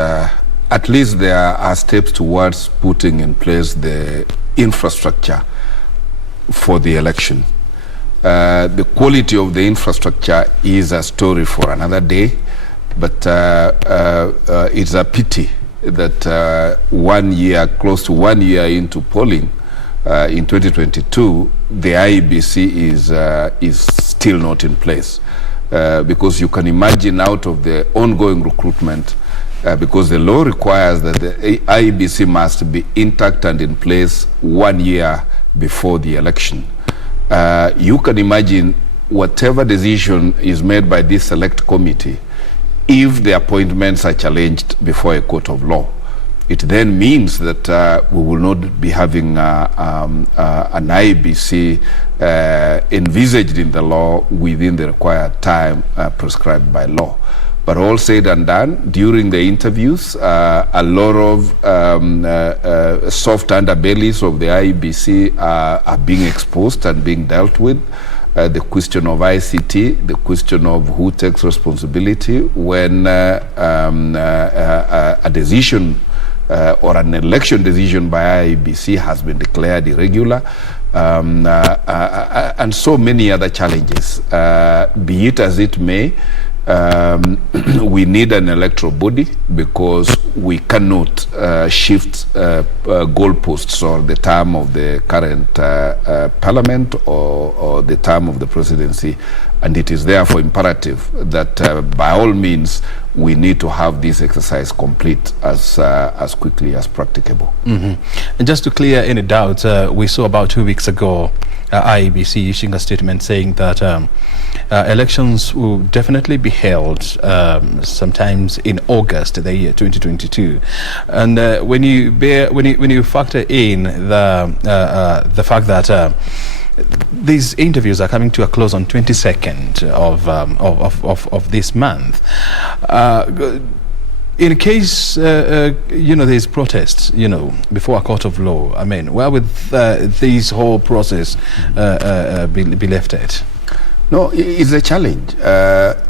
at least there are steps towards putting in place the infrastructure for the election. The quality of the infrastructure is a story for another day, but it's a pity that 1 year, close to 1 year into polling in 2022, the IEBC is still not in place. Because you can imagine out of the ongoing recruitment, because the law requires that the IEBC must be intact and in place 1 year before the election. You can imagine whatever decision is made by this select committee, if the appointments are challenged before a court of law, it then means that we will not be having an IEBC envisaged in the law within the required time prescribed by law. But all said and done, during the interviews, a lot of soft underbellies of the IEBC are being exposed and being dealt with. The question of ICT, the question of who takes responsibility when a decision or an election decision by IEBC has been declared irregular, and so many other challenges. Be it as it may, we need an electoral body because we cannot shift goalposts or the term of the current parliament or the term of the presidency, and it is therefore imperative that by all means we need to have this exercise complete as quickly as practicable. And just to clear any doubts, we saw about 2 weeks ago IEBC issuing a statement saying that elections will definitely be held sometimes in August the year 2022, and when you factor in the fact that these interviews are coming to a close on 22nd of this month, in case there's protests before a court of law, I mean, where would this whole process be left at? No, it's a challenge.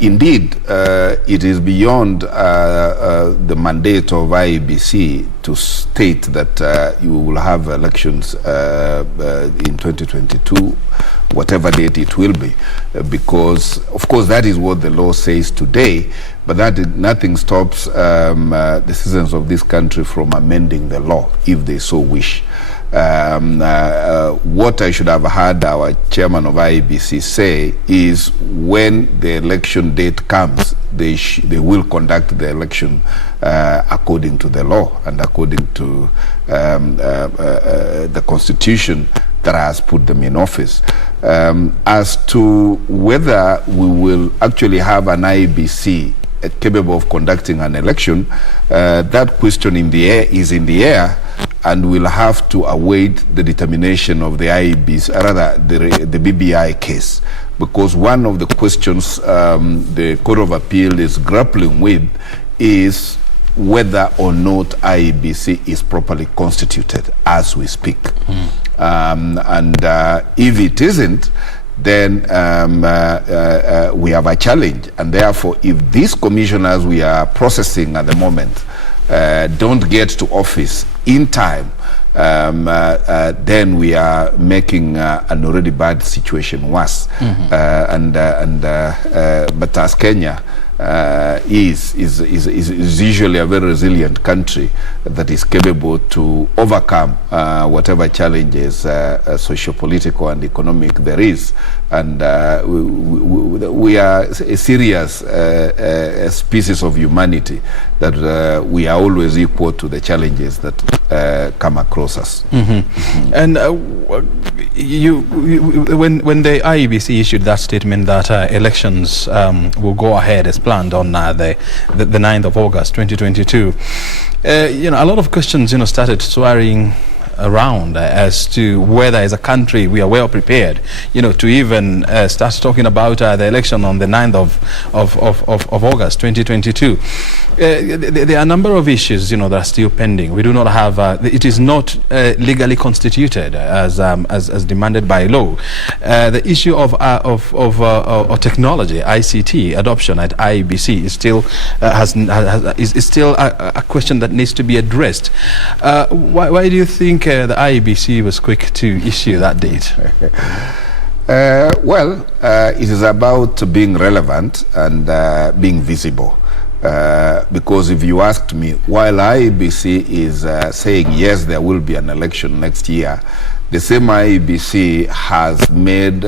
Indeed, it is beyond the mandate of IEBC to state that you will have elections in 2022, whatever date it will be, because, of course, that is what the law says today, but nothing stops the citizens of this country from amending the law if they so wish. What I should have heard our chairman of IEBC say is when the election date comes, they will conduct the election according to the law and according to the constitution that has put them in office. As to whether we will actually have an IEBC capable of conducting an election, that question is in the air, and we'll have to await the determination of the IEBC, rather the BBI case, because one of the questions the Court of Appeal is grappling with is whether or not IEBC is properly constituted as we speak. And if it isn't, then we have a challenge. And therefore, if these commissioners we are processing at the moment don't get to office in time, then we are making an already bad situation worse. But as Kenya is usually a very resilient country that is capable to overcome whatever challenges socio-political and economic there is, and we are a serious species of humanity that we are always equal to the challenges that come across us. And when the IEBC issued that statement that elections will go ahead as planned on the 9th of August 2022, a lot of questions started swirling around as to whether as a country we are well prepared to even start talking about the election on the 9th of August 2022. There are a number of issues that are still pending. We do not have it is not legally constituted as demanded by law. The issue of technology, ICT adoption at IEBC is still is still a question that needs to be addressed. Why do you think the IEBC was quick to issue that date? Well, it is about being relevant and being visible. Because if you asked me, while IEBC is saying yes, there will be an election next year, the same IEBC has made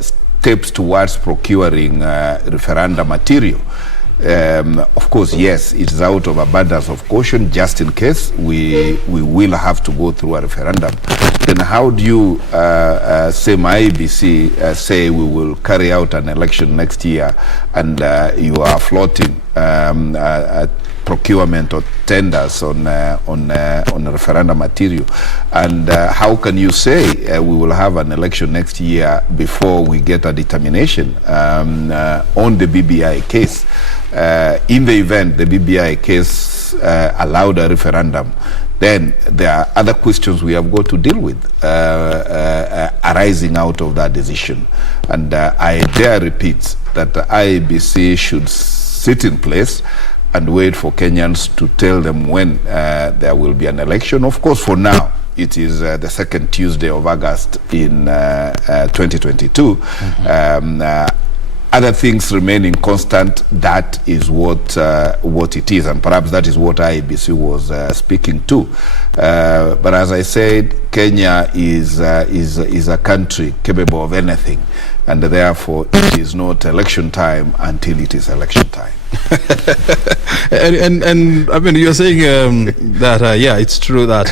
steps towards procuring referendum material. Of course, yes, it is out of abundance of caution, just in case we will have to go through a referendum. Then how do you, same IEBC, say we will carry out an election next year, and you are floating procurement or tenders on referendum material? And how can you say we will have an election next year before we get a determination on the BBI case? In the event the BBI case allowed a referendum, then there are other questions we have got to deal with arising out of that decision. And I dare repeat that the IEBC should sit in place and wait for Kenyans to tell them when there will be an election. Of course, for now, it is the second Tuesday of August in 2022. Other things remaining constant, that is what it is, and perhaps that is what IEBC was speaking to. But as I said, Kenya is a country capable of anything, and therefore it is not election time until it is election time. and I mean, you're saying that yeah, it's true that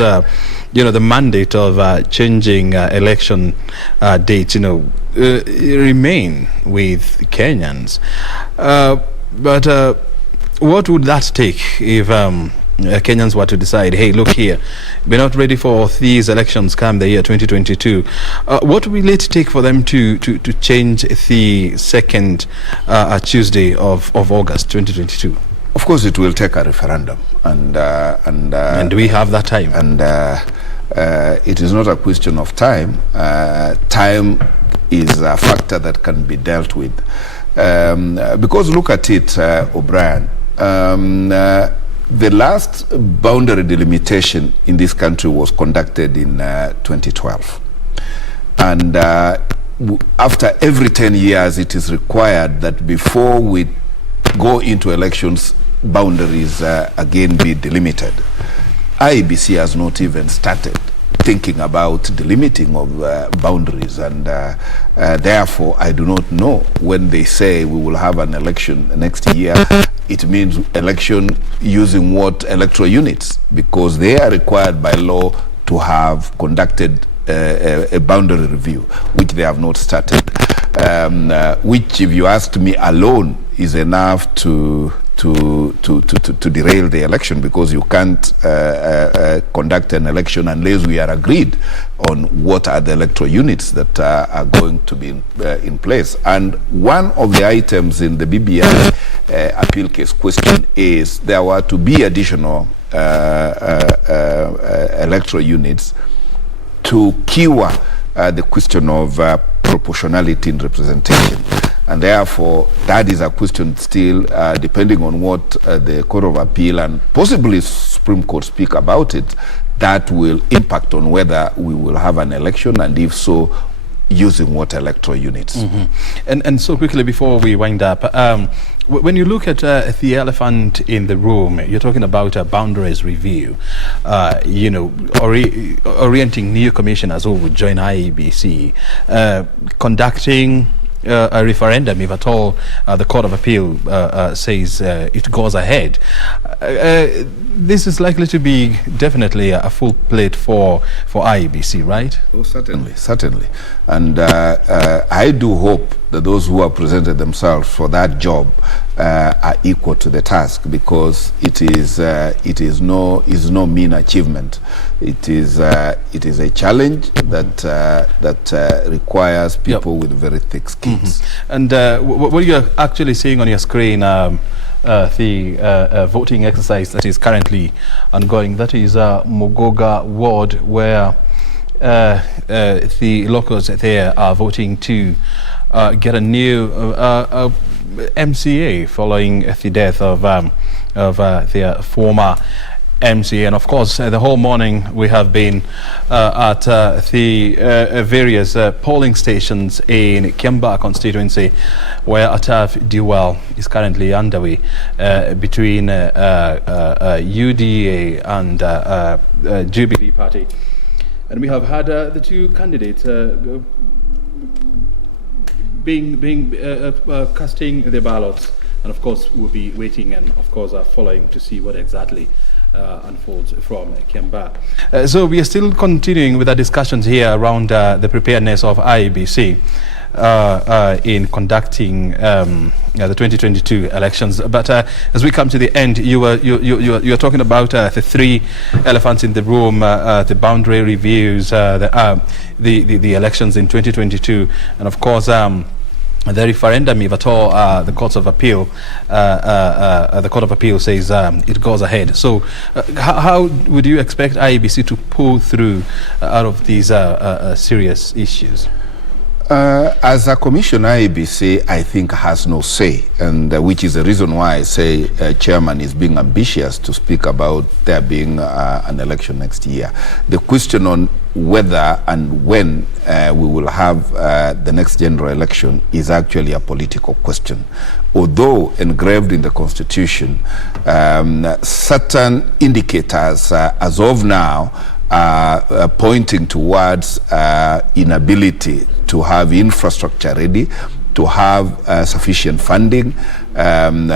the mandate of changing election dates remain with Kenyans, but what would that take if Kenyans were to decide, hey, look here, we're not ready for these elections come the year 2022. What will it take for them to change the second Tuesday of August 2022? Of course, it will take a referendum, and do we have that time? And it is not a question of time. Time is a factor that can be dealt with. Because look at it, O'Brien, the last boundary delimitation in this country was conducted in 2012. And after every 10 years, it is required that before we go into elections, boundaries again be delimited. IEBC has not even started thinking about delimiting of boundaries, and therefore I do not know when they say we will have an election next year, it means election using what electoral units, because they are required by law to have conducted a boundary review, which they have not started, which, if you asked me, alone is enough to derail the election, because you can't conduct an election unless we are agreed on what are the electoral units that are going to be in place. And one of the items in the BBI appeal case question is there were to be additional electoral units to cure the question of proportionality in representation. And therefore, that is a question still, depending on what the Court of Appeal and possibly Supreme Court speak about it, that will impact on whether we will have an election, and if so, using what electoral units. Mm-hmm. And so quickly before we wind up, when you look at the elephant in the room, you're talking about a boundaries review, orienting new commissioners who would join IEBC, conducting a referendum, if at all the Court of Appeal says it goes ahead. This is likely to be definitely a full plate for IEBC, right? Oh, certainly. And I do hope that those who have presented themselves for that job are equal to the task, because it is no mean achievement. It is a challenge that requires people with very thick skins. And what you're actually seeing on your screen, the voting exercise that is currently ongoing, that is Muguga ward, where the locals there are voting to get a new MCA following the death of their former MCA. And of course, the whole morning we have been at the various polling stations in Kiambaa constituency, where a tough duel is currently underway between UDA and Jubilee Party. And we have had the two candidates casting their ballots, and of course we'll be waiting and of course following to see what exactly unfolds from Kiambaa. So we are still continuing with our discussions here around the preparedness of IEBC in conducting the 2022 elections. But as we come to the end, you are talking about the three elephants in the room: the boundary reviews, the elections in 2022, and of course the referendum, if at all the Court of Appeal says it goes ahead. So how would you expect IEBC to pull through out of these serious issues? As a commission, IEBC, I think, has no say, and which is the reason why I say chairman is being ambitious to speak about there being an election next year. The question on whether and when we will have the next general election is actually a political question. Although engraved in the Constitution, certain indicators as of now are pointing towards inability to have infrastructure ready, to have sufficient funding, and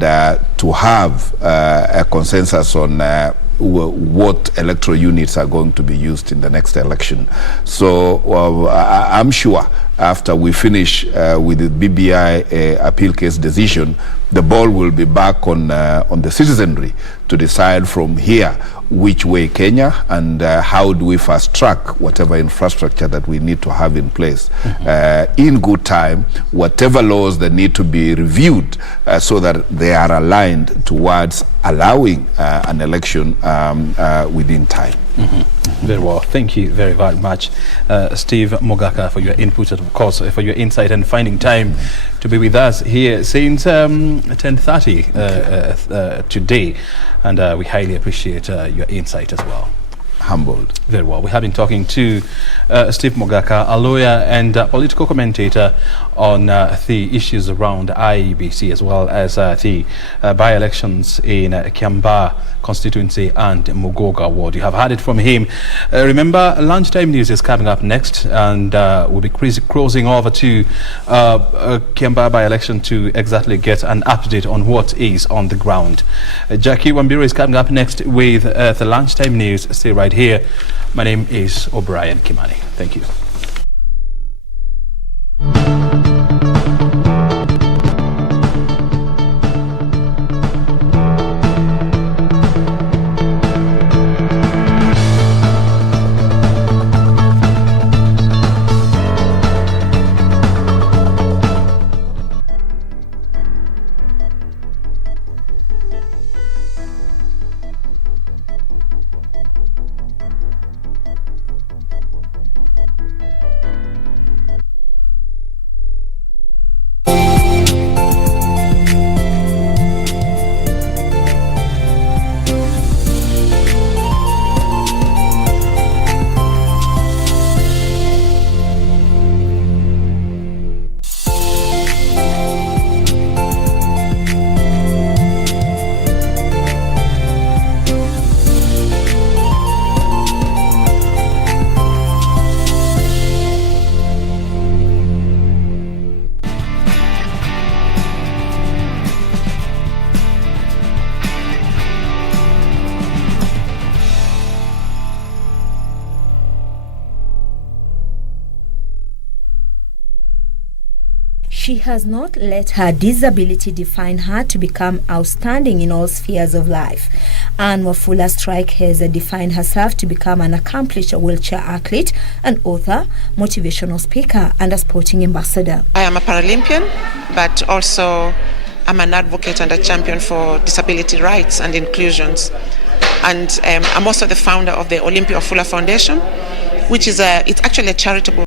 to have a consensus on what electoral units are going to be used in the next election. So I'm sure after we finish with the BBI appeal case decision, the ball will be back on the citizenry to decide from here which way Kenya, and how do we fast track whatever infrastructure that we need to have in place in good time, whatever laws that need to be reviewed so that they are aligned towards allowing an election within time. Very well. Thank you very, very much, Steve Muguga, for your input and, of course, for your insight and finding time to be with us here since 10:30 today. And we highly appreciate your insight as well. Humbled. Very well. We have been talking to Steve Muguga, a lawyer and political commentator on the issues around IEBC, as well as the by-elections in Kiambaa constituency and Muguga ward. You have heard it from him. Remember, lunchtime news is coming up next, and we'll be crossing over to Kiambaa by-election to exactly get an update on what is on the ground. Jackie Wambiro is coming up next with the lunchtime news. Stay right here. My name is O'Brien Kimani. Thank you. She has not let her disability define her to become outstanding in all spheres of life. Anne Wafula Strike has defined herself to become an accomplished wheelchair athlete, an author, motivational speaker, and a sporting ambassador. I am a Paralympian, but also I'm an advocate and a champion for disability rights and inclusions. And I'm also the founder of the Olympia Wafula Foundation, which is it's actually a charitable